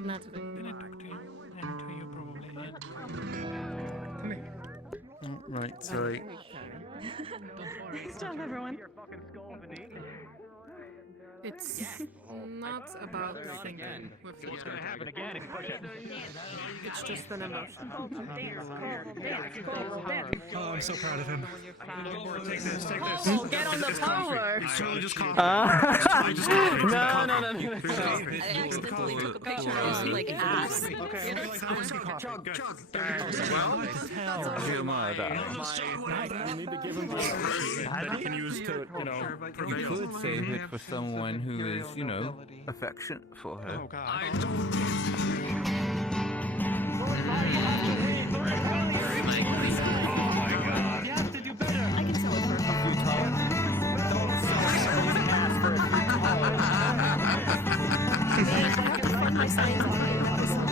Not today. Did I talk to you? I didn't tell you probably yet. Come here. Oh, right, sorry. Don't worry. Good job, everyone. It's not about thinking with the What's gonna happen again if you push it? It's just an emotion. Oh, I'm so proud of him. Take this, take this. Oh, get on the power. It's totally just coffee. No, It's coffee. no, It's no, coffee. no. It's coffee. I accidentally took a picture of his like ass. Okay, chug. You need to give him that he can use to, you could save it for someone who is, affectionate for her. Oh, God. I can tell it for a few times. I can find my signs on my episode.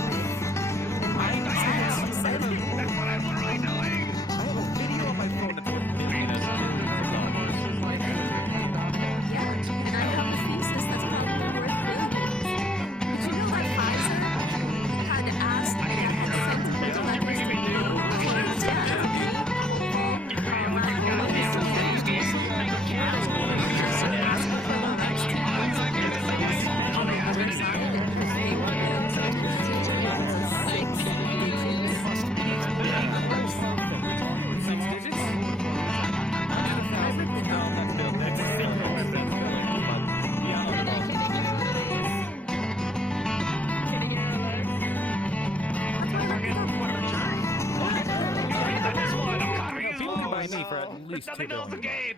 Me for at least $2 billion.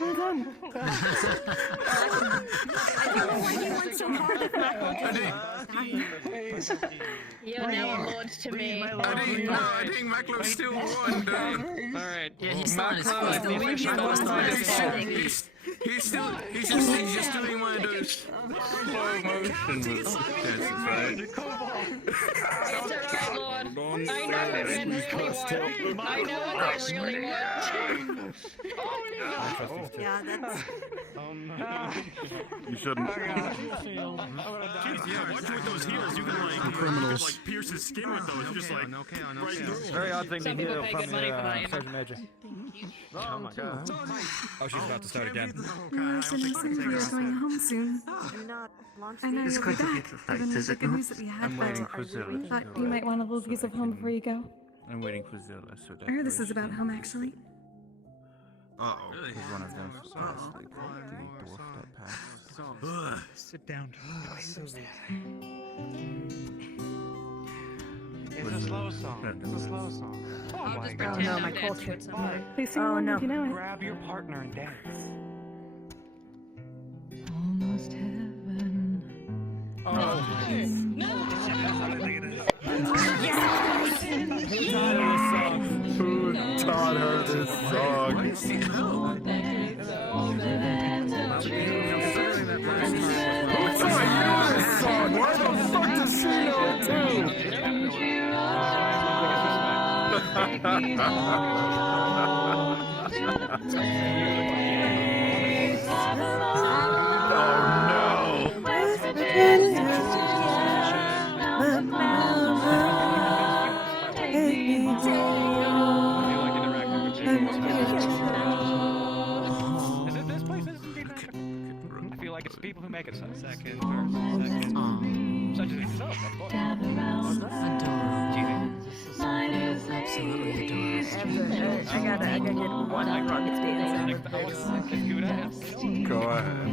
Well done. I don't know why you went so hard at Macro. You're now a lord to me. I think Maclo still won, Alright. Yeah, he's still on his feet. He's just doing one of those Slow motion with success, right? It's alright, Lord. I know what men really want. I know what they really want. Yeah, that's... You shouldn't. Jeez, yeah, watch with those heels. You can like pierce his skin with those. Just like right through. Very odd thing to Some people hear pay from good money for that, Sergeant Major. Oh my God. Oh, she's about to start again. Well, so nice that we're going home soon. I know you'll be back, given the good news that we had, I'm waiting but for Zilla. I thought you might want a little piece of home before you go. I'm waiting for Zilla, so I heard this is about home, actually. Uh-oh. Is one of them possibly the dwarf that passed? Sit down. It's a slow song. It's a slow song. Oh I'll my just god. pretend no, I'm my dancing culture. with somebody. Please sing Oh, along no. if you know it. Grab your partner and dance. Almost heaven. Oh, No! Who taught her this song? Who taught you this song? Why the fuck does she know it Is it this place? Is indeed magical. I feel like it's the people who make it second, first, second. Such as yourself, of course. Absolutely adorable. I gotta get one rocket dance. Go ahead.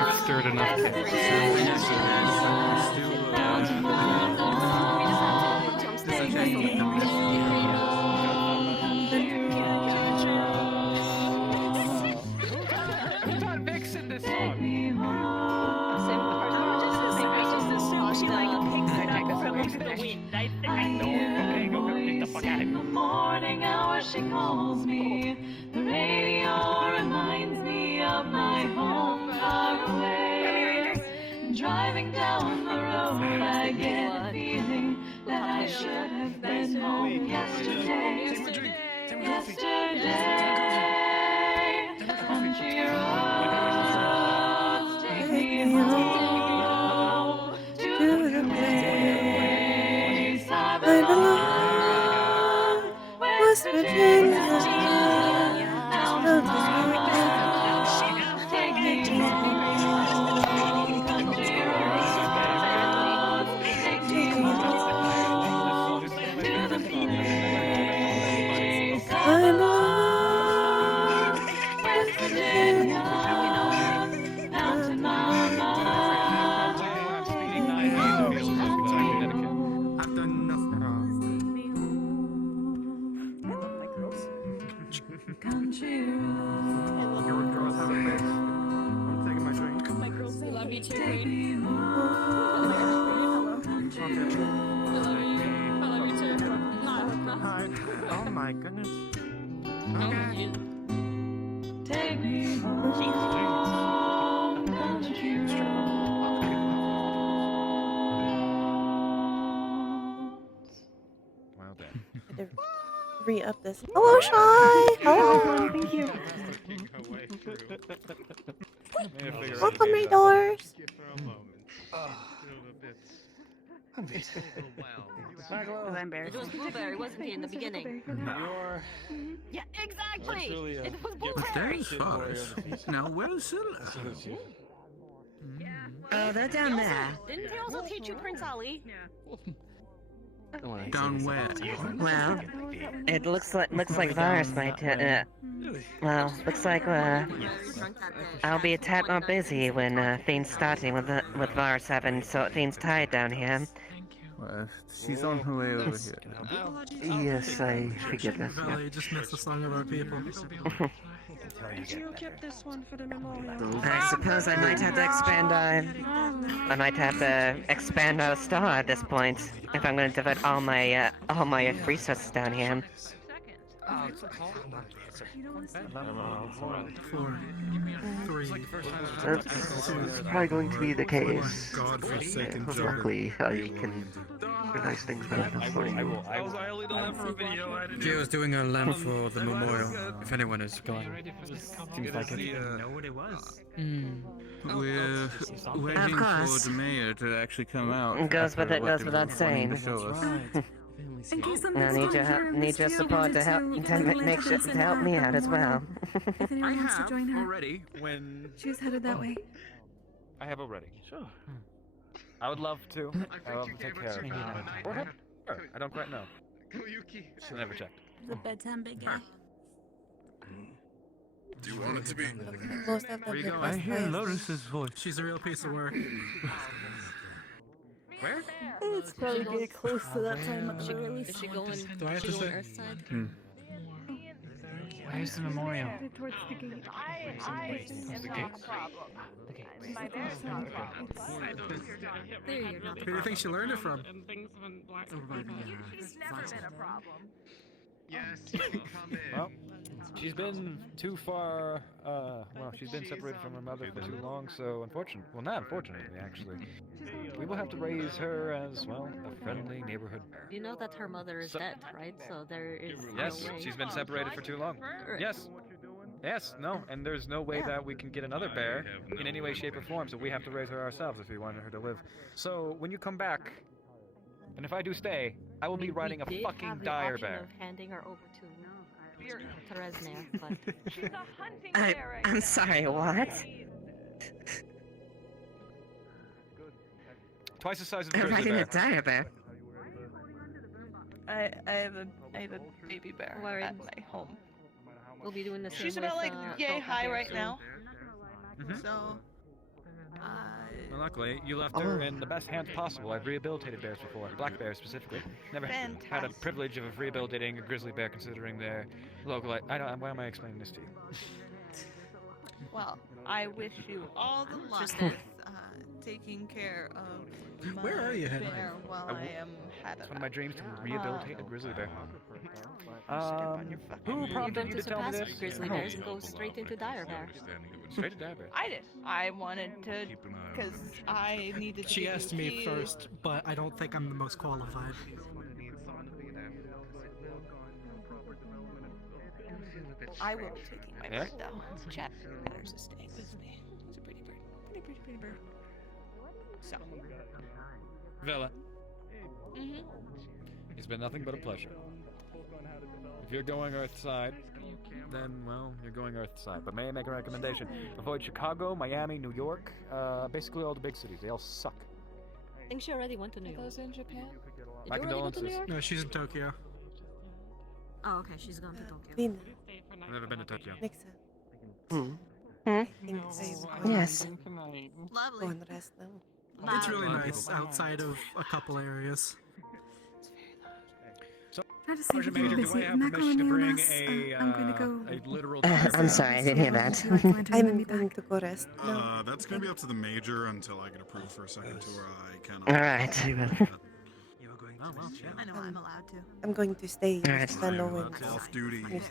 I've stirred enough. Who taught Vixen this song? She like picks her neck or something to the wind. I think I know. Okay, go get the fuck out of here. Morning hour she calls me. The radio reminds me of my home far away. Driving down the road, I get the feeling that I should have been home yesterday. Country roads take me home to the place I belong. West Virginia. Take me home. Country roads take me home to the place I belong. West Virginia. Mountain Mama. I've done nothing wrong. I love my girls. Country Your girls have a face. I'm taking my drink. My girls, they love you too, take Green. me home. I love you too. Hi. Oh my goodness. Okay. Take me home, country roads. Well done. Re-up this. Hello, Shy. Hello. Thank you. Welcome, Redors. Was I embarrassed? It was Blueberry, wasn't he, in the beginning? Yeah, exactly! It was Blueberry! There's Forrest. Now where's Scylla? Oh, they're down there. Didn't he also teach you Prince Ali? Down where? Well, it looks like Virus might. Well, looks like I'll be a tad more busy when things starting with Virus having sort things tied down here. Well, she's on her way over here. Yes, I figured that. Valley just missed a song about people. You kept this one for the memorial. I suppose I might have to expand our star at this point if I'm going to devote all my resources down here. That's probably going to be the case. Godforsaken Luckily, I can do nice things better than for you. Gio's doing a lamp for the memorial, if anyone is going. Seems like it. Know what it was? We're waiting for course. the mayor to actually come out. Goes after without wanting saying. to show us. In case I something's need going your help. here, Need Miss your Gio support wanted to help make sure to help me out as well. If anyone wants to join her, already when she was headed that way. I have already. Sure. I would love to. I would love to take care of her. Or her. Sure. I don't quite know. She'll never check. The bedtime big guy. Do you want it to be? Most of them get I hear best Lotus's voice. She's a real piece of work. Where? It's probably getting close to that time of the release. Is she going? Do I have to say? Earthside? Where's the memorial? Headed towards the gate. The gates? There you're not. Who do you think she learned it from? And things went black. He's never been a problem. Yes, you can come in. Well, she's been too far, well, she's been separated from her mother for too long, so well, not unfortunately, actually. We will have to raise her as, well, a friendly neighborhood bear. You know that her mother is dead, right? So there is Yes, no way. she's been separated for too long. Right. Yes. Yes, no, and there's no way that we can get another bear in any way, shape, or form, so we have to raise her ourselves if we want her to live. So, when you come back, and if I do stay, I will be riding a fucking dire bear. Of handing her over to Teresner, but She's a hunting bear. I'm sorry, what? Twice the size of a I'm grizzly riding bear. a dire bear. I have a baby bear Where at is- my home. we'll be doing the same. She's with, about like yay Coca high here right soon. now. Mhm. So Well, luckily, you left her in the best hands possible. I've rehabilitated bears before, black bears specifically. Never had a Fantastic. privilege of rehabilitating a grizzly bear, considering their local. I don't. Why am I explaining this to you? well, I wish you all the luck Just with taking care of my Where are you headed? bear while I am headed. It's one of my dreams to rehabilitate a grizzly bear. Who You're prompted going you to to tell me surpass this? grizzly bears and go straight into dire bear. Straight to dire bear. I did. I wanted to, because I needed to. She give asked you me keys. first, but I don't think I'm the most qualified. I will be taking my Yeah? bird though. Chad matters is staying with me. He's a pretty bird. Pretty bird. So. Vela, Mhm. it's been nothing but a pleasure. If you're going Earthside, then, well, you're going Earthside. But may I make a recommendation? Avoid Chicago, Miami, New York, basically all the big cities. They all suck. I think she already went to New York. Those in Japan? Did My you already go to New condolences. York? No, she's in Tokyo. Oh, okay, she's gone to Tokyo. Lina, I've never been to Tokyo. Nixa. Hmm. I think I Yes. Lovely. Going rest now. It's really A lot of nice people. outside of a couple areas. Try to say Sergeant that you're Major, do busy. I have I'm not permission to calling bring you a, I'm going to go. a literal I'm sorry, I didn't hear that. I'm going to go rest now. That's gonna be up to the major until I get approved for a second tour. I cannot. Alright. Oh, well, yeah. I know I'm allowed to. I'm going to stay. All right. Stand over Off duty in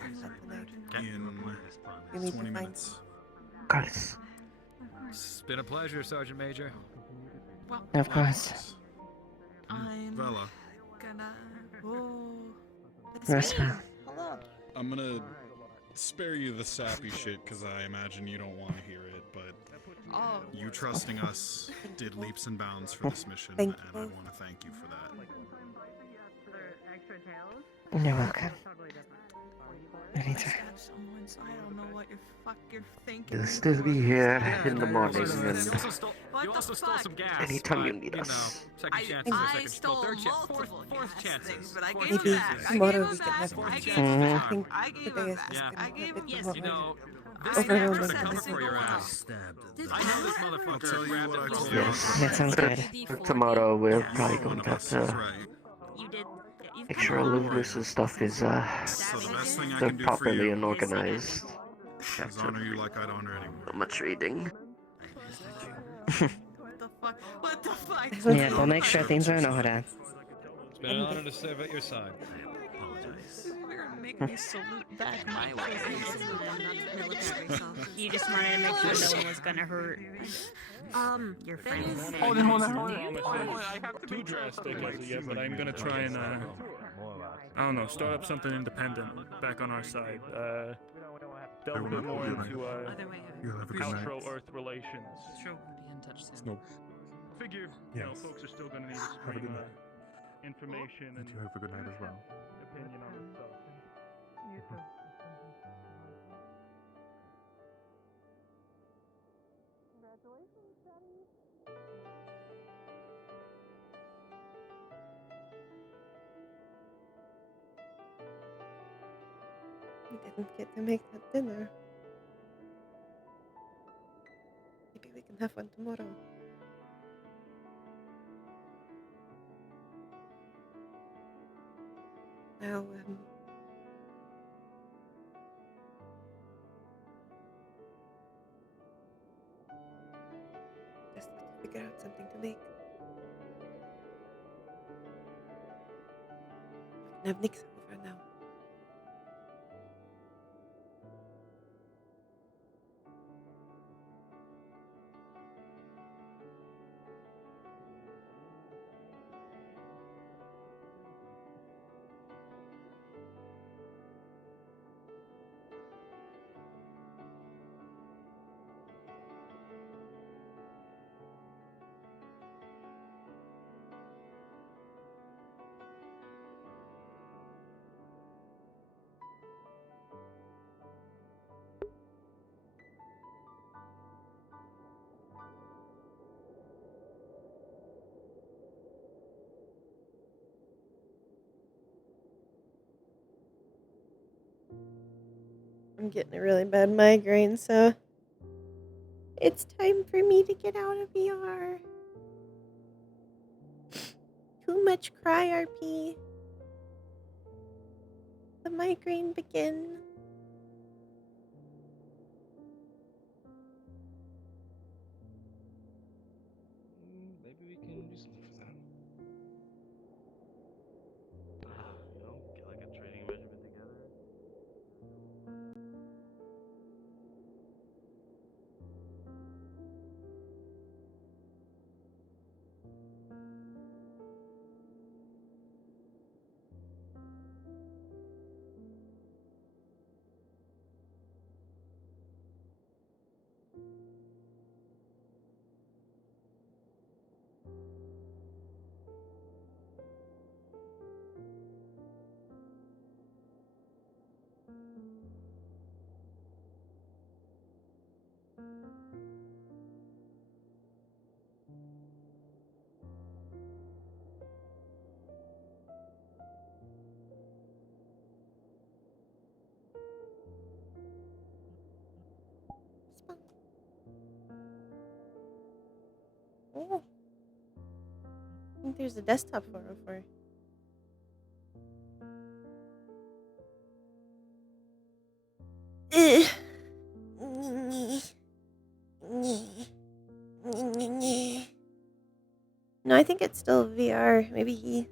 You need 20 to find. minutes. Course. It's been a pleasure, Sergeant Major. Of course. I'm Vela, gonna. Oh. Rest well. Hello. I'm gonna spare you the sappy shit because I imagine you don't want to hear it, but Oh. you trusting us did leaps and bounds for this mission, Thank and you I both. want to thank you for that. You're welcome. Anytime. Someone, so I don't know what you're thinking. You'll still be here in the morning, You and also stole, you also stole some gas. anytime you but, need us. know, second chances are second, third chance, fourth chances. but I fourth gave him chances. back. Tomorrow we can have Fourth fun. chances. I think I gave today him is back. just Yeah. gonna be a bit Yes, more You know, this I snapper never is said coming a for your single ass. word. I know this motherfucker I'll tell you grabbed what it I from told you. you. That sounds good. tomorrow we're probably One going of to have us is to right. You did. make sure all of this stuff is So the best thing I can do for properly you and organized. is honor you like I'd honor anyone. So much reading. What the fuck? Yeah, we'll make sure things are in order. It's been an honor to serve at your side. You're gonna make me salute back my way. You just wanted to make sure no one was gonna hurt. Your friends. Hold on. I have to be drastic as of yet, but I'm gonna try and I don't know, start up something independent back on our side. Delve a bit more into You'll have a good night. cultural Earth relations. Sure, we'll be in touch soon. Snow. Figure, Yes. folks are still gonna need a Have a stream good night. information and You have a good night as well. opinion on this stuff. You too. Congratulations, Daddy. We didn't get to make that dinner. Maybe we can have one tomorrow. Now, just have to figure out something to make. We can have Nick's over now. I'm getting a really bad migraine, so it's time for me to get out of VR. Too much cry RP. The migraine begin. Maybe we can do something for that. You know, get like a training regimen together. Oh. I think there's a desktop 404. No, I think it's still VR. Maybe he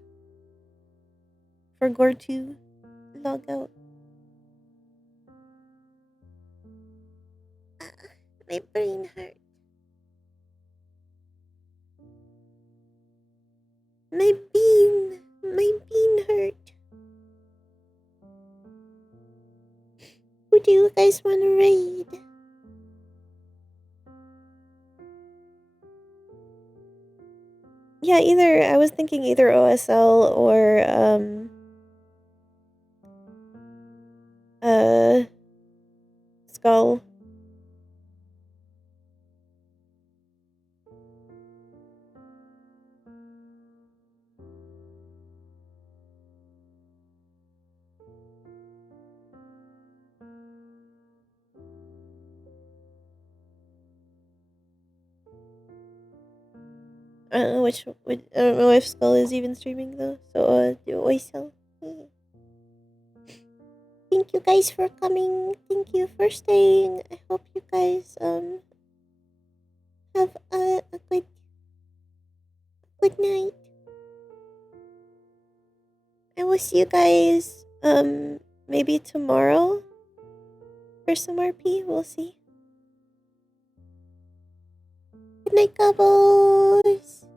forgot to log out. My brain hurt. My bean hurt. Who do you guys want to raid? Yeah, I was thinking either OSL or Skull. I don't know I don't know if Skull is even streaming though. So do OSL. Thank you guys for coming. Thank you for staying. I hope you guys have a good night. I will see you guys maybe tomorrow for some RP. We'll see. Good night, Gobbles.